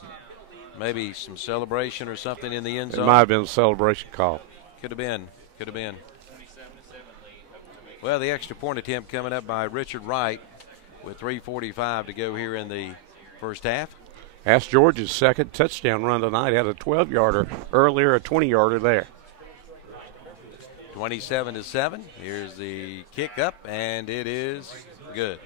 Maybe some celebration or something in the end zone. It might have been a celebration call. Could have been. Could have been. Well, the extra point attempt coming up by Richard Wright with 3:45 to go here in the first half. That's George's 2nd touchdown run tonight. Had a 12-yarder earlier, a 20-yarder there. 27-7. Here's the kick up, and it is good.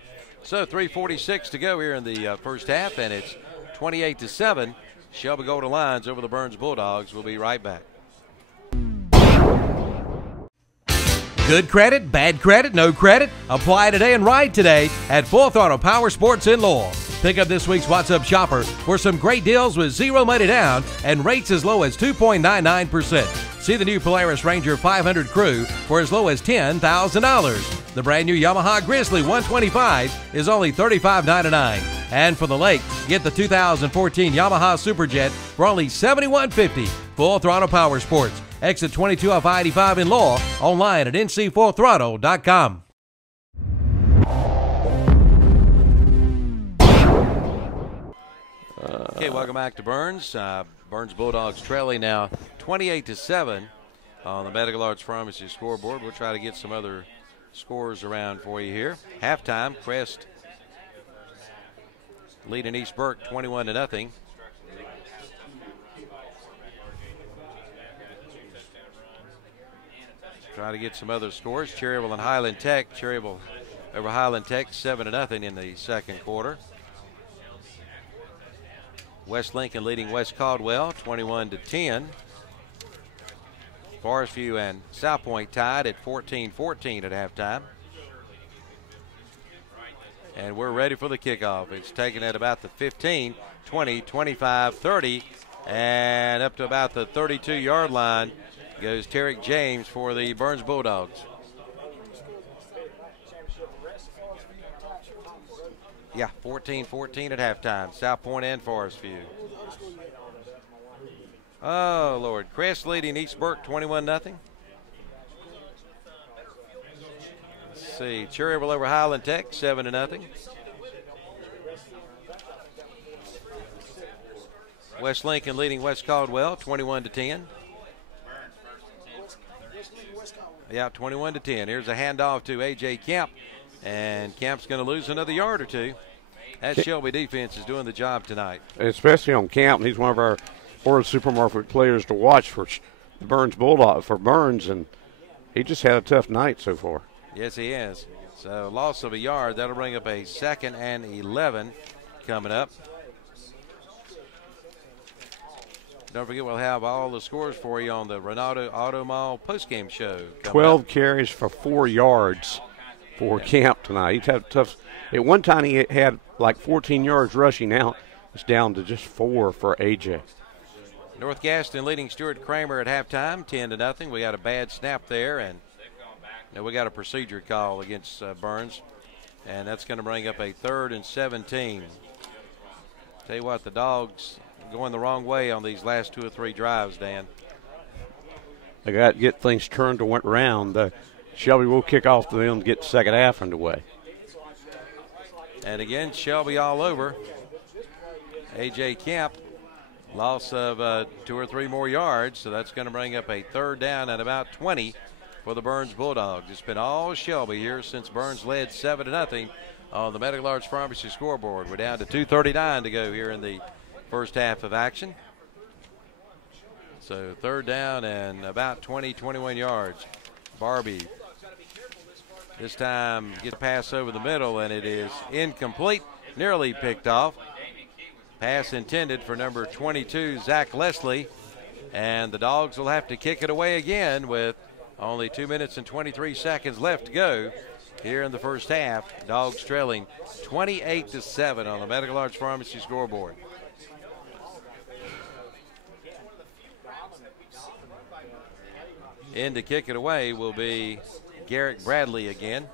So 3:46 to go here in the first half, and it's 28-7. Shelby Golden Lions over the Burns Bulldogs. We'll be right back. Good credit, bad credit, no credit? Apply today and ride today at Full Throttle Power Sports in Lowell. Pick up this week's What's Up Shopper for some great deals with zero money down and rates as low as 2.99%. See the new Polaris Ranger 500 Crew for as low as $10,000. The brand new Yamaha Grizzly 125 is only $35.99. And for the lake, get the 2014 Yamaha Superjet for only $71.50. Full Throttle Power Sports. Exit 22 off I-85 in Lowell. Online at ncfullthrottle.com. Okay, welcome back to Burns. Burns Bulldogs trailing now 28-7 on the Medical Arts Pharmacy scoreboard. We'll try to get some other scores around for you here. Halftime, Crest leading East Burke 21-0. Try to get some other scores. Cherryville and Highland Tech. Cherryville over Highland Tech 7-0 in the second quarter. West Lincoln leading West Caldwell 21-10. Forest View and South Point tied at 14-14 at halftime. And we're ready for the kickoff. It's taken at about the 15, 20, 25, 30, and up to about the 32-yard line goes Tarek James for the Burns Bulldogs. Yeah, 14-14 at halftime. South Point and Forest View. Oh, Lord. Crest leading East Burke 21-0. Let's see. Cherryville over Highland Tech 7-0. West Lincoln leading West Caldwell 21-10. Yeah, 21-10. Here's a handoff to A.J. Kemp, and Kemp's going to lose another yard or two. That Shelby defense is doing the job tonight. Especially on Kemp. He's one of our Forest Supermarket players to watch for the Burns Bulldog, for Burns, and he just had a tough night so far. Yes, he has. So loss of a yard. That'll bring up a 2nd and 11 coming up. Don't forget, we'll have all the scores for you on the Renato Auto Mall postgame show. 12 carries for 4 yards for Kemp tonight. He's had a tough. At one time, he had like 14 yards rushing. Now it's down to just 4 for AJ. North Gaston leading Stuart Kramer at halftime, 10-0. We got a bad snap there, and we got a procedure call against Burns, and that's going to bring up a 3rd and 17. Tell you what, the Dogs going the wrong way on these last 2 or 3 drives, Dan. They got to get things turned and went around. Shelby will kick off to them to get the second half underway. And again, Shelby all over. A.J. Kemp, loss of 2 or 3 more yards, so that's going to bring up a 3rd down at about 20 for the Burns Bulldogs. It's been all Shelby here since Burns led 7-0 on the Medical Arts Pharmacy scoreboard. We're down to 2:39 to go here in the first half of action. So 3rd down and about 20, 21 yards. Barbie this time gets a pass over the middle, and it is incomplete, nearly picked off. Pass intended for number 22, Zach Leslie, and the Dogs will have to kick it away again with only 2 minutes and 23 seconds left to go here in the first half. Dogs trailing 28-7 on the Medical Arts Pharmacy scoreboard. In to kick it away will be Garrett Bradley again.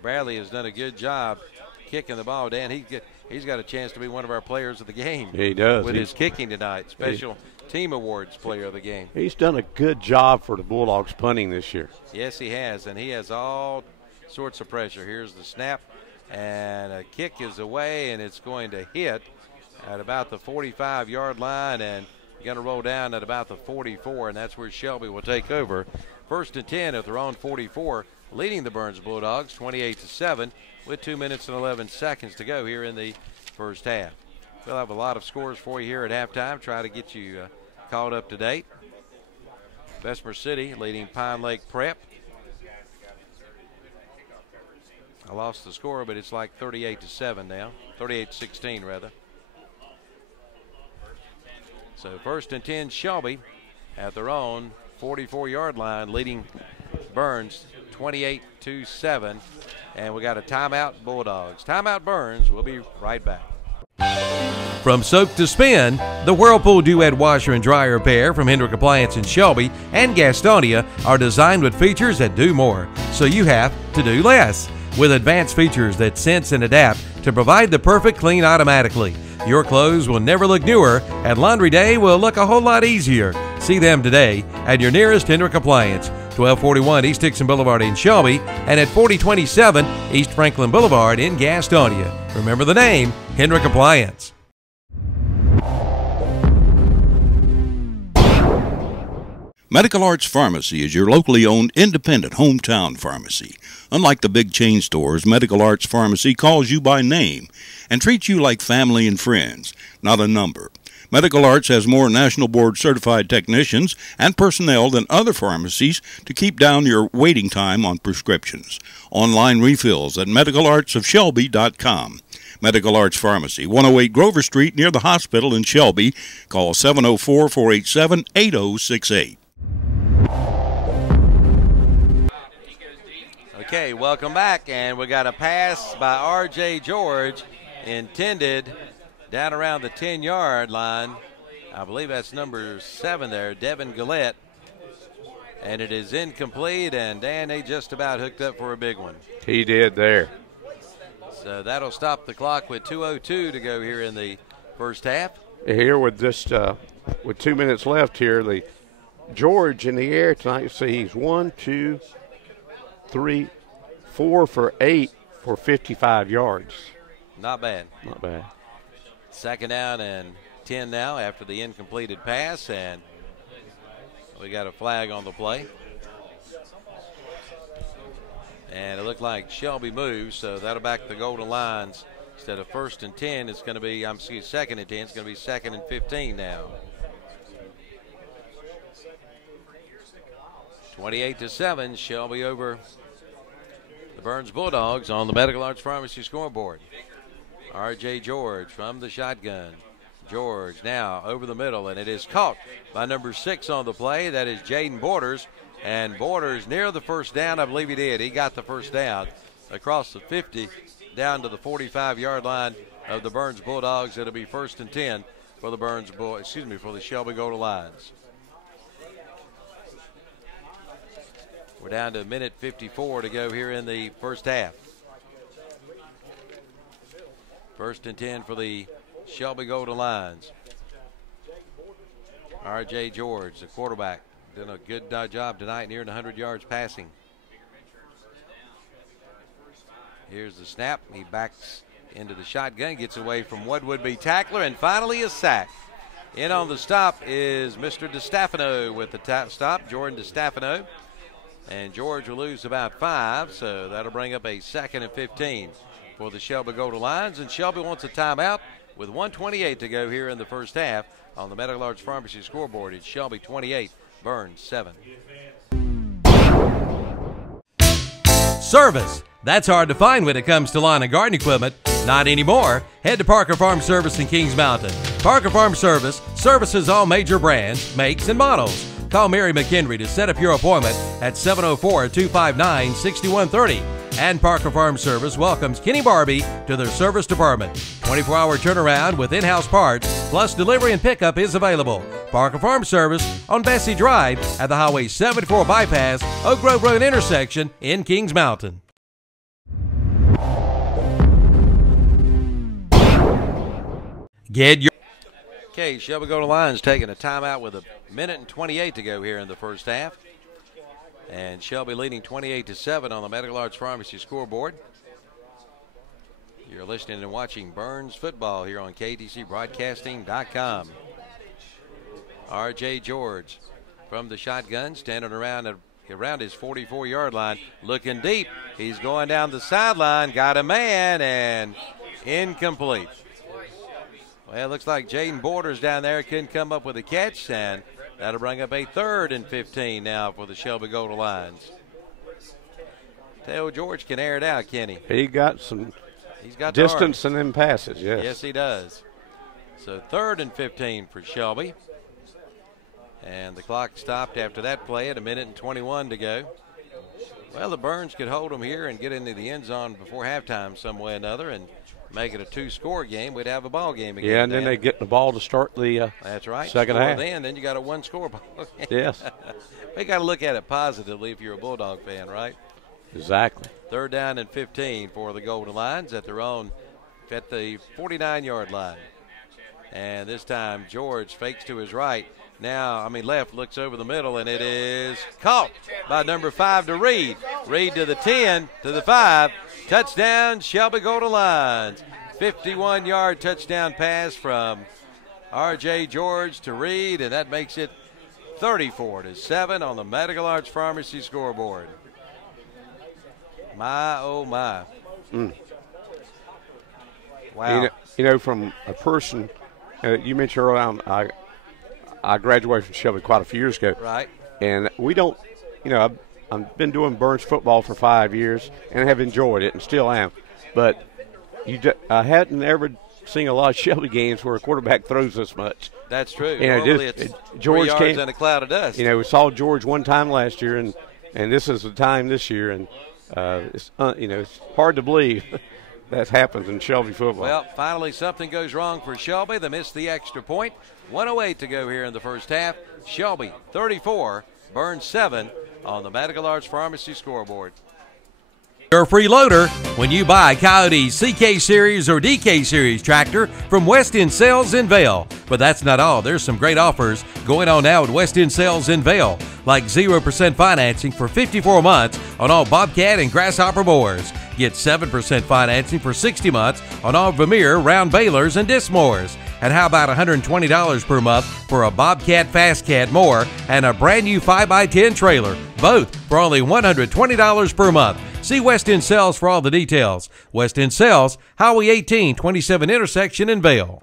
Bradley has done a good job kicking the ball. Dan, he's got a chance to be one of our players of the game. He does. With his kicking tonight. Special team awards player of the game. He's done a good job for the Bulldogs punting this year. Yes, he has, and he has all sorts of pressure. Here's the snap, and a kick is away, and it's going to hit at about the 45-yard line, and going to roll down at about the 44, and that's where Shelby will take over. 1st and 10 at their own 44, leading the Burns Bulldogs 28-7 with 2 minutes and 11 seconds to go here in the first half. We'll have a lot of scores for you here at halftime. Try to get you caught up to date. Bessemer City leading Pine Lake Prep. I lost the score, but it's like 38-7 now. 38-16 rather. So 1st and 10, Shelby at their own 44-yard line, leading Burns 28-7. And we got a timeout, Bulldogs. Timeout, Burns. We'll be right back. From soak to spin, the Whirlpool Duet washer and dryer pair from Hendrick Appliance in Shelby and Gastonia are designed with features that do more, so you have to do less. With advanced features that sense and adapt to provide the perfect clean automatically, your clothes will never look newer, and laundry day will look a whole lot easier. See them today at your nearest Hendrick Appliance, 1241 East Dixon Boulevard in Shelby, and at 4027 East Franklin Boulevard in Gastonia. Remember the name, Hendrick Appliance. Medical Arts Pharmacy is your locally owned independent hometown pharmacy. Unlike the big chain stores, Medical Arts Pharmacy calls you by name and treats you like family and friends, not a number. Medical Arts has more National Board certified technicians and personnel than other pharmacies to keep down your waiting time on prescriptions. Online refills at medicalartsofshelby.com. Medical Arts Pharmacy, 108 Grover Street near the hospital in Shelby. Call 704-487-8068. Okay, welcome back, and we got a pass by R.J. George intended down around the 10-yard line. I believe that's number 7 there, Devin Gillette. And it is incomplete, and Dan, they just about hooked up for a big one. He did there. So that'll stop the clock with 2:02 to go here in the first half. Here with this, with 2 minutes left here, the George in the air tonight. You see he's 1, 2, 3, 4 for 8 for 55 yards. Not bad. Not bad. Second down and 10 now after the incompleted pass, and we got a flag on the play. And it looked like Shelby moves, so that'll back the Golden Lines. Instead of 1st and 10, it's going to be, second and 10, it's going to be 2nd and 15 now. 28-7, Shelby over the Burns Bulldogs on the Medical Arts Pharmacy scoreboard. R.J. George from the shotgun. George now over the middle, and it is caught by number 6 on the play. That is Jaden Borders. And Borders near the first down, I believe he did. He got the first down across the 50 down to the 45-yard line of the Burns Bulldogs. It'll be 1st and 10 for the for the Shelby Golden Lions. We're down to a minute 54 to go here in the first half. 1st and 10 for the Shelby Golden Lions. R.J. George, the quarterback, doing a good job tonight, nearing 100 yards passing. Here's the snap. He backs into the shotgun, gets away from what would be tackler, and finally a sack. In on the stop is Mr. DeStefano with the stop, Jordan DeStefano. And George will lose about 5, so that'll bring up a 2nd and 15 for the Shelby Golden Lions. And Shelby wants a timeout with 1:28 to go here in the first half on the Medical Arts Pharmacy scoreboard. It's Shelby 28, Burns 7. Service. That's hard to find when it comes to lawn and garden equipment. Not anymore. Head to Parker Farm Service in Kings Mountain. Parker Farm Service services all major brands, makes, and models. Call Mary McHenry to set up your appointment at 704-259-6130. And Parker Farm Service welcomes Kenny Barbie to their service department. 24-hour turnaround with in-house parts, plus delivery and pickup is available. Parker Farm Service on Bessie Drive at the Highway 74 bypass, Oak Grove Road intersection in Kings Mountain. Get your... Okay, Shelby Golden Lions taking a timeout with a minute and 28 to go here in the first half. And Shelby leading 28-7 on the Medical Arts Pharmacy scoreboard. You're listening and watching Burns football here on KTCBroadcasting.com. R.J. George from the shotgun, standing around his 44-yard line, looking deep. He's going down the sideline, got a man, and incomplete. Well, it looks like Jaden Borders down there couldn't come up with a catch, and that'll bring up a 3rd and 15 now for the Shelby Golden Lions. Tell George can air it out, Kenny. He's got distance in them passes, yes. Yes, he does. So 3rd and 15 for Shelby. And the clock stopped after that play at a minute and 21 to go. Well, the Burns could hold them here and get into the end zone before halftime some way or another and make it a 2-score game. We'd have a ball game again. Yeah, and then they get the ball to start the that's right. second half. Then you got a 1-score ball game. Yes. We got to look at it positively if you're a Bulldog fan, right? Exactly. 3rd down and 15 for the Golden Lions at their own, at the 49-yard line. And this time George fakes to his right. Left, looks over the middle, and it is caught by number 5 to Reed. Reed to the 10, to the 5. Touchdown, Shelby Golden Lions. 51-yard touchdown pass from R.J. George to Reed, and that makes it 34-7 on the Medical Arts Pharmacy scoreboard. My, oh, my. Wow. You know, from a person, you mentioned earlier on, I graduated from Shelby quite a few years ago. Right. And we don't, I've been doing Burns football for 5 years and have enjoyed it and still am. But I hadn't ever seen a lot of Shelby games where a quarterback throws this much. That's true. Normally it's George 3 yards and a cloud of dust. We saw George one time last year, and this is the time this year. And, it's hard to believe that happens in Shelby football. Well, finally something goes wrong for Shelby. They missed the extra point. 1:08 to go here in the first half. Shelby 34, Burns 7 on the Medical Arts Pharmacy scoreboard. Your free loader when you buy Coyote's CK Series or DK Series tractor from West End Sales in Vail. But that's not all. There's some great offers going on now at West End Sales in Vail, like 0% financing for 54 months on all Bobcat and Grasshopper mowers. Get 7% financing for 60 months on all Vermeer round balers and disc mowers. And how about $120 per month for a Bobcat Fast Cat mower and a brand new 5x10 trailer, both for only $120 per month. See West End Sales for all the details. West End Sales, Highway 18, 27 intersection in Vail.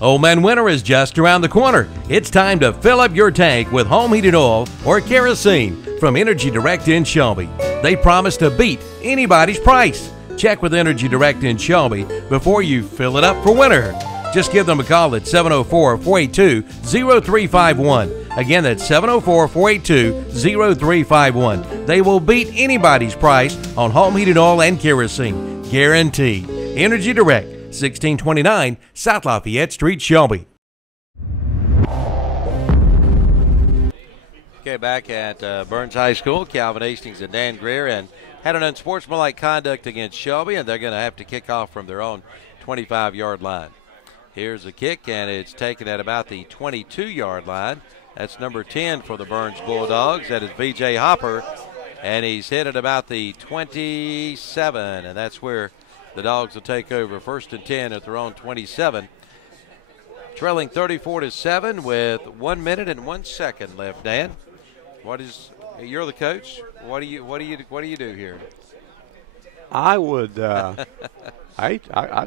Old Man Winter is just around the corner. It's time to fill up your tank with home heated oil or kerosene from Energy Direct in Shelby. They promise to beat anybody's price. Check with Energy Direct in Shelby before you fill it up for winter. Just give them a call at 704-482-0351. Again, that's 704-482-0351. They will beat anybody's price on home heated oil and kerosene. Guaranteed. Energy Direct, 1629 South Lafayette Street, Shelby. Okay, back at Burns High School, Calvin Hastings and Dan Greer and had an unsportsmanlike conduct against Shelby, and they're going to have to kick off from their own 25-yard line. Here's a kick, and it's taken at about the 22-yard line. That's number 10 for the Burns Bulldogs. That is B.J. Hopper, and he's hit at about the 27, and that's where the Dogs will take over. 1st and 10 at their own 27. Trailing 34-7 with 1 minute and 1 second left. Dan, you're the coach. What do you do here? I would. I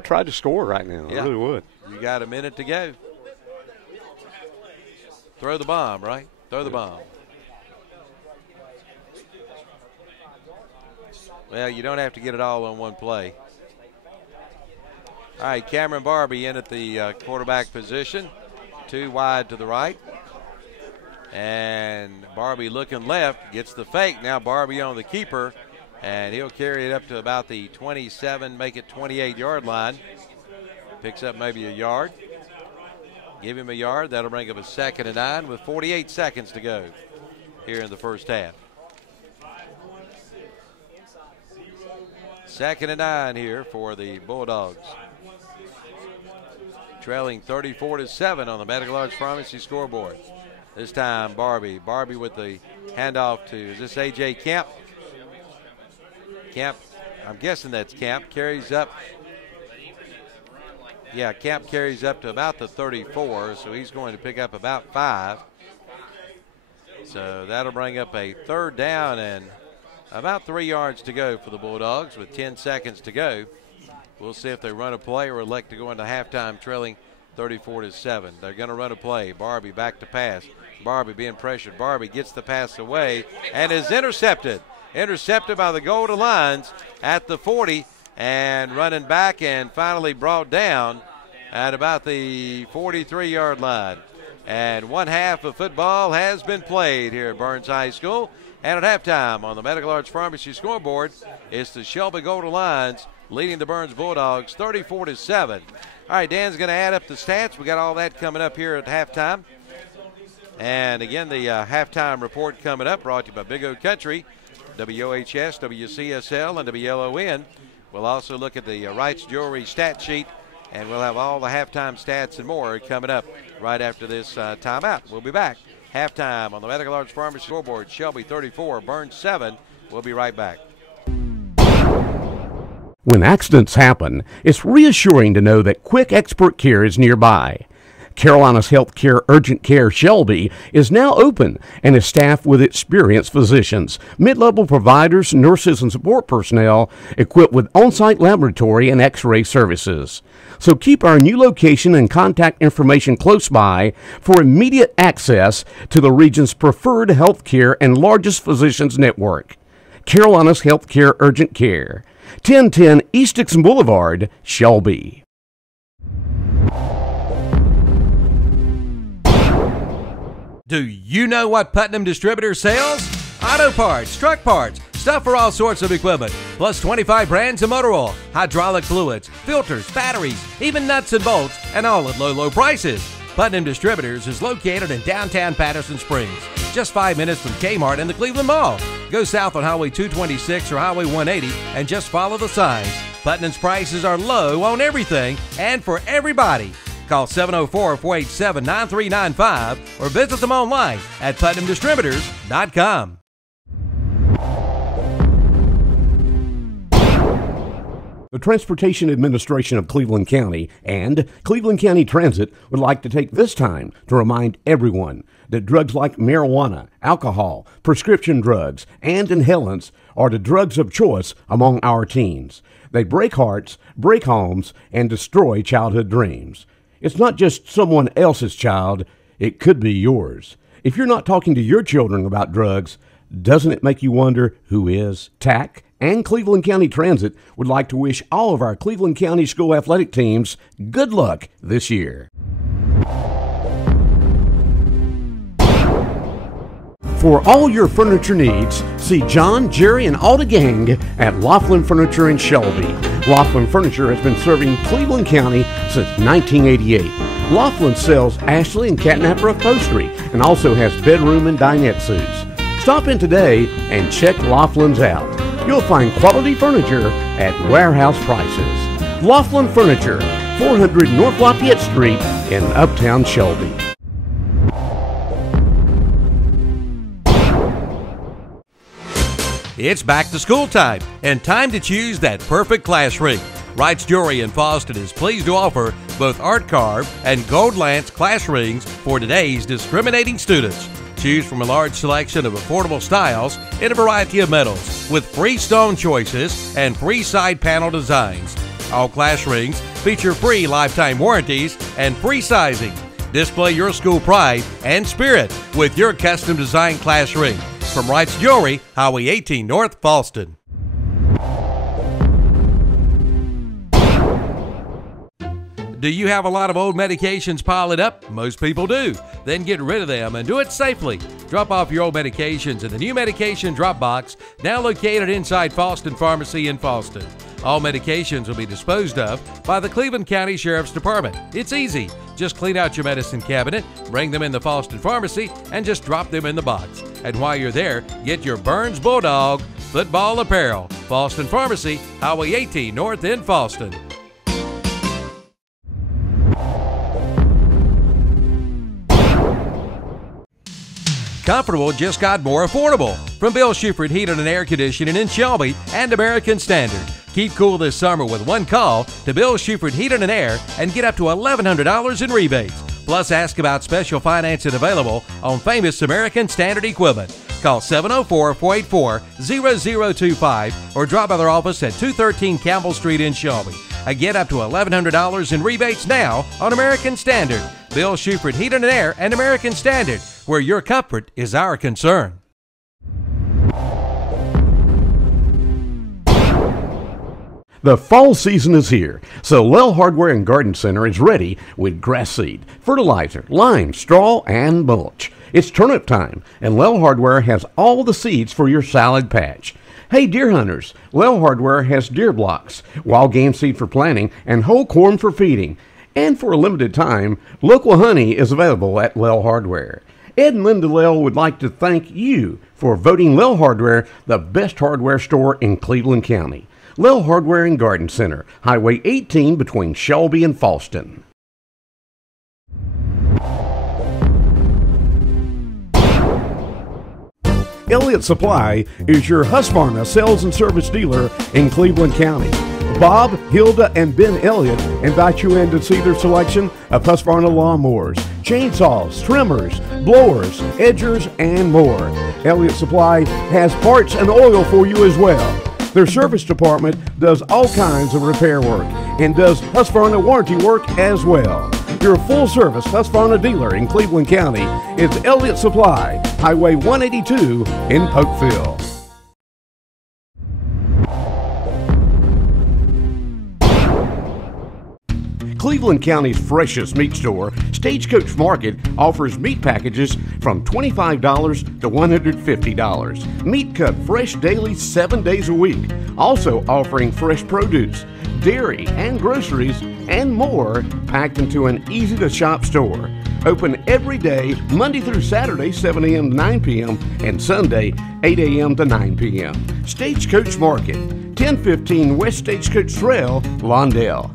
tried to score right now. Yeah. I really would. You got a minute to go. Throw the bomb, right? Throw the bomb. Well, you don't have to get it all on one play. All right, Cameron Barbie in at the quarterback position. 2 wide to the right. And Barbie looking left, gets the fake. Now Barbie on the keeper, and he'll carry it up to about the 27, make it 28-yard line. Picks up maybe a yard. Give him a yard. That'll bring up a 2nd and 9 with 48 seconds to go here in the first half. 2nd and 9 here for the Bulldogs. Trailing 34-7 on the Medical Arts Pharmacy scoreboard. This time Barbie. Barbie with the handoff to, is this A.J. Camp? Camp, I'm guessing that's Camp, carries up. Yeah, Camp carries up to about the 34, so he's going to pick up about 5. So that'll bring up a 3rd down and about 3 yards to go for the Bulldogs with 10 seconds to go. We'll see if they run a play or elect to go into halftime trailing 34-7. They're going to run a play. Barbie back to pass. Barbie being pressured. Barbie gets the pass away and is intercepted. Intercepted by the Golden Lions at the 40 and running back and finally brought down at about the 43-yard line. And 1 half of football has been played here at Burns High School. And at halftime on the Medical Arts Pharmacy scoreboard, it's the Shelby Golden Lions leading the Burns Bulldogs 34-7. All right, Dan's going to add up the stats. We got all that coming up here at halftime. And again, the halftime report coming up, brought to you by Big O Country, WOHS, WCSL, and WLON. We'll also look at the Wright's Jewelry stat sheet, and we'll have all the halftime stats and more coming up right after this timeout. We'll be back. Halftime on the Medical Arts Pharmacy scoreboard, Shelby 34, Burns 7. We'll be right back. When accidents happen, it's reassuring to know that quick expert care is nearby. Carolina's Healthcare Urgent Care Shelby is now open and is staffed with experienced physicians, mid-level providers, nurses, and support personnel equipped with on-site laboratory and x-ray services. So keep our new location and contact information close by for immediate access to the region's preferred healthcare and largest physicians network. Carolina's Healthcare Urgent Care, 1010 East Dixon Boulevard, Shelby. Do you know what Putnam Distributors sells? Auto parts, truck parts, stuff for all sorts of equipment, plus 25 brands of motor oil, hydraulic fluids, filters, batteries, even nuts and bolts, and all at low, low prices. Putnam Distributors is located in downtown Patterson Springs, just 5 minutes from Kmart and the Cleveland Mall. Go south on Highway 226 or Highway 180 and just follow the signs. Putnam's prices are low on everything and for everybody. Call 704-487-9395 or visit them online at PutnamDistributors.com. The Transportation Administration of Cleveland County and Cleveland County Transit would like to take this time to remind everyone that drugs like marijuana, alcohol, prescription drugs, and inhalants are the drugs of choice among our teens. They break hearts, break homes, and destroy childhood dreams. It's not just someone else's child, it could be yours. If you're not talking to your children about drugs, doesn't it make you wonder who is? TAC and Cleveland County Transit would like to wish all of our Cleveland County school athletic teams good luck this year. For all your furniture needs, see John, Jerry, and all the gang at Laughlin Furniture in Shelby. Laughlin Furniture has been serving Cleveland County since 1988. Laughlin sells Ashley and Catnapper upholstery and also has bedroom and dinette suites. Stop in today and check Laughlin's out. You'll find quality furniture at warehouse prices. Laughlin Furniture, 400 North Lafayette Street in Uptown Shelby. It's back to school time and time to choose that perfect class ring. Wright's Jewelry in Fallston is pleased to offer both Art Carve and Gold Lance class rings for today's discriminating students. Choose from a large selection of affordable styles in a variety of metals with free stone choices and free side panel designs. All class rings feature free lifetime warranties and free sizing. Display your school pride and spirit with your custom designed class ring. From Wright's Jewelry, Highway 18 North, Fallston. Do you have a lot of old medications piling up? Most people do. Then get rid of them and do it safely. Drop off your old medications in the new medication drop box, now located inside Fallston Pharmacy in Fallston. All medications will be disposed of by the Cleveland County Sheriff's Department. It's easy. Just clean out your medicine cabinet, bring them in the Fallston Pharmacy, and just drop them in the box. And while you're there, get your Burns Bulldog football apparel. Fallston Pharmacy, Highway 18 North in Fallston. Comfortable just got more affordable from Bill Schufert Heating and Air Conditioning in Shelby and American Standard. Keep cool this summer with one call to Bill Schufert Heating and Air and get up to $1,100 in rebates. Plus, ask about special financing available on famous American Standard equipment. Call 704-484-0025 or drop by their office at 213 Campbell Street in Shelby. Get up to $1,100 in rebates now on American Standard. Bill Schufert Heating and Air and American Standard, where your comfort is our concern. The fall season is here, so Lell Hardware and Garden Center is ready with grass seed, fertilizer, lime, straw, and mulch. It's turnip time, and Lell Hardware has all the seeds for your salad patch. Hey deer hunters, Lell Hardware has deer blocks, wild game seed for planting, and whole corn for feeding. And for a limited time, local honey is available at Lell Hardware. Ed and Linda Lell would like to thank you for voting Lell Hardware the best hardware store in Cleveland County. Lell Hardware and Garden Center, Highway 18 between Shelby and Fallston. Elliott Supply is your Husqvarna sales and service dealer in Cleveland County. Bob, Hilda, and Ben Elliott invite you in to see their selection of Husqvarna lawnmowers, chainsaws, trimmers, blowers, edgers, and more. Elliott Supply has parts and oil for you as well. Their service department does all kinds of repair work and does Husqvarna warranty work as well. Your full-service Husqvarna dealer in Cleveland County is Elliott Supply, Highway 182 in Polkville. Cleveland County's freshest meat store, Stagecoach Market, offers meat packages from $25 to $150. Meat cut fresh daily 7 days a week. Also offering fresh produce, dairy, and groceries, and more packed into an easy-to-shop store. Open every day, Monday through Saturday, 7 a.m. to 9 p.m., and Sunday, 8 a.m. to 9 p.m. Stagecoach Market, 1015 West Stagecoach Trail, Lawndale.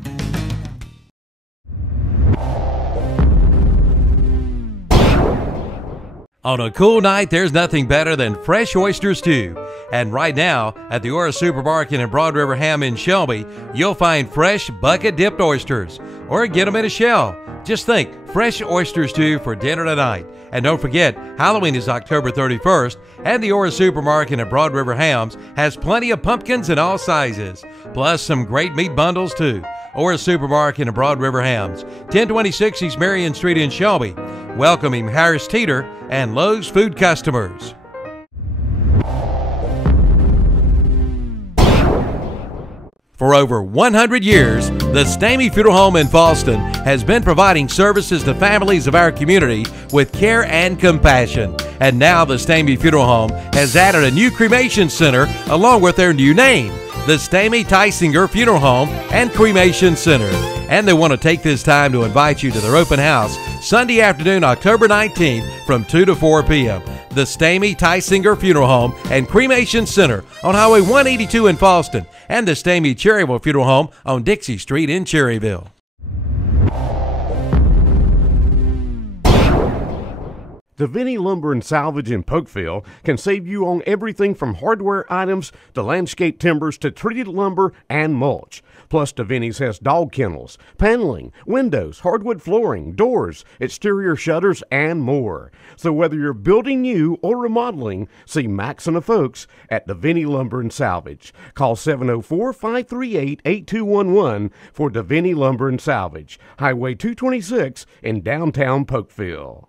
On a cool night, there's nothing better than fresh oysters too. And right now, at the Ora Supermarket in Broad River Ham in Shelby, you'll find fresh bucket-dipped oysters. Or get them in a shell. Just think, fresh oysters too for dinner tonight. And don't forget, Halloween is October 31st, and the Ora Supermarket at Broad River Hams has plenty of pumpkins in all sizes. Plus some great meat bundles too. Ora Supermarket in Broad River Hams, 1026 East Marion Street in Shelby. Welcoming Harris Teeter and Lowe's food customers. For over 100 years, the Stamey Funeral Home in Fallston has been providing services to families of our community with care and compassion. And now the Stamey Funeral Home has added a new cremation center along with their new name, the Stamey Tysinger Funeral Home and Cremation Center. And they want to take this time to invite you to their open house Sunday afternoon, October 19th from 2 to 4 p.m. The Stamey Tysinger Funeral Home and Cremation Center on Highway 182 in Fallston and the Stamey Cherryville Funeral Home on Dixie Street in Cherryville. The Vinnie Lumber and Salvage in Polkville can save you on everything from hardware items to landscape timbers to treated lumber and mulch. Plus, DeVinny's has dog kennels, paneling, windows, hardwood flooring, doors, exterior shutters, and more. So whether you're building new or remodeling, see Max and the folks at DeVinny Lumber and Salvage. Call 704-538-8211 for DeVinny Lumber and Salvage, Highway 226 in downtown Polkville.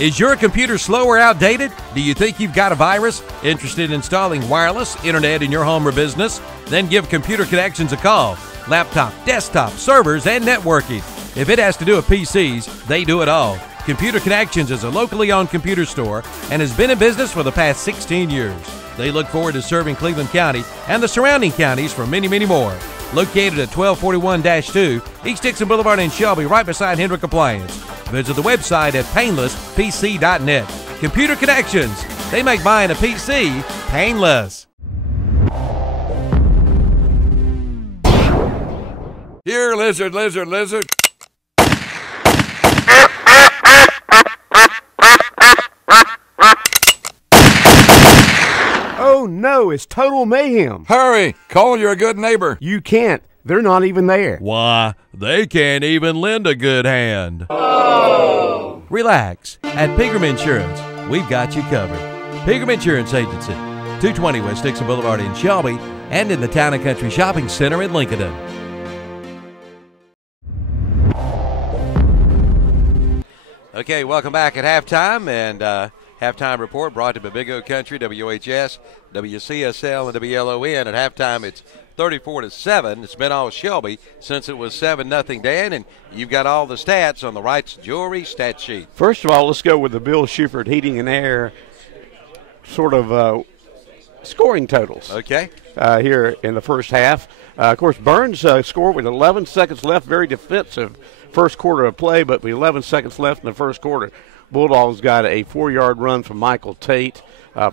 Is your computer slow or outdated? Do you think you've got a virus? Interested in installing wireless internet in your home or business? Then give Computer Connections a call. Laptop, desktop, servers, and networking. If it has to do with PCs, they do it all. Computer Connections is a locally owned computer store and has been in business for the past 16 years. They look forward to serving Cleveland County and the surrounding counties for many, many more. Located at 1241-2 East Dixon Boulevard in Shelby, right beside Hendrick Appliance. Visit the website at painlesspc.net. Computer Connections. They make buying a PC painless. Here, lizard, lizard, lizard. Oh no, it's total mayhem. Hurry, call your good neighbor. You can't. They're not even there. Why, they can't even lend a good hand. Oh. Relax. At Pegram Insurance, we've got you covered. Pegram Insurance Agency, 220 West Dixon Boulevard in Shelby and in the Town and Country Shopping Center in Lincoln. Okay, welcome back at halftime, and halftime report brought to you by Big O Country, WHS, WCSL, and WLON. At halftime, it's 34-7. It's been all Shelby since it was 7-0, Dan, and you've got all the stats on the Wright's Jewelry stat sheet. First of all, let's go with the Bill Schufert Heating and Air sort of scoring totals. Okay. Here in the first half. Of course, Burns scored with 11 seconds left, very defensive first quarter of play, but with 11 seconds left in the first quarter, Bulldogs got a 4-yard run from Michael Tate.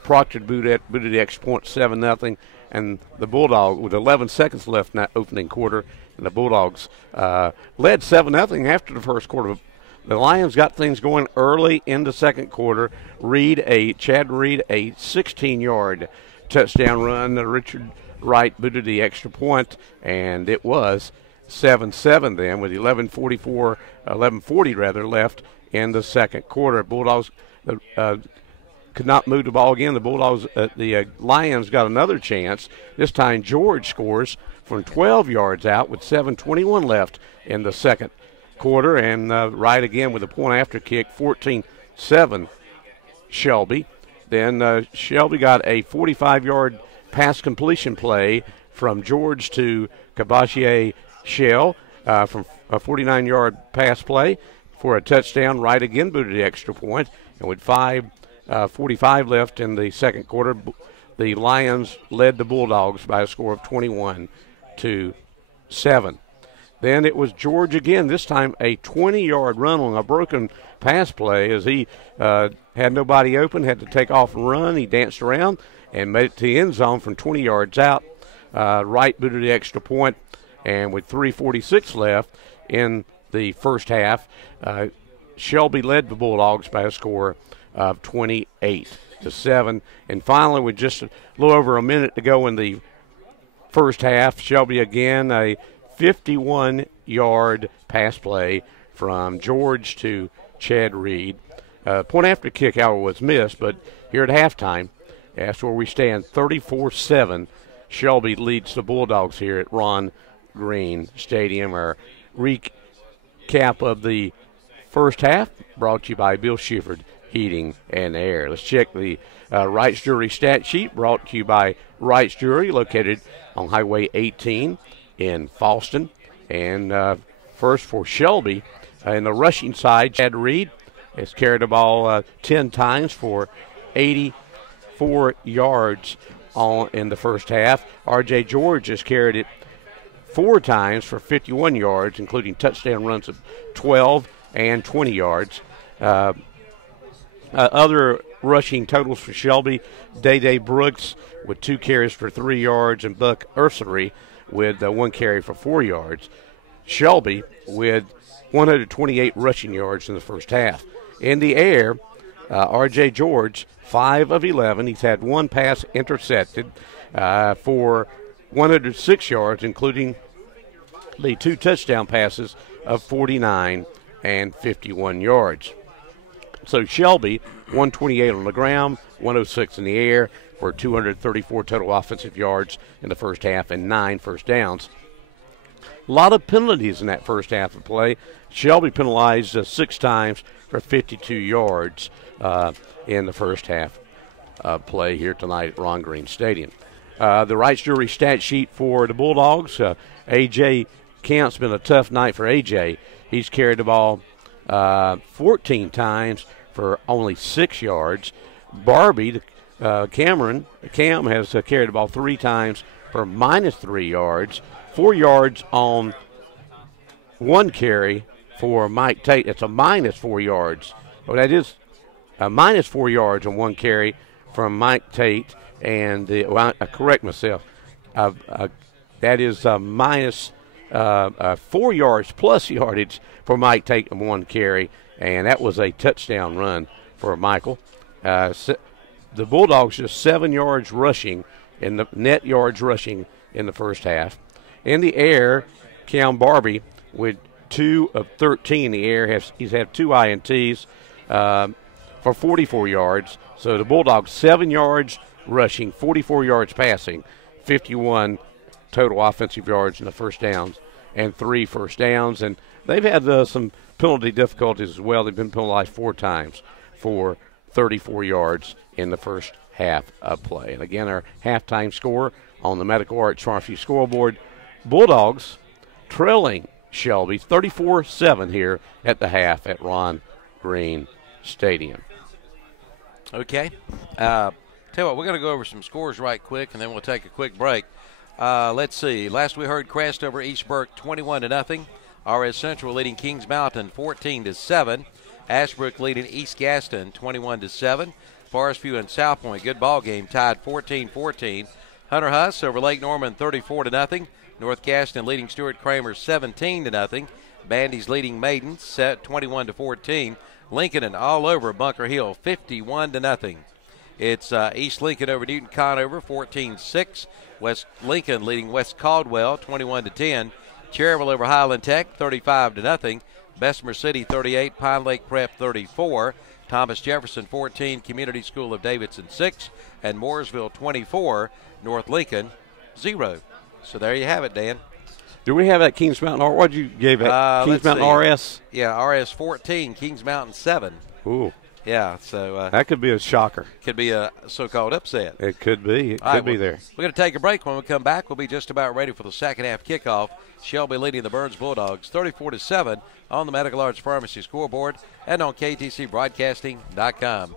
Proctor booted the extra point 7-0, and the Bulldogs, with 11 seconds left in that opening quarter, and the Bulldogs led 7-0 after the first quarter. the Lions got things going early in the second quarter. Chad Reed, a 16-yard touchdown run. Richard Wright booted the extra point, and it was 7-7 then with 11:40 left in the second quarter. Bulldogs could not move the ball again. The Lions got another chance. This time George scores from 12 yards out with 7:21 left in the second quarter, and Wright again with a point after kick, 14-7 Shelby. Then Shelby got a 45-yard pass completion play from George to Kabashier Shell from a 49-yard pass play for a touchdown. Wright again booted the extra point, and with 5:45 left in the second quarter, the Lions led the Bulldogs by a score of 21-7. Then it was George again, this time a 20-yard run on a broken pass play as he had nobody open, had to take off and run. He danced around and made it to the end zone from 20 yards out. Wright booted the extra point, and with 3:46 left in the first half, Shelby led the Bulldogs by a score of 28-7. And finally, with just a little over a minute to go in the first half, Shelby again, a 51-yard pass play from George to Chad Reed. Point after kick, however, was missed, but here at halftime, that's where we stand, 34-7. Shelby leads the Bulldogs here at Ron Green Stadium. Our recap of the first half brought to you by Bill Shifford Heating and Air. Let's check the Wright's Jewelry stat sheet brought to you by Wright's Jewelry, located on Highway 18 in Falston. And first for Shelby, in the rushing side, Chad Reed has carried the ball 10 times for 84 yards in the first half. R.J. George has carried it 4 times for 51 yards, including touchdown runs of 12 and 20 yards. Other rushing totals for Shelby, Day Brooks with 2 carries for 3 yards, and Buck Ursery with 1 carry for 4 yards. Shelby with 128 rushing yards in the first half. In the air, R.J. George, 5 of 11. He's had 1 pass intercepted for 106 yards, including the 2 touchdown passes of 49 and 51 yards. So Shelby, 128 on the ground, 106 in the air for 234 total offensive yards in the first half and 9 first downs. A lot of penalties in that first half of play. Shelby penalized 6 times for 52 yards in the first half of play here tonight at Ron Green Stadium. The Wright's Jewelry stat sheet for the Bulldogs. A.J. Camp's been a tough night for A.J. He's carried the ball 14 times for only 6 yards. Barbie, Cam has carried the ball 3 times for -3 yards. 4 yards on 1 carry for Mike Tate. It's a -4 yards. Well, that is a -4 yards on 1 carry from Mike Tate. And I correct myself. That is minus 4 yards plus yardage for Mike Tate on 1 carry, and that was a touchdown run for Michael. The Bulldogs just 7 yards rushing in the net yards rushing in the first half. In the air, Cam Barbie with 2 of 13 in the air. He's had 2 INTs for 44 yards. So the Bulldogs 7 yards rushing, 44 yards passing, 51 total offensive yards in the first downs, and 3 first downs. And they've had some penalty difficulties as well. They've been penalized 4 times for 34 yards in the first half of play. And again, our halftime score on the Medical Arts Pharmacy scoreboard, Bulldogs trailing Shelby 34-7 here at the half at Ron Green Stadium. Okay. Tell you what, we're going to go over some scores right quick, and then we'll take a quick break. Let's see. Last we heard, Crest over East Burke 21-0. RS Central leading Kings Mountain 14-7. Ashbrook leading East Gaston 21-7. Forest View and South Point, good ball game, tied 14-14. Hunter Huss over Lake Norman 34-0. North Gaston leading Stuart Kramer 17-0. Bandy's leading Maiden set 21-14. Lincoln and all over Bunker Hill 51-0. It's East Lincoln over Newton Conover 14-6. West Lincoln leading West Caldwell 21-10. Cherryville over Highland Tech 35-0. Bessemer City 38, Pine Lake Prep 34. Thomas Jefferson 14, Community School of Davidson 6, and Mooresville 24, North Lincoln 0. So there you have it, Dan. Do we have that Kings Mountain R? What did you give it? Kings Mountain RS? Yeah, RS 14, Kings Mountain 7. Ooh. Yeah, so that could be a shocker. Could be a so-called upset. It could be. It could be there. We're going to take a break. When we come back, we'll be just about ready for the second half kickoff. Shelby leading the Burns Bulldogs 34-7 on the Medical Arts Pharmacy scoreboard and on KTCBroadcasting.com.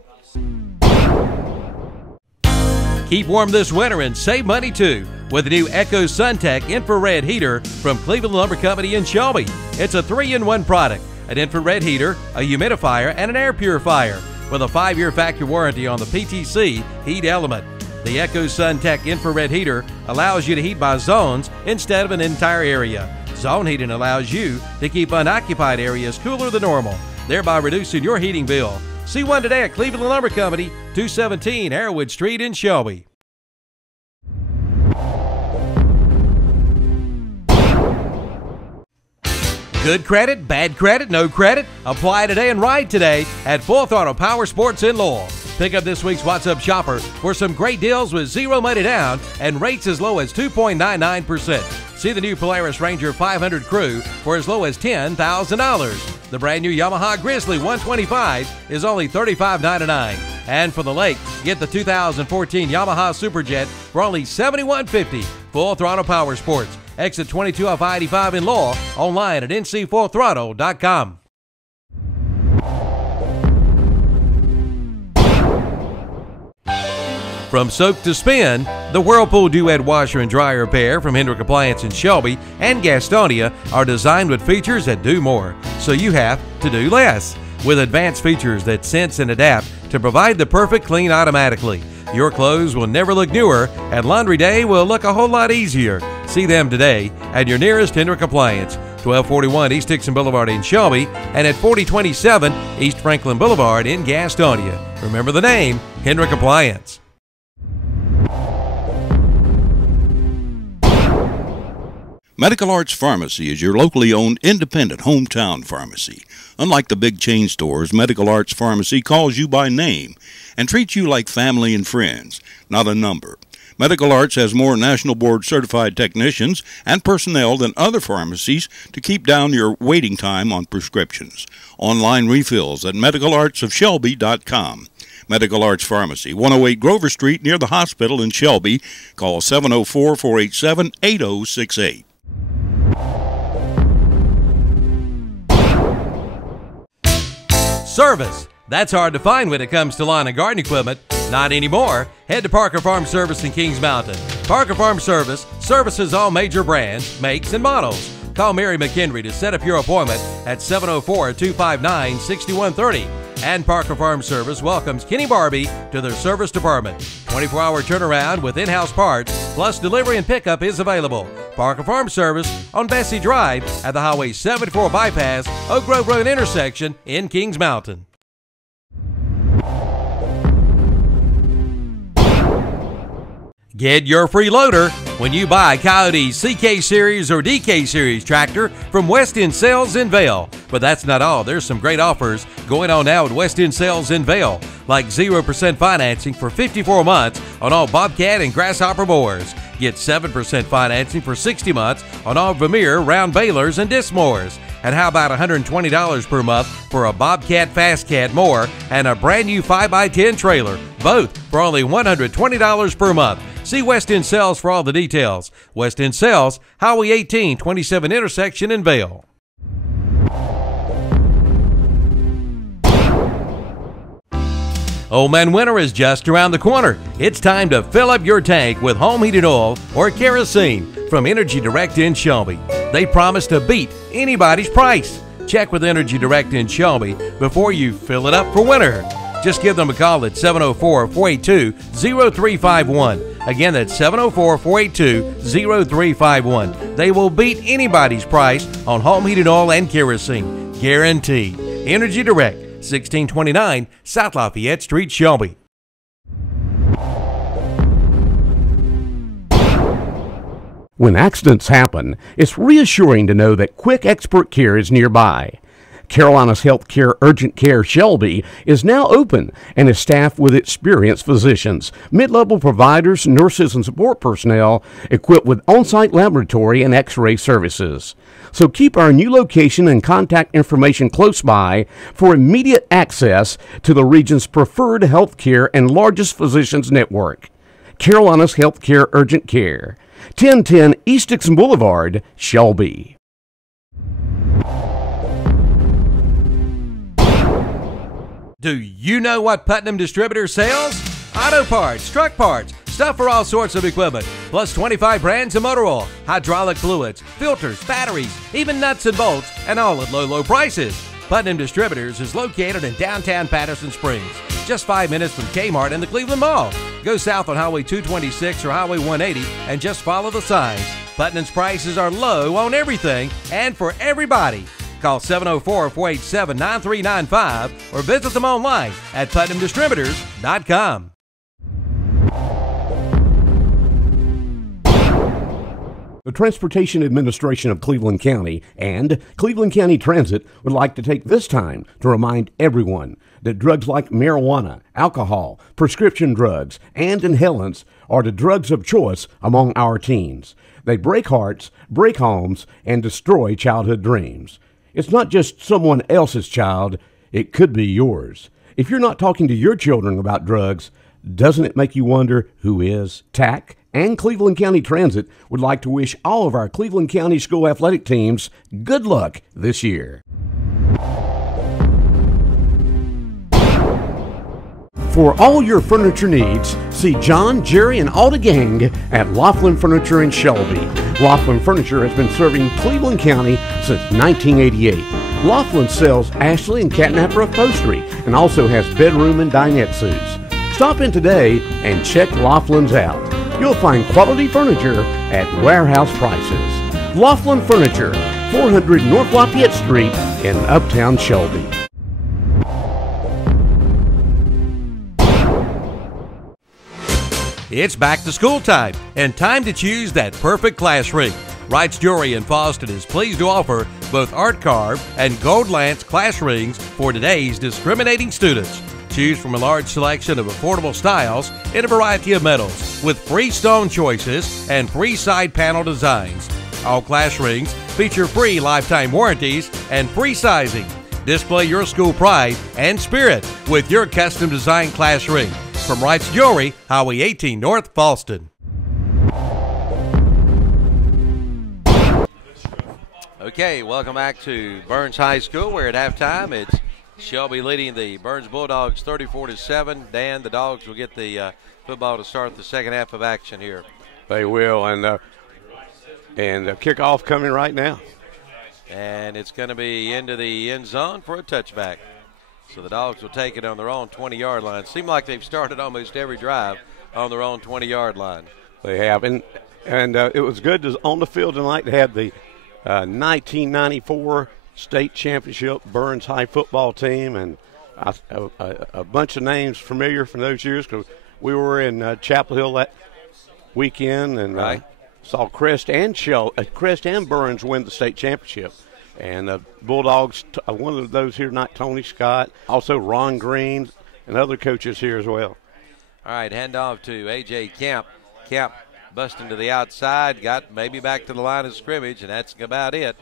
Keep warm this winter and save money too with the new Echo SunTech infrared heater from Cleveland Lumber Company in Shelby. It's a 3-in-1 product, an infrared heater, a humidifier, and an air purifier with a 5-year factory warranty on the PTC heat element. The Echo SunTech infrared heater allows you to heat by zones instead of an entire area. Zone heating allows you to keep unoccupied areas cooler than normal, thereby reducing your heating bill. See one today at Cleveland Lumber Company, 217 Arrowwood Street in Shelby. Good credit, bad credit, no credit? Apply today and ride today at Full Throttle Power Sports in Lowell. Pick up this week's What's Up Shopper for some great deals with zero money down and rates as low as 2.99%. See the new Polaris Ranger 500 Crew for as low as $10,000. The brand new Yamaha Grizzly 125 is only $35.99. And for the lake, get the 2014 Yamaha Superjet for only $71.50. Full Throttle Power Sports. Exit 22 off I-85 in Lowell. Online at ncfullthrottle.com. From soak to spin, the Whirlpool Duet Washer and Dryer Repair from Hendrick Appliance in Shelby and Gastonia are designed with features that do more, so you have to do less. With advanced features that sense and adapt to provide the perfect clean automatically. Your clothes will never look newer, and laundry day will look a whole lot easier. See them today at your nearest Hendrick Appliance, 1241 East Dixon Boulevard in Shelby, and at 4027 East Franklin Boulevard in Gastonia. Remember the name, Hendrick Appliance. Medical Arts Pharmacy is your locally owned independent hometown pharmacy. Unlike the big chain stores, Medical Arts Pharmacy calls you by name and treats you like family and friends, not a number. Medical Arts has more National Board certified technicians and personnel than other pharmacies to keep down your waiting time on prescriptions. Online refills at medicalartsofshelby.com. Medical Arts Pharmacy, 108 Grover Street near the hospital in Shelby. Call 704-487-8068. Service. That's hard to find when it comes to lawn and garden equipment. Not anymore. Head to Parker Farm Service in Kings Mountain. Parker Farm Service services all major brands, makes, and models. Call Mary McHenry to set up your appointment at 704-259-6130. And Parker Farm Service welcomes Kenny Barbie to their service department. 24-hour turnaround with in-house parts, plus delivery and pickup is available. Parker Farm Service on Bessie Drive at the Highway 74 bypass, Oak Grove Road intersection in Kings Mountain. Get your free loader when you buy Coyote's CK Series or DK Series tractor from West End Sales in Vail. But that's not all. There's some great offers going on now at West End Sales in Vail, like 0% financing for 54 months on all Bobcat and Grasshopper mowers. Get 7% financing for 60 months on all Vermeer round balers and disc mowers. And how about $120 per month for a Bobcat Fast Cat mower and a brand new 5x10 trailer, both for only $120 per month. See West End Sales for all the details. West End Sales, Highway 18, 27 intersection in Vail. Old Man Winter is just around the corner. It's time to fill up your tank with home heating oil or kerosene from Energy Direct in Shelby. They promise to beat anybody's price. Check with Energy Direct in Shelby before you fill it up for winter. Just give them a call at 704-482-0351. Again, that's 704-482-0351. They will beat anybody's price on home heating oil and kerosene. Guaranteed. Energy Direct, 1629 South Lafayette Street, Shelby. When accidents happen, it's reassuring to know that quick expert care is nearby. Carolina's Healthcare Urgent Care Shelby is now open and is staffed with experienced physicians, mid-level providers, nurses, and support personnel equipped with on-site laboratory and x-ray services. So keep our new location and contact information close by for immediate access to the region's preferred healthcare and largest physicians network. Carolina's Healthcare Urgent Care, 1010 East Dixon Boulevard, Shelby. Do you know what Putnam Distributor sells? Auto parts, truck parts, stuff for all sorts of equipment, plus 25 brands of motor oil, hydraulic fluids, filters, batteries, even nuts and bolts, and all at low, low prices. Putnam Distributors is located in downtown Patterson Springs, just 5 minutes from Kmart and the Cleveland Mall. Go south on Highway 226 or Highway 180 and just follow the signs. Putnam's prices are low on everything and for everybody. Call 704-487-9395 or visit them online at PutnamDistributors.com. The Transportation Administration of Cleveland County and Cleveland County Transit would like to take this time to remind everyone that drugs like marijuana, alcohol, prescription drugs, and inhalants are the drugs of choice among our teens. They break hearts, break homes, and destroy childhood dreams. It's not just someone else's child, it could be yours. If you're not talking to your children about drugs, doesn't it make you wonder who is? TAC and Cleveland County Transit would like to wish all of our Cleveland County school athletic teams good luck this year. For all your furniture needs, see John, Jerry, and all the gang at Laughlin Furniture in Shelby. Laughlin Furniture has been serving Cleveland County since 1988. Laughlin sells Ashley and Catnapper upholstery and also has bedroom and dinette suites. Stop in today and check Laughlin's out. You'll find quality furniture at warehouse prices. Laughlin Furniture, 400 North Lafayette Street in Uptown Shelby. It's back to school time and time to choose that perfect class ring. Wright's Jewelry in Foston is pleased to offer both art carved and gold lance class rings for today's discriminating students. Choose from a large selection of affordable styles in a variety of metals with free stone choices and free side panel designs. All class rings feature free lifetime warranties and free sizing. Display your school pride and spirit with your custom designed class ring. From Wright's Jewelry, Highway 18 North, Fallston. Okay, welcome back to Burns High School. We're at halftime. It's Shelby leading the Burns Bulldogs 34-7. Dan, the Dogs will get the football to start the second half of action here. They will, and the kickoff coming right now. And it's going to be into the end zone for a touchback. So the Dogs will take it on their own 20-yard line. Seems like they've started almost every drive on their own 20-yard line. They have, and it was good to, on the field tonight to have the 1994 state championship Burns High football team, and a bunch of names familiar from those years because we were in Chapel Hill that weekend and saw Crest and Burns win the state championship. And the Bulldogs, one of those here tonight, Tony Scott, also Ron Green, and other coaches here as well. All right, handoff to A.J. Camp. Camp busting to the outside, got maybe back to the line of scrimmage, and that's about it.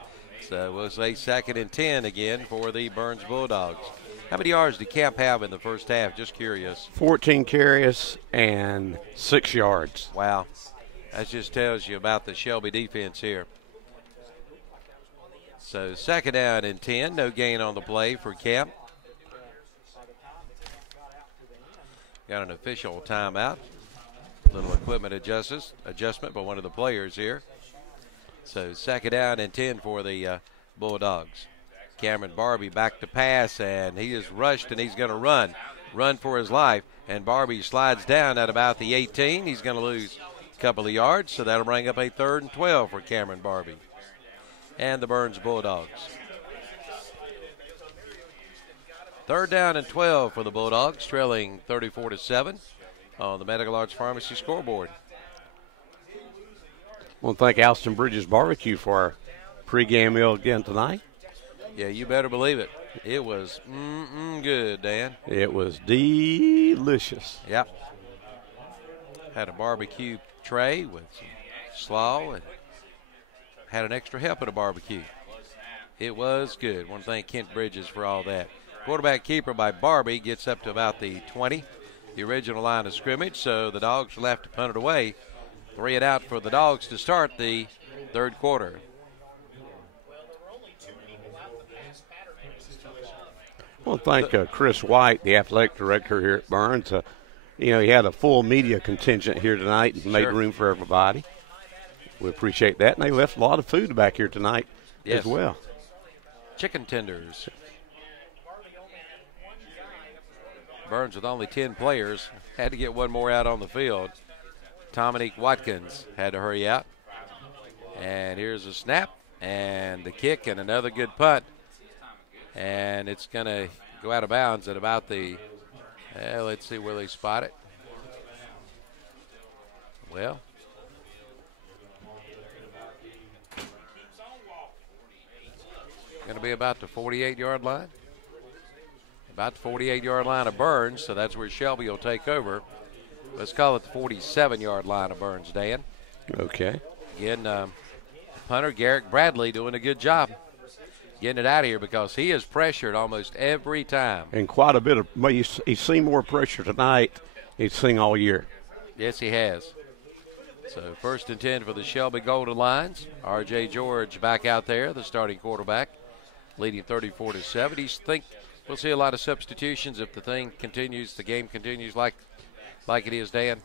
So we'll say 2nd and 10 again for the Burns Bulldogs. How many yards did Camp have in the first half? Just curious. 14 carries and 6 yards. Wow. That just tells you about the Shelby defense here. So 2nd down and 10, no gain on the play for Camp. Got an official timeout. Little equipment adjustment by one of the players here. So 2nd down and 10 for the Bulldogs. Cameron Barbie back to pass, and he is rushed and he's going to run. run for his life. And Barbie slides down at about the 18. He's going to lose a couple of yards, so that'll bring up a 3rd and 12 for Cameron Barbie and the Burns Bulldogs. 3rd down and 12 for the Bulldogs, trailing 34-7 on the Medical Arts Pharmacy scoreboard. I want to thank Alston Bridges Barbecue for our pregame meal again tonight. Yeah, you better believe it. It was good, Dan. It was delicious. Yep. Had a barbecue tray with some slaw and had an extra help at a barbecue. It was good. Want to thank Kent Bridges for all that. Quarterback keeper by Barbie gets up to about the 20, the original line of scrimmage, so the Dogs will have to punt it away. 3 and out for the Dogs to start the 3rd quarter. I want to thank Chris White, the athletic director here at Burns. He had a full media contingent here tonight and made room for everybody. We appreciate that. And they left a lot of food back here tonight as well. Chicken tenders. Burns with only 10 players. Had to get one more out on the field. Dominique Watkins had to hurry out. And here's a snap and the kick and another good punt. And it's going to go out of bounds at about the, let's see where they spot it. Well, going to be about the 48-yard line. About the 48-yard line of Burns, so that's where Shelby will take over. Let's call it the 47-yard line of Burns, Dan. Okay. Again, punter Garrick Bradley doing a good job getting it out of here because he is pressured almost every time. And quite a bit of, he's seen more pressure tonight he's seen all year. Yes, he has. So 1st and 10 for the Shelby Golden Lions. R.J. George back out there, the starting quarterback, leading 34-7. He think we'll see a lot of substitutions if the game continues like it is, Dan.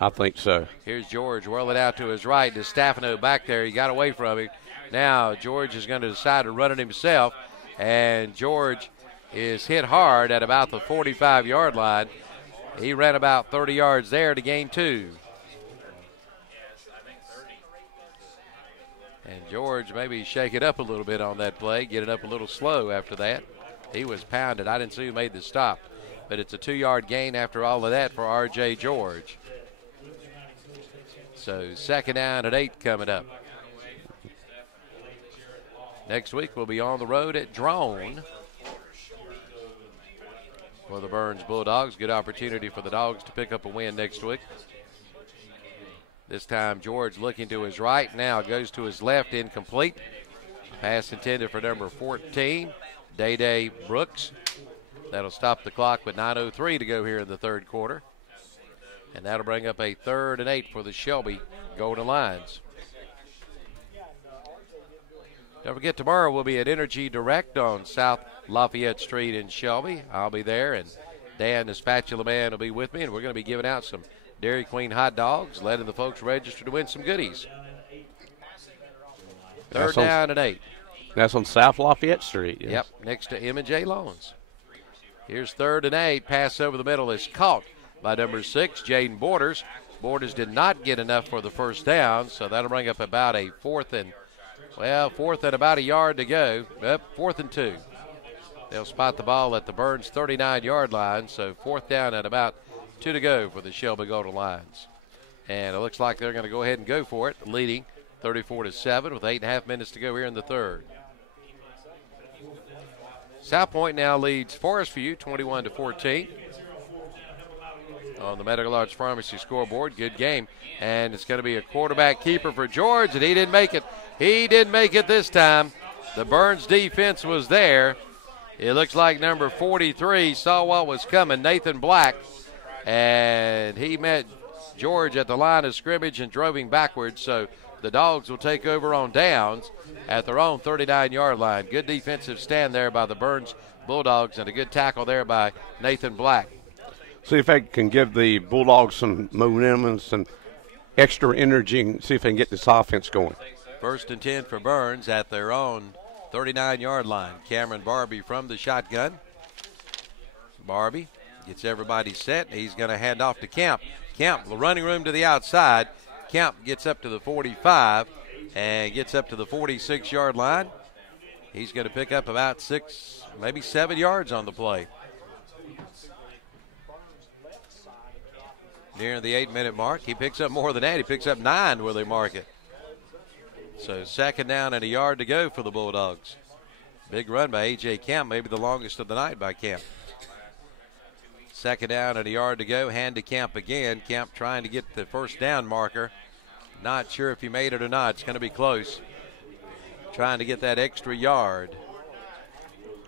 I think so. Here's George, whirl it out to his right. DeStefano back there. He got away from him. Now George is going to decide to run it himself, and George is hit hard at about the 45-yard line. He ran about 30 yards there to gain 2. And George maybe shake it up a little bit on that play, get it up a little slow after that. He was pounded. I didn't see who made the stop, but it's a 2-yard gain after all of that for R.J. George. So 2nd down and 8 coming up. Next week we'll be on the road at Drone for the Burns Bulldogs. Good opportunity for the Dogs to pick up a win next week. This time George looking to his right, now goes to his left, incomplete. Pass intended for number 14, Day Brooks. That'll stop the clock with 9:03 to go here in the 3rd quarter. And that'll bring up a 3rd and 8 for the Shelby Golden Lions. Don't forget, tomorrow we'll be at Energy Direct on South Lafayette Street in Shelby. I'll be there, and Dan, the spatula man, will be with me, and we're going to be giving out some Dairy Queen hot dogs, letting the folks register to win some goodies. 3rd down and 8. That's on South Lafayette Street. Yes. Yep, next to M&J Loans. Here's 3rd and 8. Pass over the middle is caught by number 6, Jaden Borders. Borders did not get enough for the 1st down, so that'll bring up about a 4th and about a yard to go. 4th and 2. They'll spot the ball at the Burns 39-yard line, so 4th down and about 2 to go for the Shelby Golden Lions. And it looks like they're going to go ahead and go for it, leading 34-7 with 8.5 minutes to go here in the 3rd. South Point now leads Forest View 21-14 on the Medical Arts Pharmacy scoreboard. Good game. And it's going to be a quarterback keeper for George, and he didn't make it. He didn't make it this time. The Burns defense was there. It looks like number 43 saw what was coming, Nathan Black, and he met George at the line of scrimmage and drove him backwards. So the Dogs will take over on downs at their own 39-yard line. Good defensive stand there by the Burns Bulldogs, and a good tackle there by Nathan Black. See if they can give the Bulldogs some momentum and some extra energy and see if they can get this offense going. 1st and 10 for Burns at their own 39-yard line. Cameron Barbie from the shotgun. Barbie Gets everybody set. He's going to hand off to Kemp. Kemp, the running room to the outside. Kemp gets up to the 45 and gets up to the 46-yard line. He's going to pick up about 6, maybe 7 yards on the play. Near the 8-minute mark, he picks up more than that. He picks up 9 where they mark it. So 2nd down and a yard to go for the Bulldogs. Big run by A.J. Kemp, maybe the longest of the night by Kemp. 2nd down and a yard to go. Hand to Kemp again. Kemp trying to get the 1st down marker. Not sure if he made it or not. It's going to be close. Trying to get that extra yard.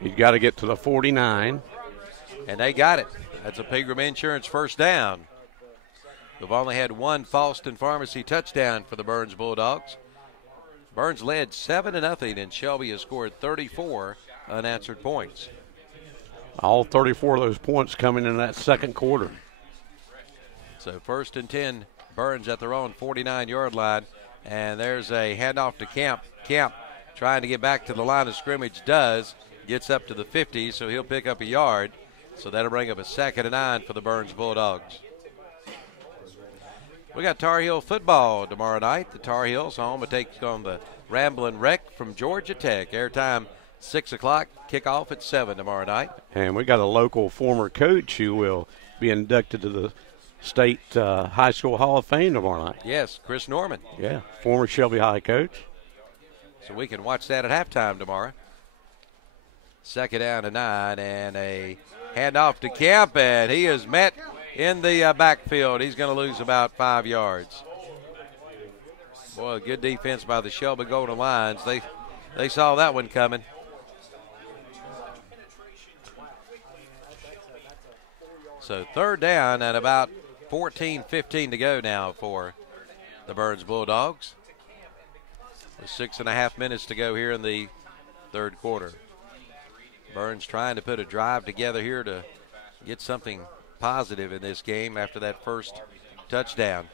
He's got to get to the 49. And they got it. That's a Pegram Insurance 1st down. We've only had one Falston Pharmacy touchdown for the Burns Bulldogs. Burns led 7-0, and Shelby has scored 34 unanswered points. All 34 of those points coming in that 2nd quarter. So 1st and 10, Burns at their own 49-yard line. And there's a handoff to Kemp. Kemp trying to get back to the line of scrimmage, does. Gets up to the 50, so he'll pick up a yard. So that'll bring up a 2nd and 9 for the Burns Bulldogs. We got Tar Heel football tomorrow night. The Tar Heels home to take on the Ramblin' Wreck from Georgia Tech. Airtime 6 o'clock, kickoff at 7 tomorrow night. And we got a local former coach who will be inducted to the State High School Hall of Fame tomorrow night. Yes, Chris Norman. Yeah, former Shelby High coach. So we can watch that at halftime tomorrow. 2nd down and 9, and a handoff to Kemp, and he is met in the backfield. He's going to lose about 5 yards. Boy, good defense by the Shelby Golden Lions. They saw that one coming. So 3rd down and about 14-15 to go now for the Burns Bulldogs. With 6.5 minutes to go here in the 3rd quarter. Burns trying to put a drive together here to get something positive in this game after that 1st touchdown.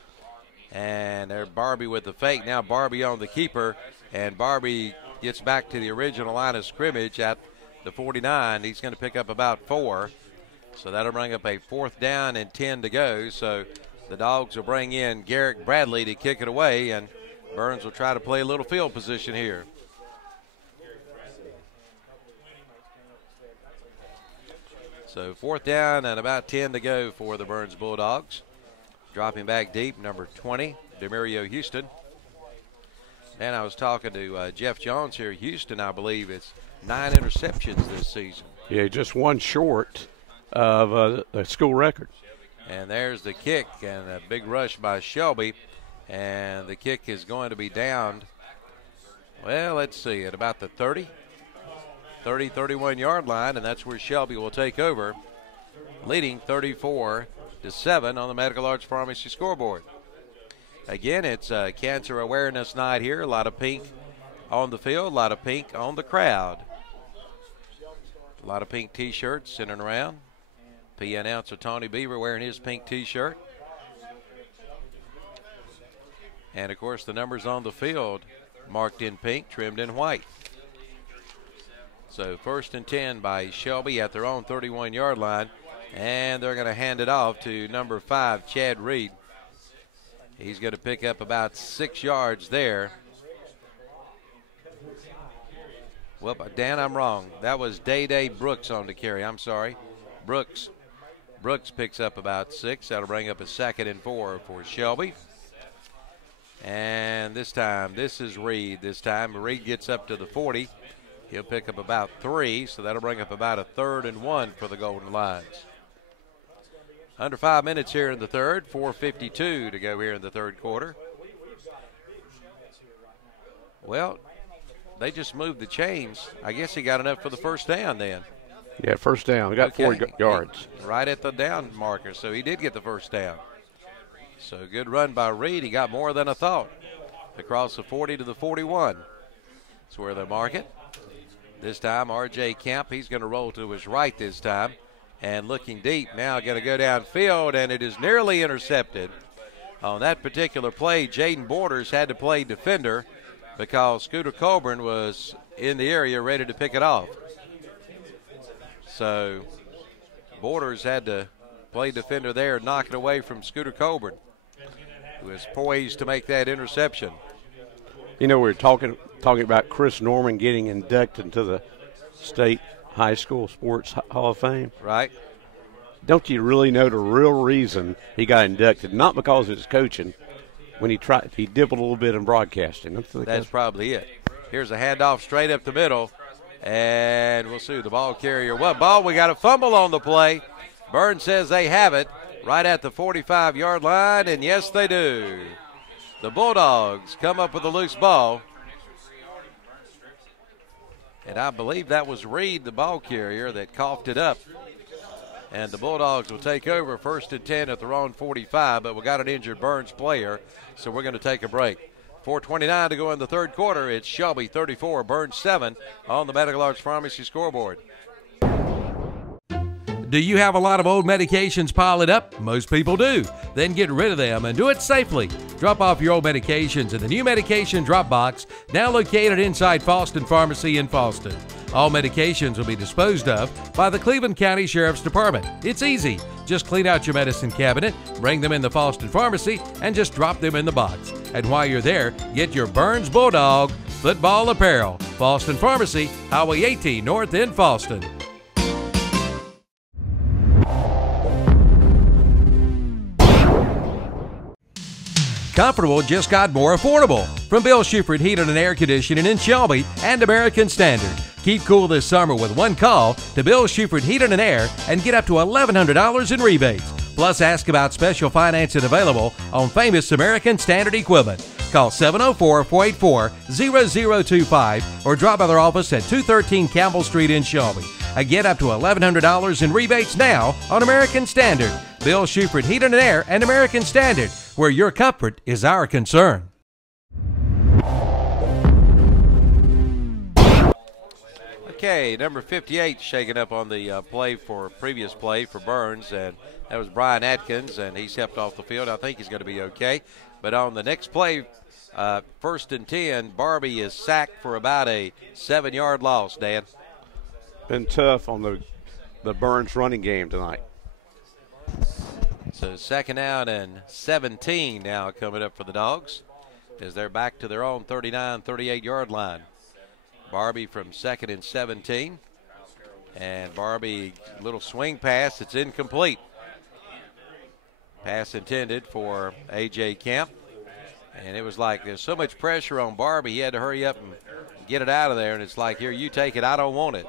And there Barbie with the fake. Now Barbie on the keeper, and Barbie gets back to the original line of scrimmage at the 49. He's going to pick up about 4. So that'll bring up a 4th down and 10 to go. So the Dogs will bring in Garrick Bradley to kick it away, and Burns will try to play a little field position here. So 4th down and about 10 to go for the Burns Bulldogs. Dropping back deep, number 20, Demario Houston. And I was talking to Jeff Jones here. Houston, I believe, it's 9 interceptions this season. Yeah, just one short of the school record. And there's the kick, and a big rush by Shelby. And the kick is going to be downed, well, let's see, at about the 31-yard line, and that's where Shelby will take over, leading 34-7 on the Medical Arts Pharmacy scoreboard. Again, it's Cancer Awareness Night here. A lot of pink on the field, a lot of pink on the crowd. A lot of pink T-shirts sitting around. P announcer Tony Beaver wearing his pink T-shirt. And, of course, the numbers on the field marked in pink, trimmed in white. So 1st and 10 by Shelby at their own 31-yard line. And they're going to hand it off to number 5, Chad Reed. He's going to pick up about 6 yards there. Well, Dan, I'm wrong. That was Day Brooks on the carry. I'm sorry. Brooks picks up about 6. That'll bring up a 2nd and 4 for Shelby. And this time, this is Reed. This time, Reed gets up to the 40. He'll pick up about 3, so that'll bring up about a 3rd and 1 for the Golden Lions. Under 5 minutes here in the 3rd, 4:52 to go here in the 3rd quarter. Well, they just moved the chains. I guess he got enough for the 1st down then. Yeah, 1st down. We got 4 yards. Right at the down marker, so he did get the 1st down. So good run by Reed. He got more than I thought. Across the 40 to the 41. That's where they mark it. This time, R.J. Kemp, he's going to roll to his right this time. And looking deep, now going to go downfield, and it is nearly intercepted. On that particular play, Jaden Borders had to play defender because Scooter Colburn was in the area ready to pick it off. So Borders had to play defender there, knock it away from Scooter Colburn, who is poised to make that interception. You know, we were talking about Chris Norman getting inducted into the State High School Sports Hall of Fame. Right. Don't you really know the real reason he got inducted? Not because of his coaching. When he dibbled a little bit in broadcasting. That's probably it. Here's a handoff straight up the middle, and we'll see the ball carrier. What ball? We got a fumble on the play. Burns says they have it right at the 45-yard line, and yes, they do. The Bulldogs come up with a loose ball. And I believe that was Reed, the ball carrier, that coughed it up. And the Bulldogs will take over 1st and 10 at their own 45, but we got an injured Burns player, so we're going to take a break. 4:29 to go in the third quarter. It's Shelby 34, Burns 7 on the Medical Arts Pharmacy scoreboard. Do you have a lot of old medications piling up? Most people do. Then get rid of them and do it safely. Drop off your old medications in the new medication drop box, now located inside Fallston Pharmacy in Fallston. All medications will be disposed of by the Cleveland County Sheriff's Department. It's easy. Just clean out your medicine cabinet, bring them in the Fallston Pharmacy, and just drop them in the box. And while you're there, get your Burns Bulldog football apparel. Fallston Pharmacy, Highway 18 North in Fallston. Comfortable just got more affordable. From Bill Schufert Heating and Air Conditioning in Shelby and American Standard. Keep cool this summer with one call to Bill Schufert Heating and Air and get up to $1,100 in rebates. Plus, ask about special financing available on famous American Standard equipment. Call 704-484-0025 or drop by their office at 213 Campbell Street in Shelby. Get up to $1,100 in rebates now on American Standard. Bill Schufert Heating and Air and American Standard, where your comfort is our concern. Okay, number 58 shaking up on the previous play for Burns, and that was Brian Atkins, and he stepped off the field. I think he's going to be okay. But on the next play, 1st and 10, Barbie is sacked for about a 7-yard loss, Dan. Been tough on the Burns running game tonight. So 2nd down and 17 now coming up for the Dogs as they're back to their own 39, 38-yard line. Barbie from 2nd and 17. And Barbie, little swing pass. It's incomplete. Pass intended for A.J. Kemp. And it was like there's so much pressure on Barbie, he had to hurry up and get it out of there. And it's like, here, you take it. I don't want it.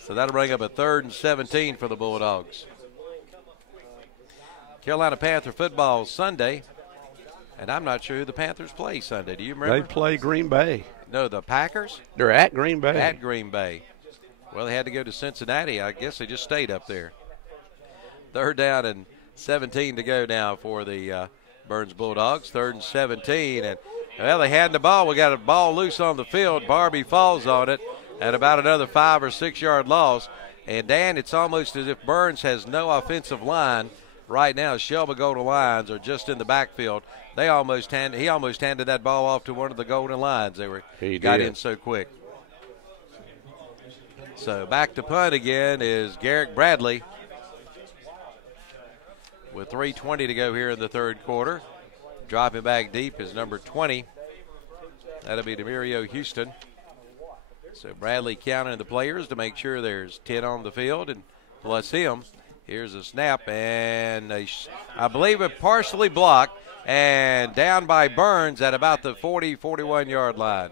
So that'll bring up a 3rd and 17 for the Bulldogs. Carolina Panther football Sunday, and I'm not sure who the Panthers play Sunday. Do you remember? They play Green Bay. No, the Packers? They're at Green Bay. At Green Bay. Well, they had to go to Cincinnati. I guess they just stayed up there. 3rd down and 17 to go now for the Burns Bulldogs. 3rd and 17, and well, they had the ball. We got a ball loose on the field. Barbie falls on it at about another 5 or 6 yard loss. And Dan, it's almost as if Burns has no offensive line right now. Shelby Golden Lions are just in the backfield. He almost handed that ball off to one of the Golden Lions. He got in so quick. So back to punt again is Garrett Bradley with 3:20 to go here in the third quarter. Dropping back deep is number 20. That'll be Demario Houston. So Bradley counting the players to make sure there's 10 on the field and plus him. Here's a snap, and I believe it partially blocked and down by Burns at about the 40, 41-yard line.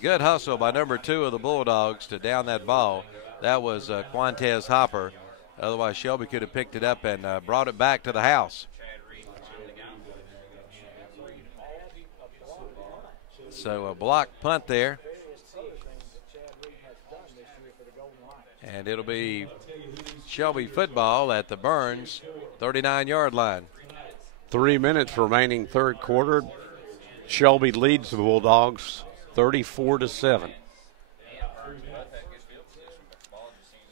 Good hustle by number 2 of the Bulldogs to down that ball. That was Quantez Hopper. Otherwise, Shelby could have picked it up and brought it back to the house. So a blocked punt there. And it'll be Shelby football at the Burns 39-yard line. 3 minutes remaining third quarter. Shelby leads the Bulldogs 34-7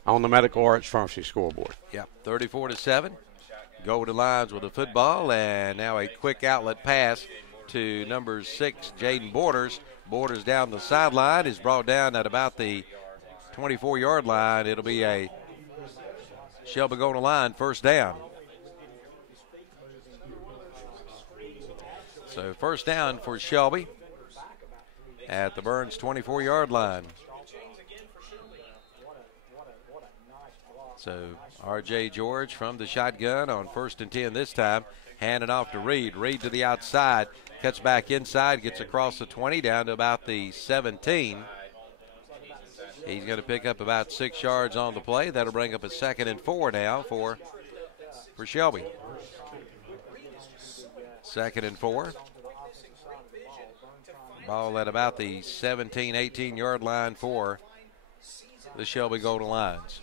on the Medical Arts Pharmacy scoreboard. Yeah, 34-7. Golden Lions with the football, and now a quick outlet pass to number 6, Jaden Borders. Borders down the sideline is brought down at about the 24-yard line. It'll be a Shelby going to line, first down. So first down for Shelby at the Burns 24-yard line. So R.J. George from the shotgun on 1st and 10 this time. Hand it off to Reed. Reed to the outside. Cuts back inside. Gets across the 20 down to about the 17. He's going to pick up about 6 yards on the play. That'll bring up a 2nd and 4 now for Shelby. 2nd and 4. Ball at about the 17, 18-yard line for the Shelby Golden Lions.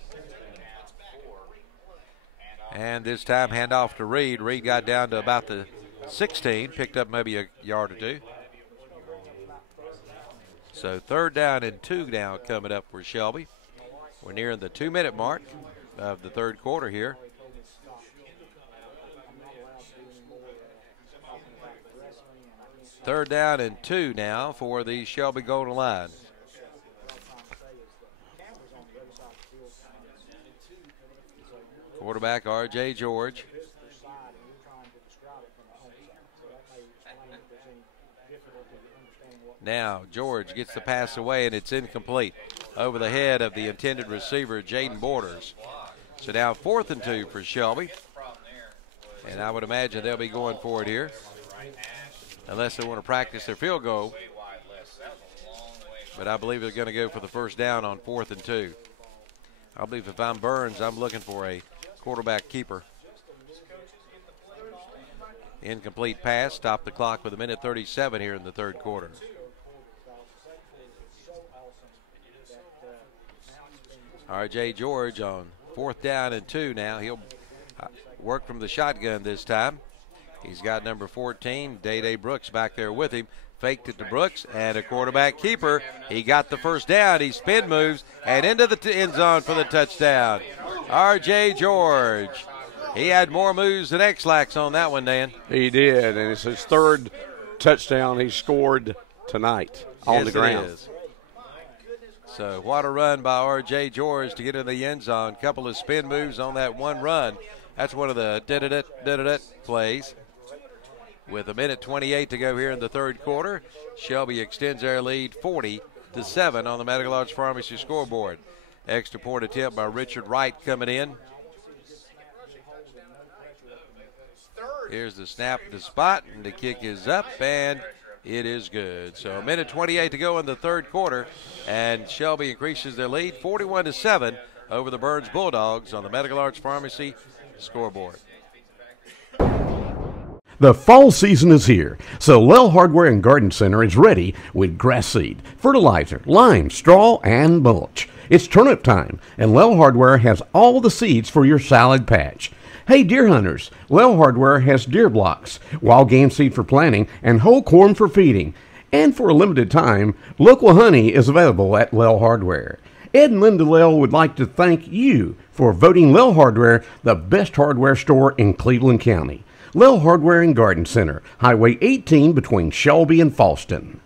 And this time, handoff to Reed. Reed got down to about the 16, picked up maybe a yard or two. So 3rd down and 2 now coming up for Shelby. We're nearing the 2-minute mark of the 3rd quarter here. Third down and 2 now for the Shelby Golden Lions. Quarterback R.J. George. Now George gets the pass away, and it's incomplete over the head of the intended receiver, Jaden Borders. So now 4th and 2 for Shelby. And I would imagine they'll be going for it here, unless they want to practice their field goal. But I believe they're going to go for the first down on 4th and 2. I believe if I'm Burns, I'm looking for a quarterback keeper. Incomplete pass. Stop the clock with 1:37 here in the 3rd quarter. R.J. George on 4th down and 2 now. He'll work from the shotgun this time. He's got number 14, Day Brooks, back there with him. Faked it to Brooks, and a quarterback keeper. He got the first down. He spin moves and into the end zone for the touchdown. R.J. George. He had more moves than X-Lax on that one, Dan. He did, and it's his 3rd touchdown he scored tonight on the ground. It is. So what a run by R.J. George to get in the end zone. Couple of spin moves on that one run. That's one of the da-da-da plays. With 1:28 to go here in the 3rd quarter, Shelby extends their lead 40-7 on the Medical Arts Pharmacy scoreboard. Extra point attempt by Richard Wright coming in. Here's the snap to the spot, and the kick is up, and it is good. So 1:28 to go in the 3rd quarter, and Shelby increases their lead 41-7 over the Burns Bulldogs on the Medical Arts Pharmacy scoreboard. The fall season is here, so Lell Hardware and Garden Center is ready with grass seed, fertilizer, lime, straw, and mulch. It's turnip time, and Lell Hardware has all the seeds for your salad patch. Hey deer hunters, Lell Hardware has deer blocks, wild game seed for planting, and whole corn for feeding. And for a limited time, local honey is available at Lell Hardware. Ed and Linda Lell would like to thank you for voting Lell Hardware the best hardware store in Cleveland County. Lell Hardware and Garden Center, Highway 18 between Shelby and Falston.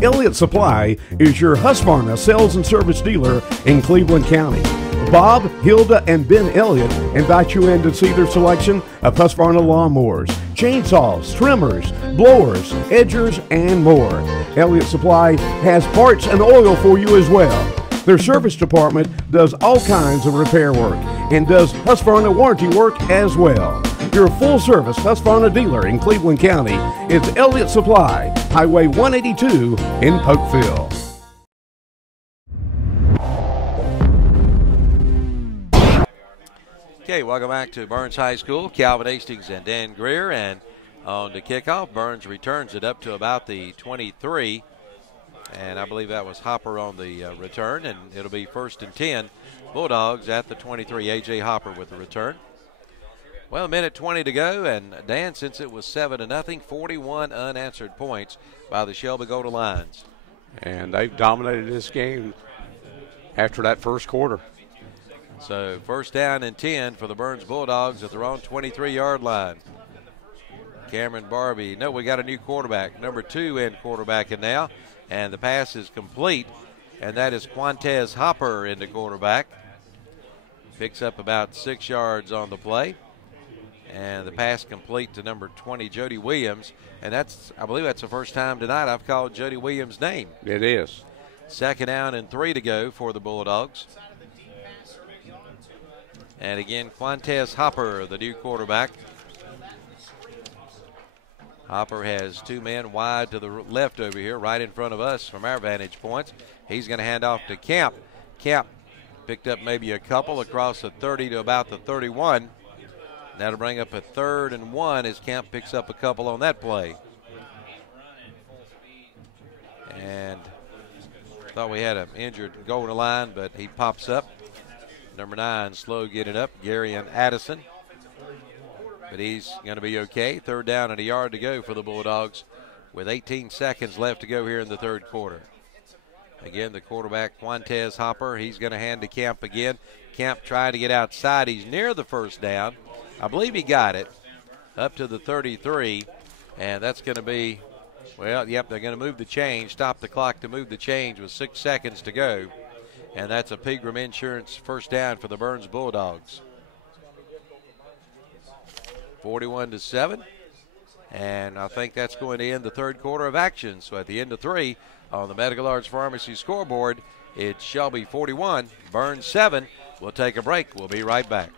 Elliott Supply is your Husqvarna sales and service dealer in Cleveland County. Bob, Hilda, and Ben Elliott invite you in to see their selection of Husqvarna lawnmowers, chainsaws, trimmers, blowers, edgers, and more. Elliott Supply has parts and oil for you as well. Their service department does all kinds of repair work and does Husqvarna warranty work as well. Your full-service Husqvarna dealer in Cleveland County is Elliott Supply, Highway 182 in Polkville. Okay, welcome back to Burns High School. Calvin Hastings and Dan Greer, and on the kickoff, Burns returns it up to about the 23. And I believe that was Hopper on the return, and it'll be 1st and 10. Bulldogs at the 23. A.J. Hopper with the return. Well, 1:20 to go, and Dan, since it was 7-0, 41 unanswered points by the Shelby Golden Lions. And they've dominated this game after that 1st quarter. So 1st down and 10 for the Burns Bulldogs at their own 23-yard line. Cameron Barbie. No, we got a new quarterback. Number 2 in quarterbacking now. and the pass is complete, and that is Quantez Hopper into quarterback. Picks up about 6 yards on the play, and the pass complete to number 20, Jody Williams, and I believe that's the first time tonight I've called Jody Williams' name. It is. 2nd down and 3 to go for the Bulldogs. And again, Quantez Hopper, the new quarterback. Hopper has 2 men wide to the left over here, right in front of us from our vantage points. He's going to hand off to Camp. Camp picked up maybe a couple across the 30 to about the 31. That'll bring up a 3rd and 1 as Camp picks up a couple on that play. And thought we had an injured goal to line, but he pops up. Number 9, slow getting up, Gary and Addison. But he's going to be okay. 3rd down and a yard to go for the Bulldogs with 18 seconds left to go here in the 3rd quarter. Again, the quarterback, Quantez Hopper, he's going to hand to Camp again. Camp trying to get outside. He's near the 1st down. I believe he got it up to the 33, and that's going to be, well, yep, they're going to move the change, stop the clock to move the change with 6 seconds to go. And that's a Pegram Insurance 1st down for the Burns Bulldogs. 41-7, and I think that's going to end the 3rd quarter of action. So at the end of 3 on the Medical Arts Pharmacy scoreboard, it's Shelby 41, Burns 7. We'll take a break. We'll be right back.